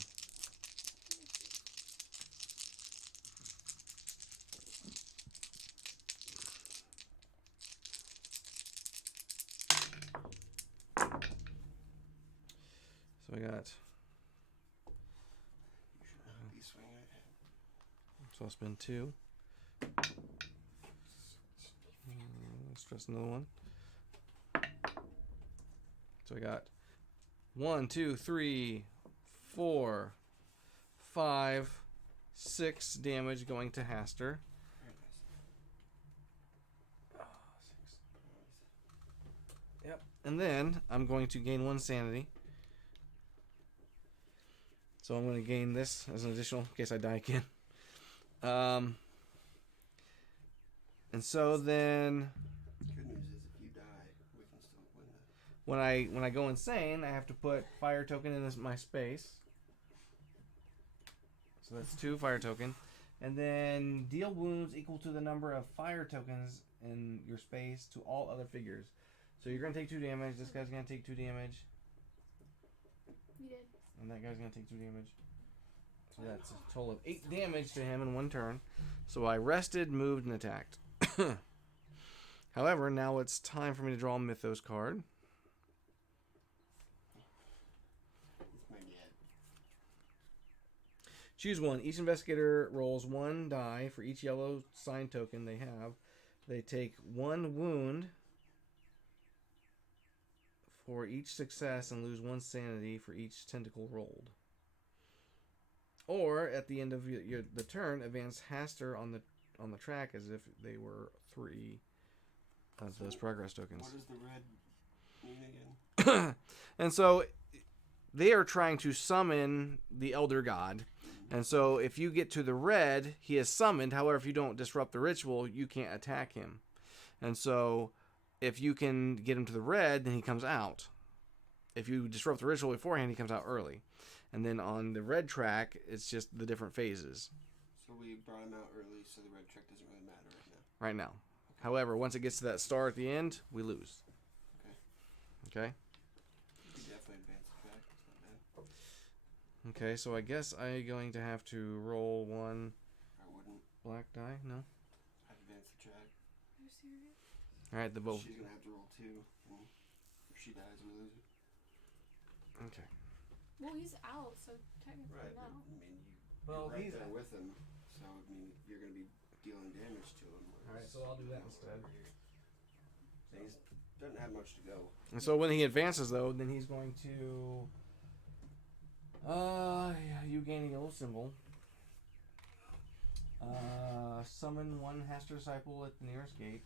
So I got. You should not be swinging it. So I'll spend 2. Stress another 1. So I got 1, 2, 3, 4, 5, 6 damage going to Haster. Very nice. Oh, 6. Yep. And then I'm going to gain 1 sanity. So I'm going to gain this as an additional in case I die again. And so then Good news is if you die, we can still win the. when I go insane, I have to put fire token in my space. So that's 2 fire token. And then deal wounds equal to the number of fire tokens in your space to all other figures. So you're going to take 2 damage. This guy's going to take 2 damage. You did. And that guy's going to take 2 damage. So that's a total of 8 damage to him in 1 turn. So I rested, moved, and attacked. However, now it's time for me to draw a Mythos card. It's my dad. Choose 1. Each investigator rolls 1 die for each yellow sign token they have. They take 1 wound for each success and lose 1 sanity for each tentacle rolled. Or at the end of the turn, advance Haster on the track as if they were 3 of those progress tokens. What does the red mean again? And so they are trying to summon the Elder God. And so if you get to the red, he is summoned. However, if you don't disrupt the ritual, you can't attack him. And so if you can get him to the red, then he comes out. If you disrupt the ritual beforehand, he comes out early. And then on the red track, it's just the different phases. So But we brought him out early, so the red check doesn't really matter right now. right now. However, once it gets to that star at the end, we lose. Okay. Okay? You can definitely advance the track. It's not bad. Okay, so I guess I'm going to have to roll one I wouldn't. black die. No? I'd advance the track. Are you serious? Alright, the both. She's going to have to roll 2. And if she dies, we lose it. Okay. Well, he's out, so technically Right. no. But, I mean, Well, you're right he's there out. with him. So, I mean, you're going to be dealing damage to him. Alright, so I'll do that instead. So he doesn't have much to go. And so when he advances, though, then he's going to. You gain a yellow symbol. Summon one Haster disciple at the nearest gate.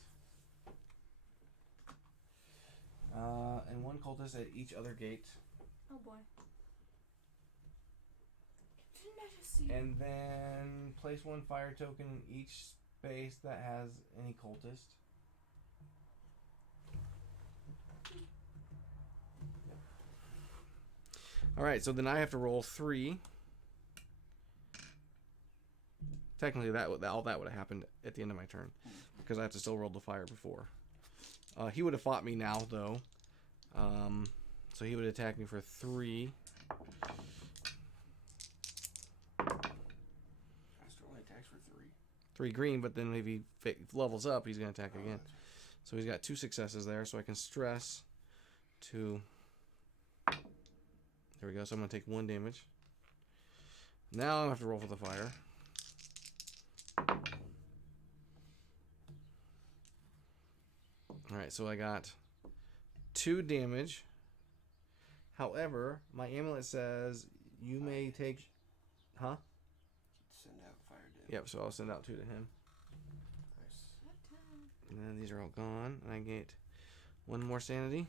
And one cultist at each other gate. Oh boy. Didn't I just see? And then place one fire token in each space that has any cultist. Alright, so then I have to roll 3. Technically, all that would have happened at the end of my turn. Because I have to still roll the fire before. He would have fought me now, though. So he would attack me for 3. Master only attacks for 3. 3 green, but then if he levels up, he's going to attack again. That's So he's got 2 successes there, so I can stress to... There we go, so I'm going to take 1 damage. Now I have to roll for the fire. Alright, so I got 2 damage. However, my amulet says you may take... Huh? Send out fire damage. Yep, so I'll send out 2 to him. Nice. And then these are all gone. And I get 1 more sanity.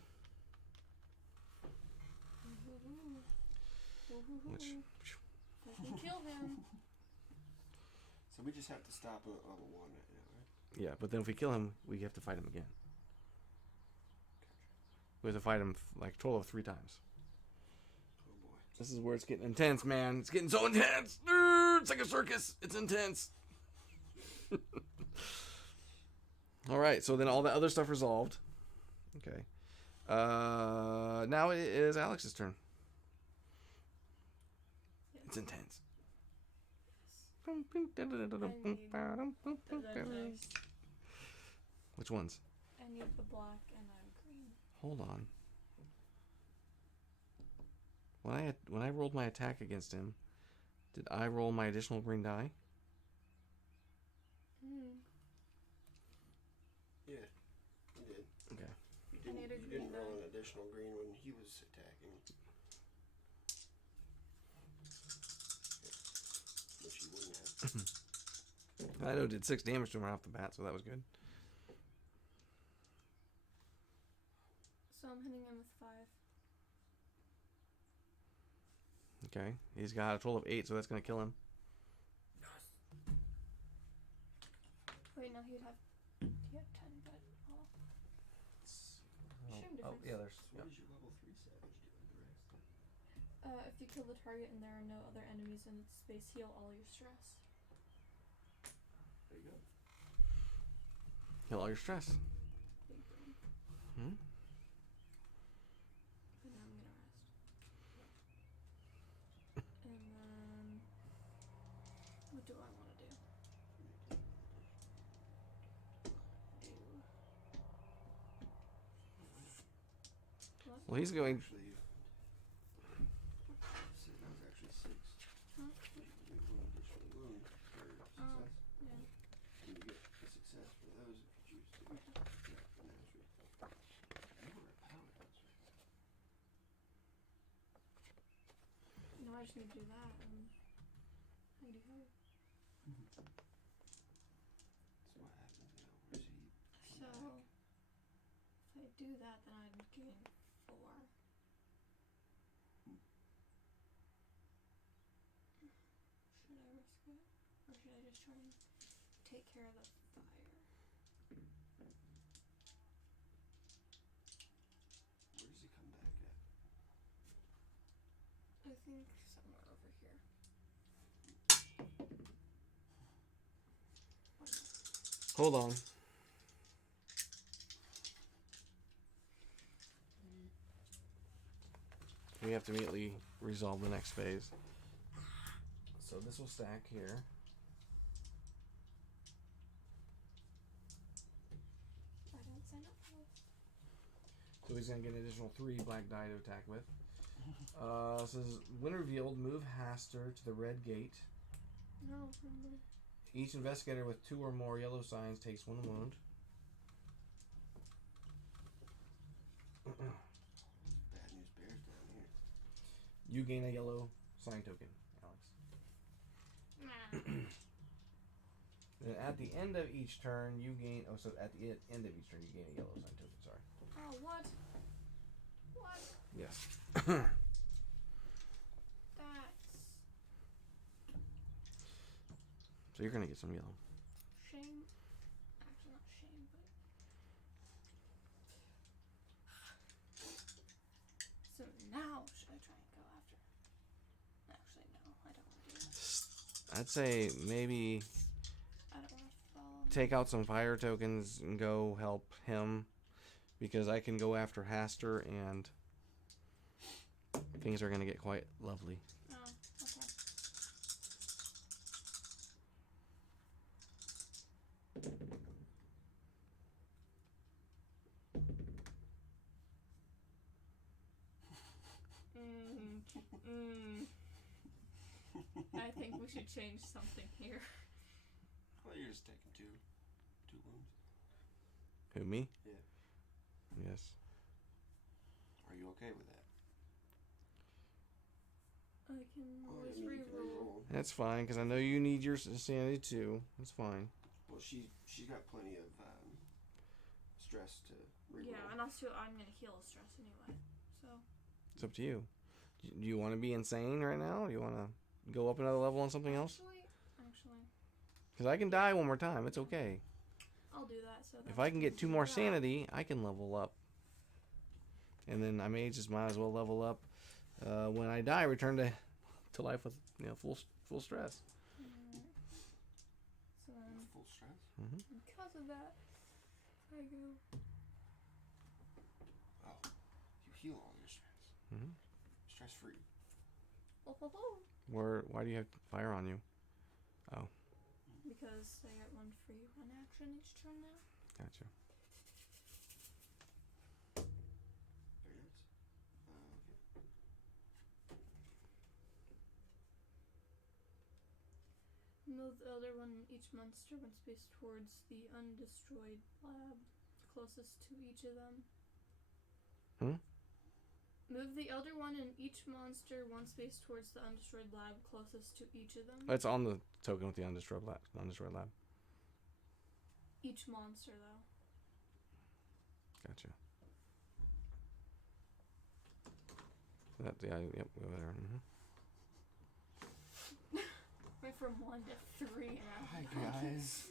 Which... Doesn't kill him. So we just have to stop at level 1 right now, right? Yeah, but then if we kill him, we have to fight him again. We have to fight him like a total of 3 times. Oh boy. This is where it's getting intense, man. It's getting so intense. It's like a circus. It's intense. All right, so then all the other stuff resolved. Okay. Now it is Alex's turn. It's intense. Which ones? I need the black and I'm green. Hold on. When I rolled my attack against him, did I roll my additional green die? Yeah, you did. Okay. You I need a didn't green roll die. an additional green when he was attacking. Which you wouldn't have. I know it did 6 damage to him right off the bat, so that was good. So I'm hitting him with 5. Okay. He's got a total of 8, so that's going to kill him. Wait, no, he'd have 10, but oh. Same difference. yeah, there's... So what does your level 3 savage do in the rest? If you kill the target and there are no other enemies in its space, heal all your stress. There you go. Heal all your stress. Big brain. Hmm? And now I'm gonna rest. And then what do I want to do? What? Well, he's going... Actually, that was actually 6. Huh? You get 1 additional wound for success. Yeah. And you get a success for those if you choose to. Yeah, and that's right. You were a power, that's right. No, I just need to do that. How do you go? So what happens now? Where's he? So if I do that, then I'd gain 4. Should I risk it, or should I just try and take care of the fire? Where does he come back at? I think somewhere over here. Hold on. We have to immediately resolve the next phase. So this will stack here. I don't sign up for this. So he's going to get an additional 3 black die to attack with. Says, when revealed, move Haster to the red gate. No, remember. Each investigator with 2 or more yellow signs takes 1 wound. Bad news bears down here. You gain a yellow sign token, Alex. Then at the end of each turn, you gain... Oh, so at the end of each turn, you gain a yellow sign token. Sorry. Oh, what? What? Yes. That's... So you're going to get some yellow. Shame. Actually, not shame, but... So now, should I try and go after? Actually, no. I don't want to do that. I'd say maybe I don't want to follow. take out some fire tokens and go help him. Because I can go after Haster and things are going to get quite lovely. Oh, okay. I think we should change something here. Well, you're just taking two wounds. Who, me? Yeah. Yes. Are you okay with that? I can always you can reroll. That's fine, because I know you need your sanity too. That's fine. Well, she's got plenty of stress to reroll. Yeah, and also I'm gonna heal the stress anyway. So. It's up to you. Do you want to be insane right now? Do you want to go up another level on something else? Actually. Because I can die one more time. It's okay. I'll do that. So If I can get 2 more sanity, I can level up. And then I may just might as well level up. When I die, return to life with full stress. So then, Full stress? Mm-hmm. because of that, I go. Oh, you heal all your stress. Mm-hmm. Stress free. Why do you have fire on you? Oh. Because I get 1 free run action each turn now. Gotcha. Very nice. Okay. Move the elder one in each monster one space towards the undestroyed lab closest to each of them. Move the elder one in each monster 1 space towards the undestroyed lab closest to each of them. It's on the token with the undestroyed lab. Each monster, though. Gotcha. Yep, go there. Mm-hmm. Went from 1 to 3 now. Hi guys.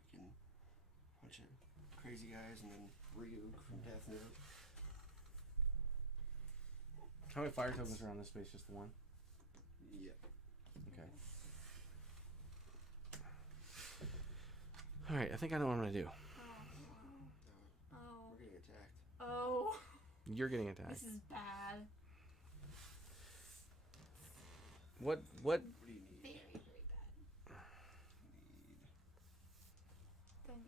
Freaking bunch of crazy guys, and then Ryuk from Death Note. How many fire tokens are on this space? Just the 1? Yep. Okay. Alright, I think I know what I'm going to do. Oh. We're getting attacked. Oh. You're getting attacked. This is bad. What? What do you need? Very, very bad. Then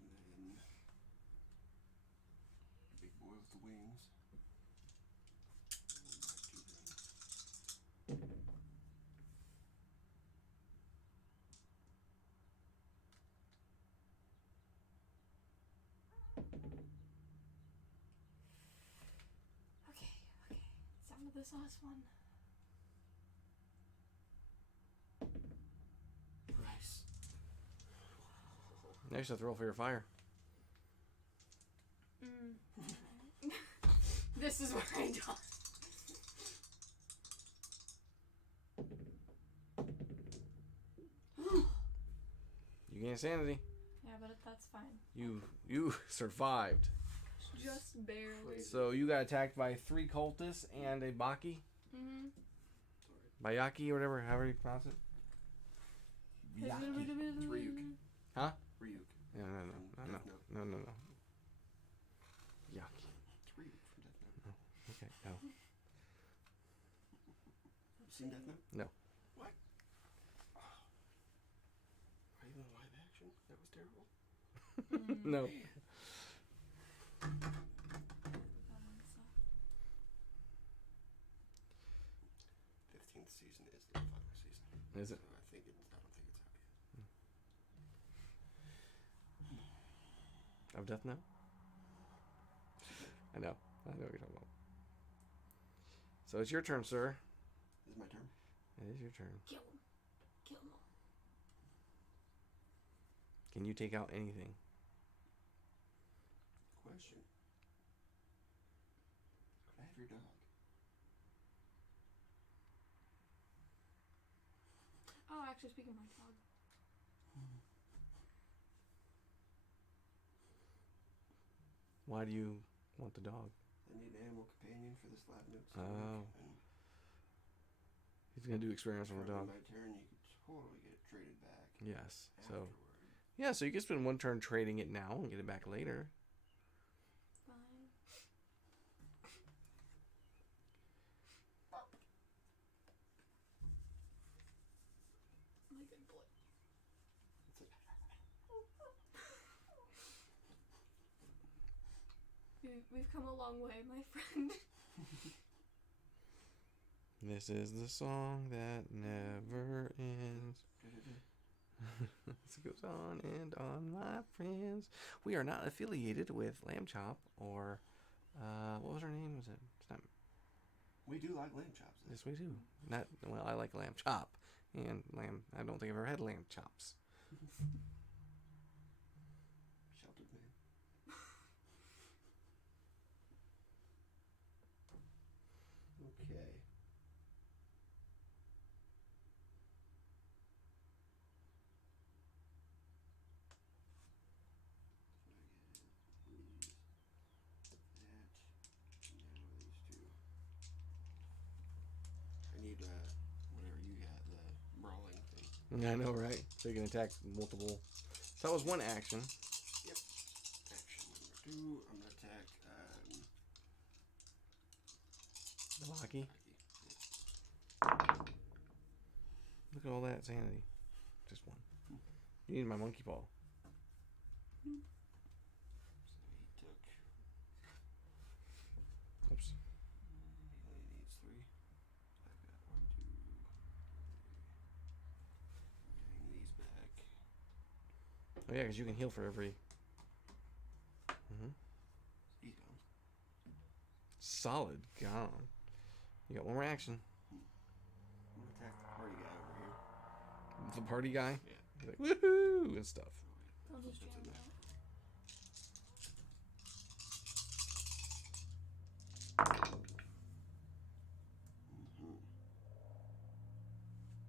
And then big boy with the wings. this last one. Nice. Now you just have to roll for your fire. This is where I die. You gain sanity. Yeah, but that's fine. You survived. Just barely. So you got attacked by 3 cultists and a Baki. Mm-hmm. Bayaki or whatever, however you pronounce it. It's Ryuk. Huh? Ryuk. No. Yaki. It's Ryuk from Death Note. Okay, no. You seen Death Note? No. What? Oh. Are you in live action? That was terrible. No. 15th season is the final season. Is it? So I don't think it's out yet. Of Death Note? I know what you're talking about. So it's your turn, sir. Is it my turn? It is your turn. Kill him. Kill him. Can you take out anything? Question. Could I have your dog? Oh, actually, speaking of my dog. Why do you want the dog? I need an animal companion for this lab note. Oh. And He's gonna do experiments on the dog. my turn, you could totally get it traded back. Yes. So Afterward. yeah, so you can spend 1 turn trading it now and get it back later. Fine. My good boy. We've come a long way, my friend. This is the song that never ends. This goes on and on, my friends. We are not affiliated with Lamb Chop or what was her name? Was it? It's not. We do like lamb chops. Yes, we do. Not well. I like lamb chop and lamb. I don't think I've ever had lamb chops. Sheltered man. Okay. I need whatever you got, the brawling thing. I know, right? So you can attack multiple. So that was 1 action. Yep. Action number 2. I'm gonna attack The Baki. Rocky. Look at all that sanity. Just 1. You need my monkey paw. So he took. Oops. He only needs 3. I've got 1, 2, 3. Getting these back. Oh yeah, because you can heal for every. He's gone. Solid gone. You got 1 more action. I'm gonna attack the party guy over here. The party guy. Yeah. He's like woohoo and stuff. I'll just That's jam enough. out.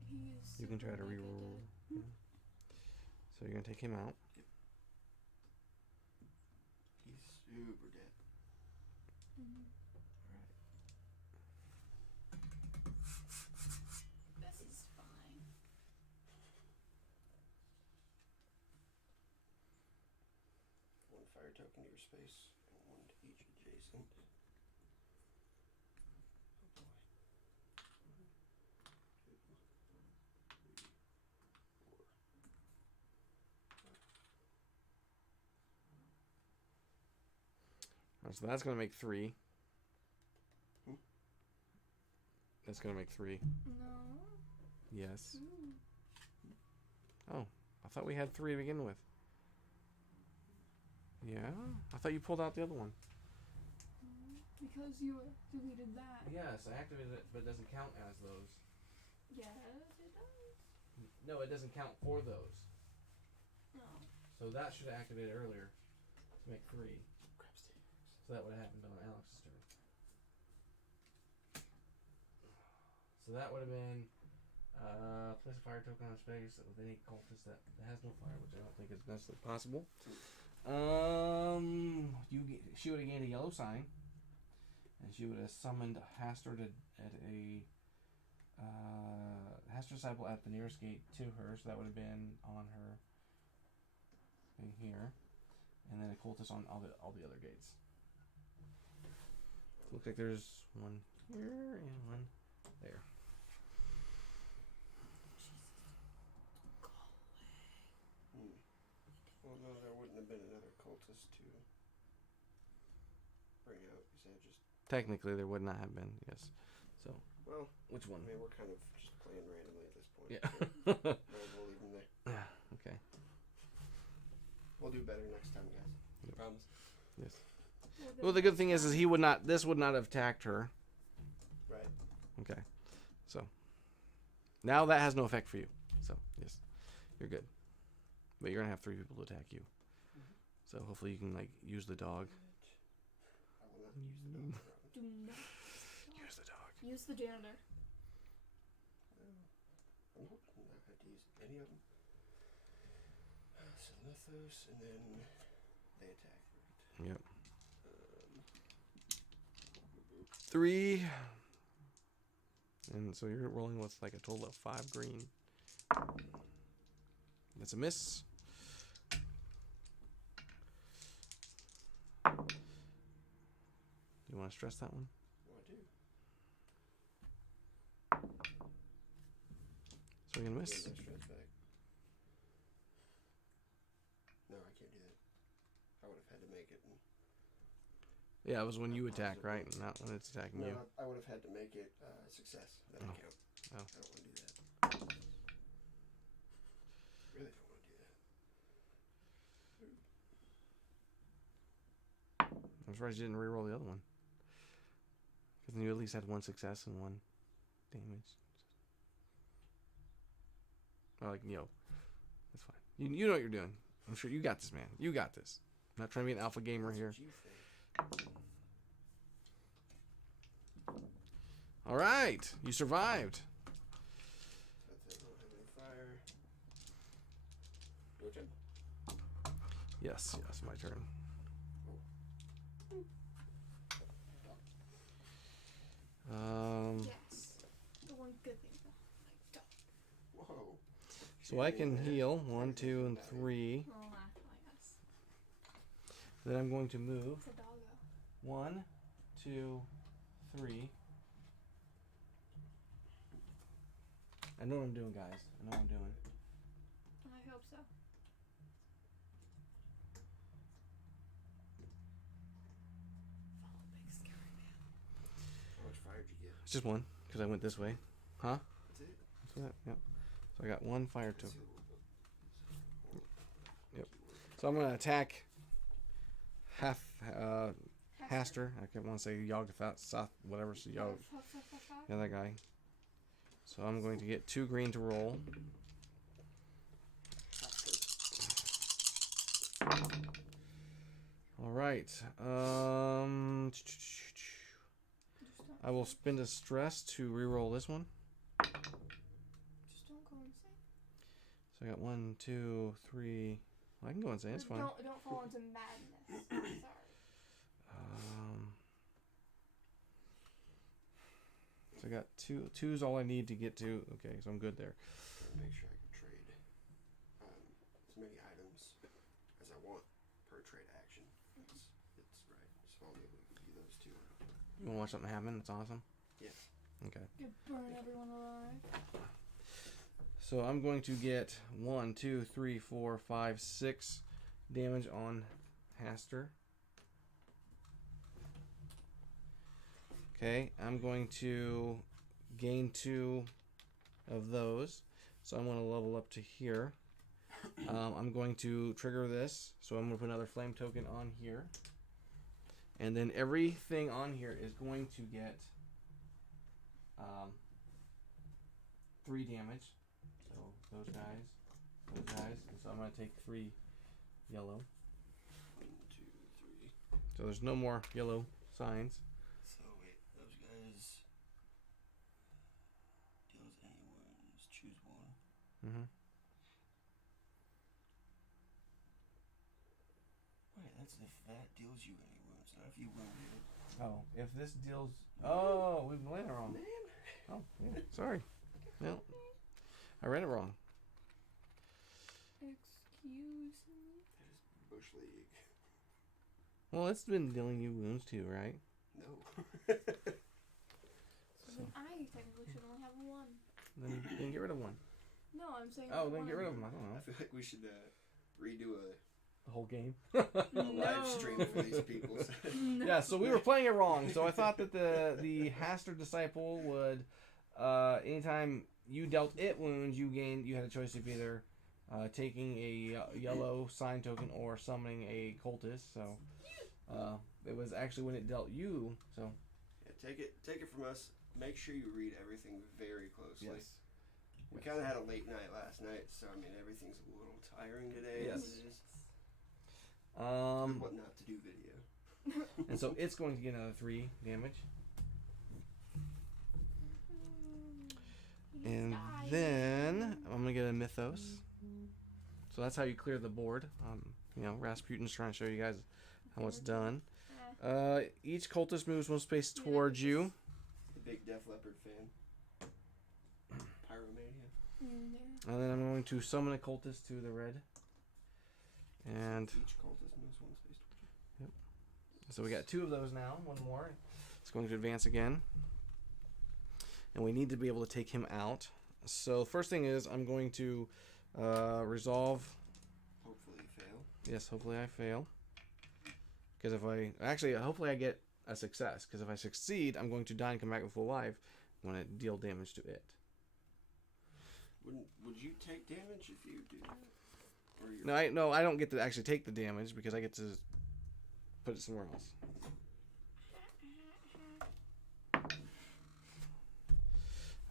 He's You can try to super reroll. dead. So you're gonna take him out. He's super dead. Mhm. Alright. This is fine. One fire token to your space, and 1 to each adjacent. Oh boy. 1, 2, 3, 4. So that's gonna make 3. Hmm? That's gonna make 3. No. Yes. Ooh. Oh, I thought we had 3 to begin with. Yeah, I thought you pulled out the other one. Because you deleted that. Yes, I activated it, but it doesn't count as those. Yes, it does. No, it doesn't count for those. No. So that should have activated earlier to make 3. So that would have happened on Alex's turn. So that would have been place a fire token on space with any cultist that has no fire, which I don't think is necessarily possible. She would have gained a yellow sign, and she would have summoned Haster at a Haster disciple at the nearest gate to her. So that would have been on her thing here, and then a cultist on all the other gates. Looks like there's one here and one there. Well, no, there wouldn't have been another cultist to bring out. Because I just. Technically, there would not have been. Yes. So. Well, which one? I mean, we're kind of just playing randomly at this point. Yeah. So might as well leave them there. Yeah. Okay. We'll do better next time, guys. Yep. Promise. Yes. Well, the good thing is he would not. This would not have attacked her. Right. Okay. So. Now that has no effect for you. So yes, you're good. But you're gonna have 3 people to attack you. Mm-hmm. So hopefully you can use the dog. I will not use the dog. Do not. Use the dog. Use the janitor. I'm hoping not have to use any of them. So Lithos, and then they attack, right? Yep. 3. And so you're rolling with like a total of 5 green. That's a miss. Do you want to stress that one? Oh, I do. So we're gonna miss. Get my strength back. No, I can't do that. I would have had to make it. Yeah, it was when you attack, right? Not when it's attacking No, you. I would have had to make it a success. That would count. Oh. I don't want to do that. Really don't want to do that. I'm surprised you didn't reroll the other one. Because then you at least had 1 success and 1 damage. Or like, that's fine. You know what you're doing. I'm sure you got this, man. You got this. I'm not trying to be an alpha gamer That's here. what you think. All right, you survived. That's it. I don't have any fire. Your turn. Yes, my turn. Yes. The one good thing about my dog. Whoa. So I can heal 1, 2, and 3. Oh, I guess. Then I'm going to move It's a doggo. 1, 2, 3. I know what I'm doing, guys. I know what I'm doing. I hope so. Follow big scary man. How much fire did you get? It's just 1 because I went this way. Huh? That's it. That's that. Yep. So I got 1 fire Let's token. see a little bit. Yep. So I'm gonna attack Haster. I can't want to say Yogg-Sothoth, whatever. So Yogg. Yeah, that guy. So I'm going to get 2 green to roll. All right. I will spend a stress to reroll this one. Just don't go insane. So I got 1, 2, 3. I can go insane. It's fine. Don't fall into madness. Sorry. So I got 2. 2 is all I need to get to. Okay, so I'm good there. Make sure I can trade as many items as I want per trade action. It's right. So I'll be able to give you those 2. You want to watch something happen? It's awesome. Yeah. Okay. You burn everyone alive. So I'm going to get 1, 2, 3, 4, 5, 6 damage on Haster. Okay, I'm going to gain 2 of those. So I'm going to level up to here. I'm going to trigger this. So I'm going to put another flame token on here. And then everything on here is going to get 3 damage. So those guys. And so I'm going to take 3 yellow. 1, 2, 3. So there's no more yellow signs. So wait, those guys deals any wounds. Choose one. Mm-hmm. Wait, that's if that deals you any wounds, not if you wounded it. Oh, if this deals... Oh, we've landed wrong. Man. Oh, yeah. Sorry. No, I read it wrong. Excuse me. That is Bush League. Well, it's been dealing you wounds too, right? No. So then I technically should only have 1. Then get rid of 1. No, I'm saying. Oh, that then one get rid of of them. I don't I know. feel like we should redo The whole game. a No. live stream for these people. No. Yeah, so we were playing it wrong. So I thought that the Haster Disciple would, anytime you dealt it wounds, you had a choice of either taking a yellow sign token or summoning a cultist. So it was actually when it dealt you. So Yeah, take it from us. Make sure you read everything very closely. yes. We kind of had a late night last night, so I mean everything's a little tiring today. Yes. As it is. What not to do video. And so it's going to get another 3 damage. And then I'm gonna get a Mythos. So that's how you clear the board. Rasputin's trying to show you guys how it's done. Each cultist moves 1 space towards you. The big Def Leppard fan. Pyromania. Yeah. And then I'm going to summon a cultist to the red. And Each cultist moves 1 space towards you. so we got 2 of those now. 1 more. It's going to advance again. And we need to be able to take him out. So first thing is I'm going to resolve. Hopefully you fail. Yes, hopefully I fail. Because hopefully I get a success. Because if I succeed, I'm going to die and come back with full life when I deal damage to it. Would you take damage if you do that? Or No, I don't get to actually take the damage because I get to put it somewhere else.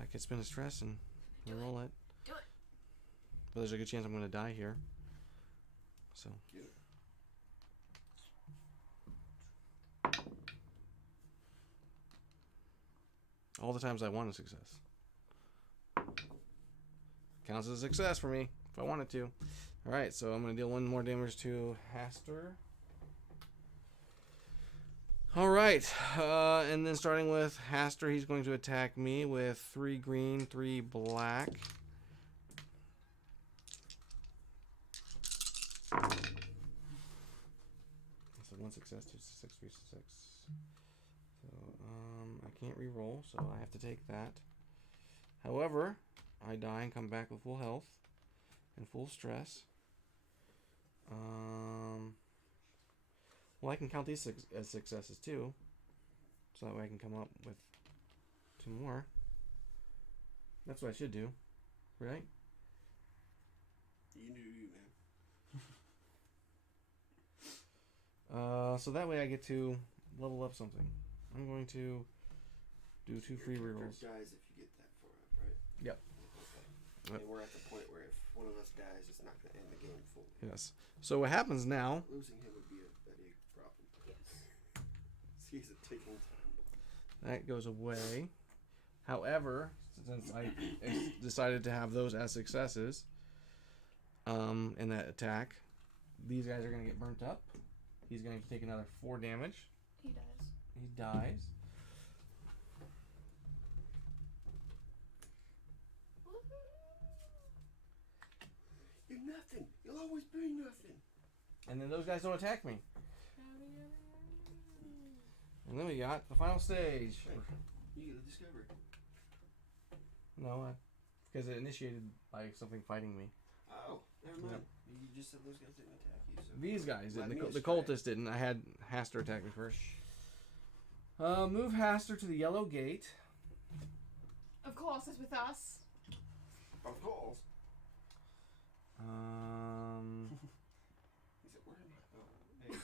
I could spin a stress and roll it. Do it. But there's a good chance I'm going to die here. So. Do it. All the times I want a success. Counts as a success for me if I wanted to. Alright, so I'm going to deal 1 more damage to Haster. Alright, and then starting with Haster, he's going to attack me with 3 green, 3 black. So 1 success, 2 6, 3 6. So I can't re-roll, so I have to take that. However, I die and come back with full health and full stress. Well, I can count these as successes too, so that way I can come up with 2 more. That's what I should do, right? You do you, man. So that way I get to level up something. I'm going to do 2 free Your rerolls. character dies if you get that far up, right? Yep. Okay. And we're at the point where if one of us dies, it's not going to end the game fully. Yes. So what happens now? Losing him would be a big problem. Yes. He's a ticking time. That goes away. However, since I decided to have those as successes, in that attack, these guys are going to get burnt up. He's going to take another 4 damage. He dies. He dies. You're nothing. You'll always be nothing. And then those guys don't attack me. And then we got the final stage. You get a discovery. No, because it initiated by something fighting me. Oh, never mind. You just said those guys didn't attack you. So These guys let didn't. me The astray. cultist didn't. I had Haster attack me first. Move Haster to the yellow gate. Of course, it's with us. Of course. He said, where am I? Oh, hey.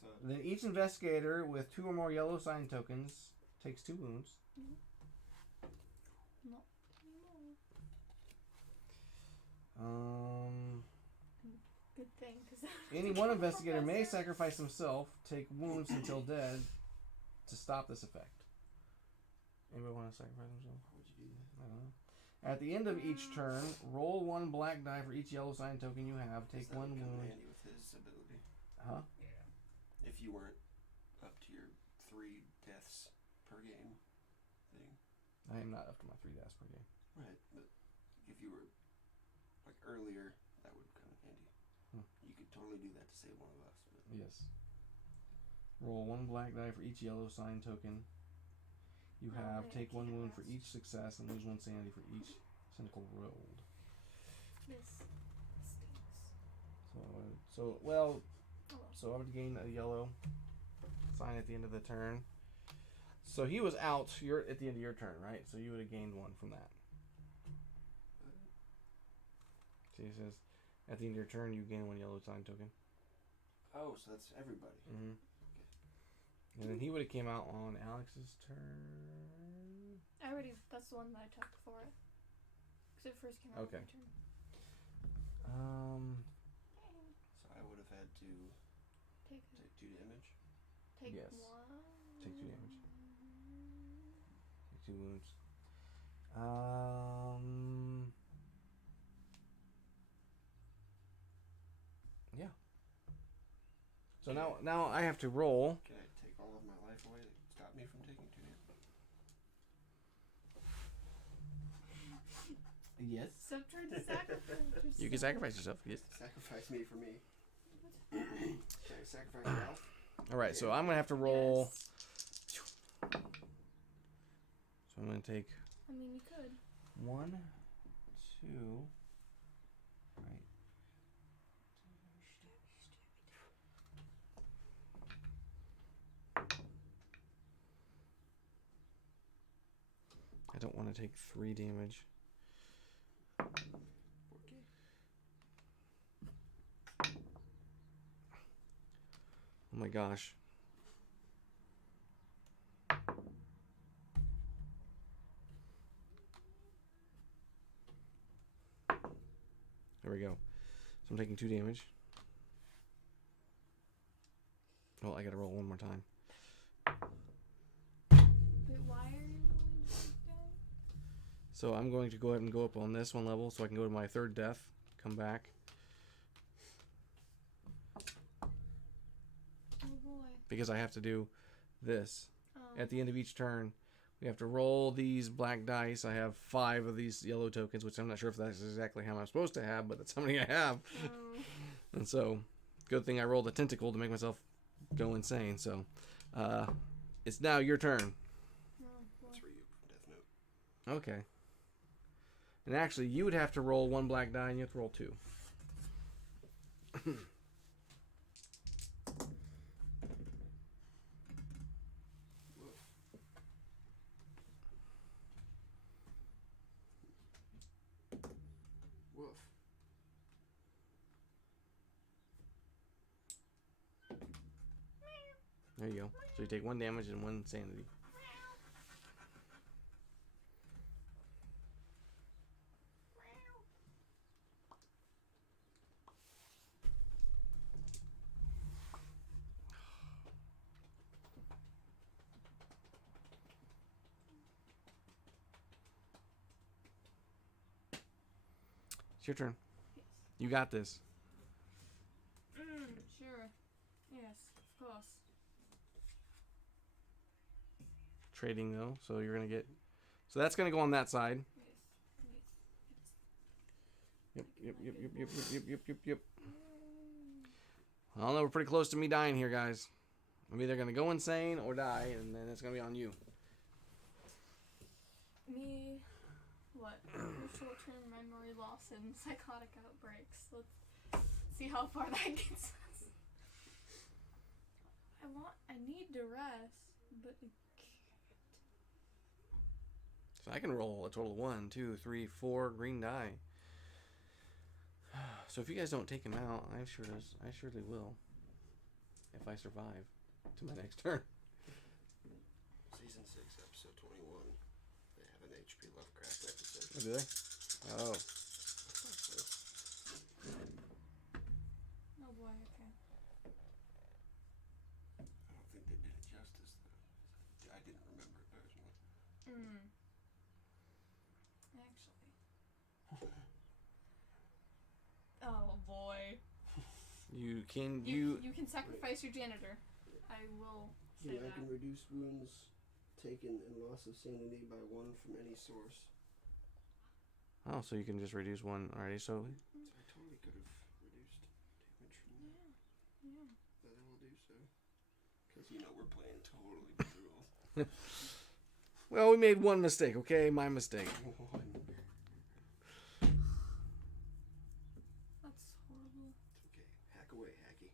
So, Then each investigator with 2 or more yellow sign tokens takes 2 wounds. Not anymore. Good thing, because Any one investigator may sacrifice himself, take wounds until dead, to stop this effect. Anybody want to sacrifice himself? How would you do that? I don't know. At the end of each turn, roll 1 black die for each yellow sign token you have. Take 1 wound. Handy with his ability. Huh? If you weren't up to your 3 deaths per game thing. I am not up to my 3 deaths per game. Right, but if you were like earlier, that would come in handy. You could totally do that to save one of us. But. Yes. Roll 1 black die for each yellow sign token you have. Take 1 wound for each success and lose 1 sanity for each cynical rolled. This stinks. So I would gain a yellow sign at the end of the turn. So he was out. You're at the end of your turn, right? So you would have gained 1 from that. See, it says at the end of your turn you gain 1 yellow sign token. Oh, so that's everybody. Mm-hmm. Okay. And then he would have came out on Alex's turn. That's the one that I took before it. Because it first came out on my turn. So I would have had to take 2 damage. Take yes. 1. Take 2 damage. Take 2 wounds. Yeah. So now I have to roll. Can I take all of my life away to stop me from taking 2 damage? Yes. Stop trying to sacrifice yourself. You can sacrifice yourself. Yes. Sacrifice me for me. Can I sacrifice Ralph? All right. So I'm gonna have to roll. Yes. So I'm gonna take. I mean, you could. 1, 2. Right. I don't want to take 3 damage. 4K. Oh my gosh. There we go. So I'm taking 2 damage. Oh, I gotta roll 1 more time. Wait, why are you rolling like that? So I'm going to go ahead and go up on this 1 level so I can go to my 3rd death. Come back. Oh boy. Because I have to do this. Oh. At the end of each turn, we have to roll these black dice. I have 5 of these yellow tokens, which I'm not sure if that's exactly how I'm supposed to have, but that's how many I have. Oh. And so, good thing I rolled a tentacle to make myself go insane. So, it's now your turn. No, That's for you, Death Note. Okay. And actually, you would have to roll 1 black die, and you have to roll 2. Woof. There you go. So you take 1 damage and 1 sanity. It's your turn. Yes. You got this. Sure. Yes, of course. Trading though, so you're gonna get. So that's gonna go on that side. Yes. Yep. I don't know. We're pretty close to me dying here, guys. I'm either gonna go insane or die, and then it's gonna be on you. Me, what? Short-term memory loss and psychotic outbreaks. Let's see how far that gets us. I need to rest, but I can't. So I can roll a total of 1, 2, 3, 4 green die. So if you guys don't take him out, I surely will. if I survive to my next turn. Season 6, episode 21. They have an H.P. Lovecraft episode. Oh, do they? Oh. Oh boy, okay. I don't think they did it justice, though. I didn't remember it personally. Actually. Oh boy. You can You can sacrifice your janitor. I will say I that. can reduce wounds taken and loss of sanity by 1 from any source. Oh, so you can just reduce one already. So So I totally could have reduced damage from that. Yeah. But I will do so. Because, we're playing totally by the rules. well, we made one mistake. Okay, my mistake. That's horrible. It's okay. Hack away, Hacky.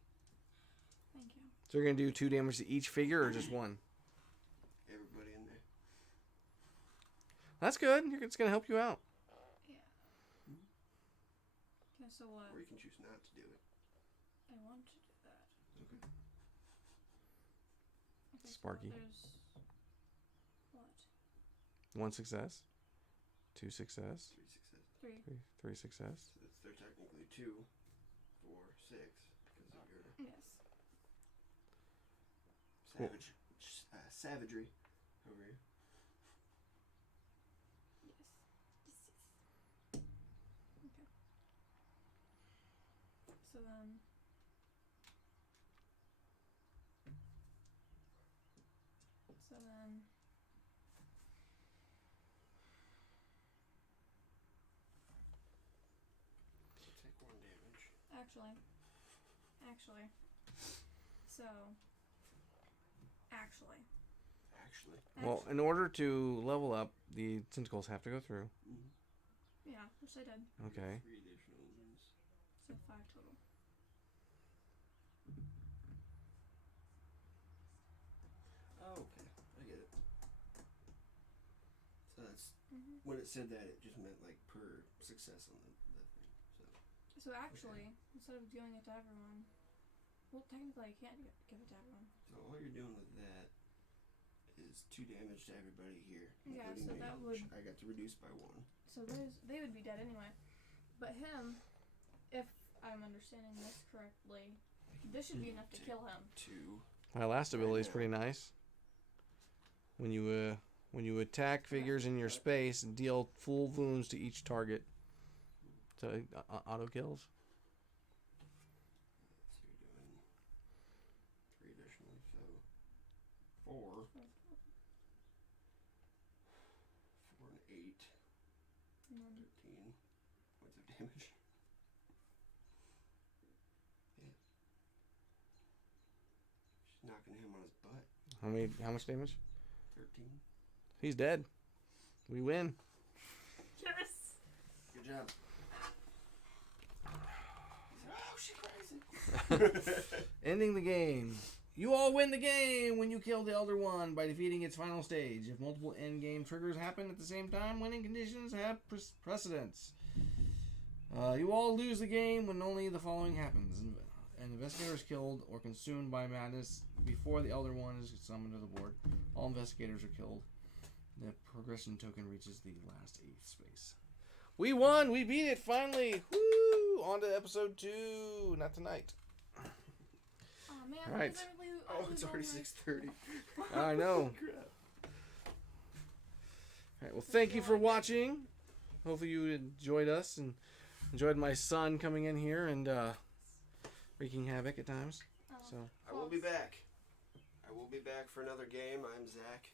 Thank you. So you're gonna do 2 damage to each figure, or just 1? Everybody in there. That's good. It's gonna help you out. Yeah. Okay, so what? Or you can choose not to do it. I want to do that. Okay. Okay, Sparky. So there's what? 1 success, 2 success, 3 successes. 3. 3 success. So they're technically 2, 4, 6 because of your Yes. savagery over here. Yes. Okay. So then. Take 1 damage. Actually. So. Actually. Well, in order to level up, the tentacles have to go through. Mm-hmm. Yeah, which I did. Okay. 3 additional wounds. So 5 total. Oh, okay. I get it. So that's when it said that, it just meant like per success on the thing. So actually, instead of doing it to everyone, well, technically I can't give it to everyone. So all you're doing with that is 2 damage to everybody here. Yeah, including so me, that which would- I got to reduce by 1. So they would be dead anyway. But him, if I'm understanding this correctly, this should be enough to kill him. 2. My last ability is pretty nice. When you attack figures in your space, deal full wounds to each target. So auto kills. So you're doing 3 additionally, so 4. 4 and 8. And then 13 points of damage. Yeah. She's knocking him on his butt. How much damage? 13. He's dead. We win. yes. Good job. Oh, she crazy. Ending the game. You all win the game when you kill the Elder One by defeating its final stage. If multiple end-game triggers happen at the same time, winning conditions have precedence. You all lose the game when only the following happens. An investigator is killed or consumed by madness before the Elder One is summoned to the board. All investigators are killed. The progression token reaches the last 8th space. We won! We beat it, finally! Woo! On to episode 2. Not tonight. Oh man. All right. because Oh, it's already 6:30. I know. Crap. Alright, well, thank you for watching. Hopefully you enjoyed us and enjoyed my son coming in here and wreaking havoc at times. Oh, So I will be back. I will be back for another game. I'm Zakk.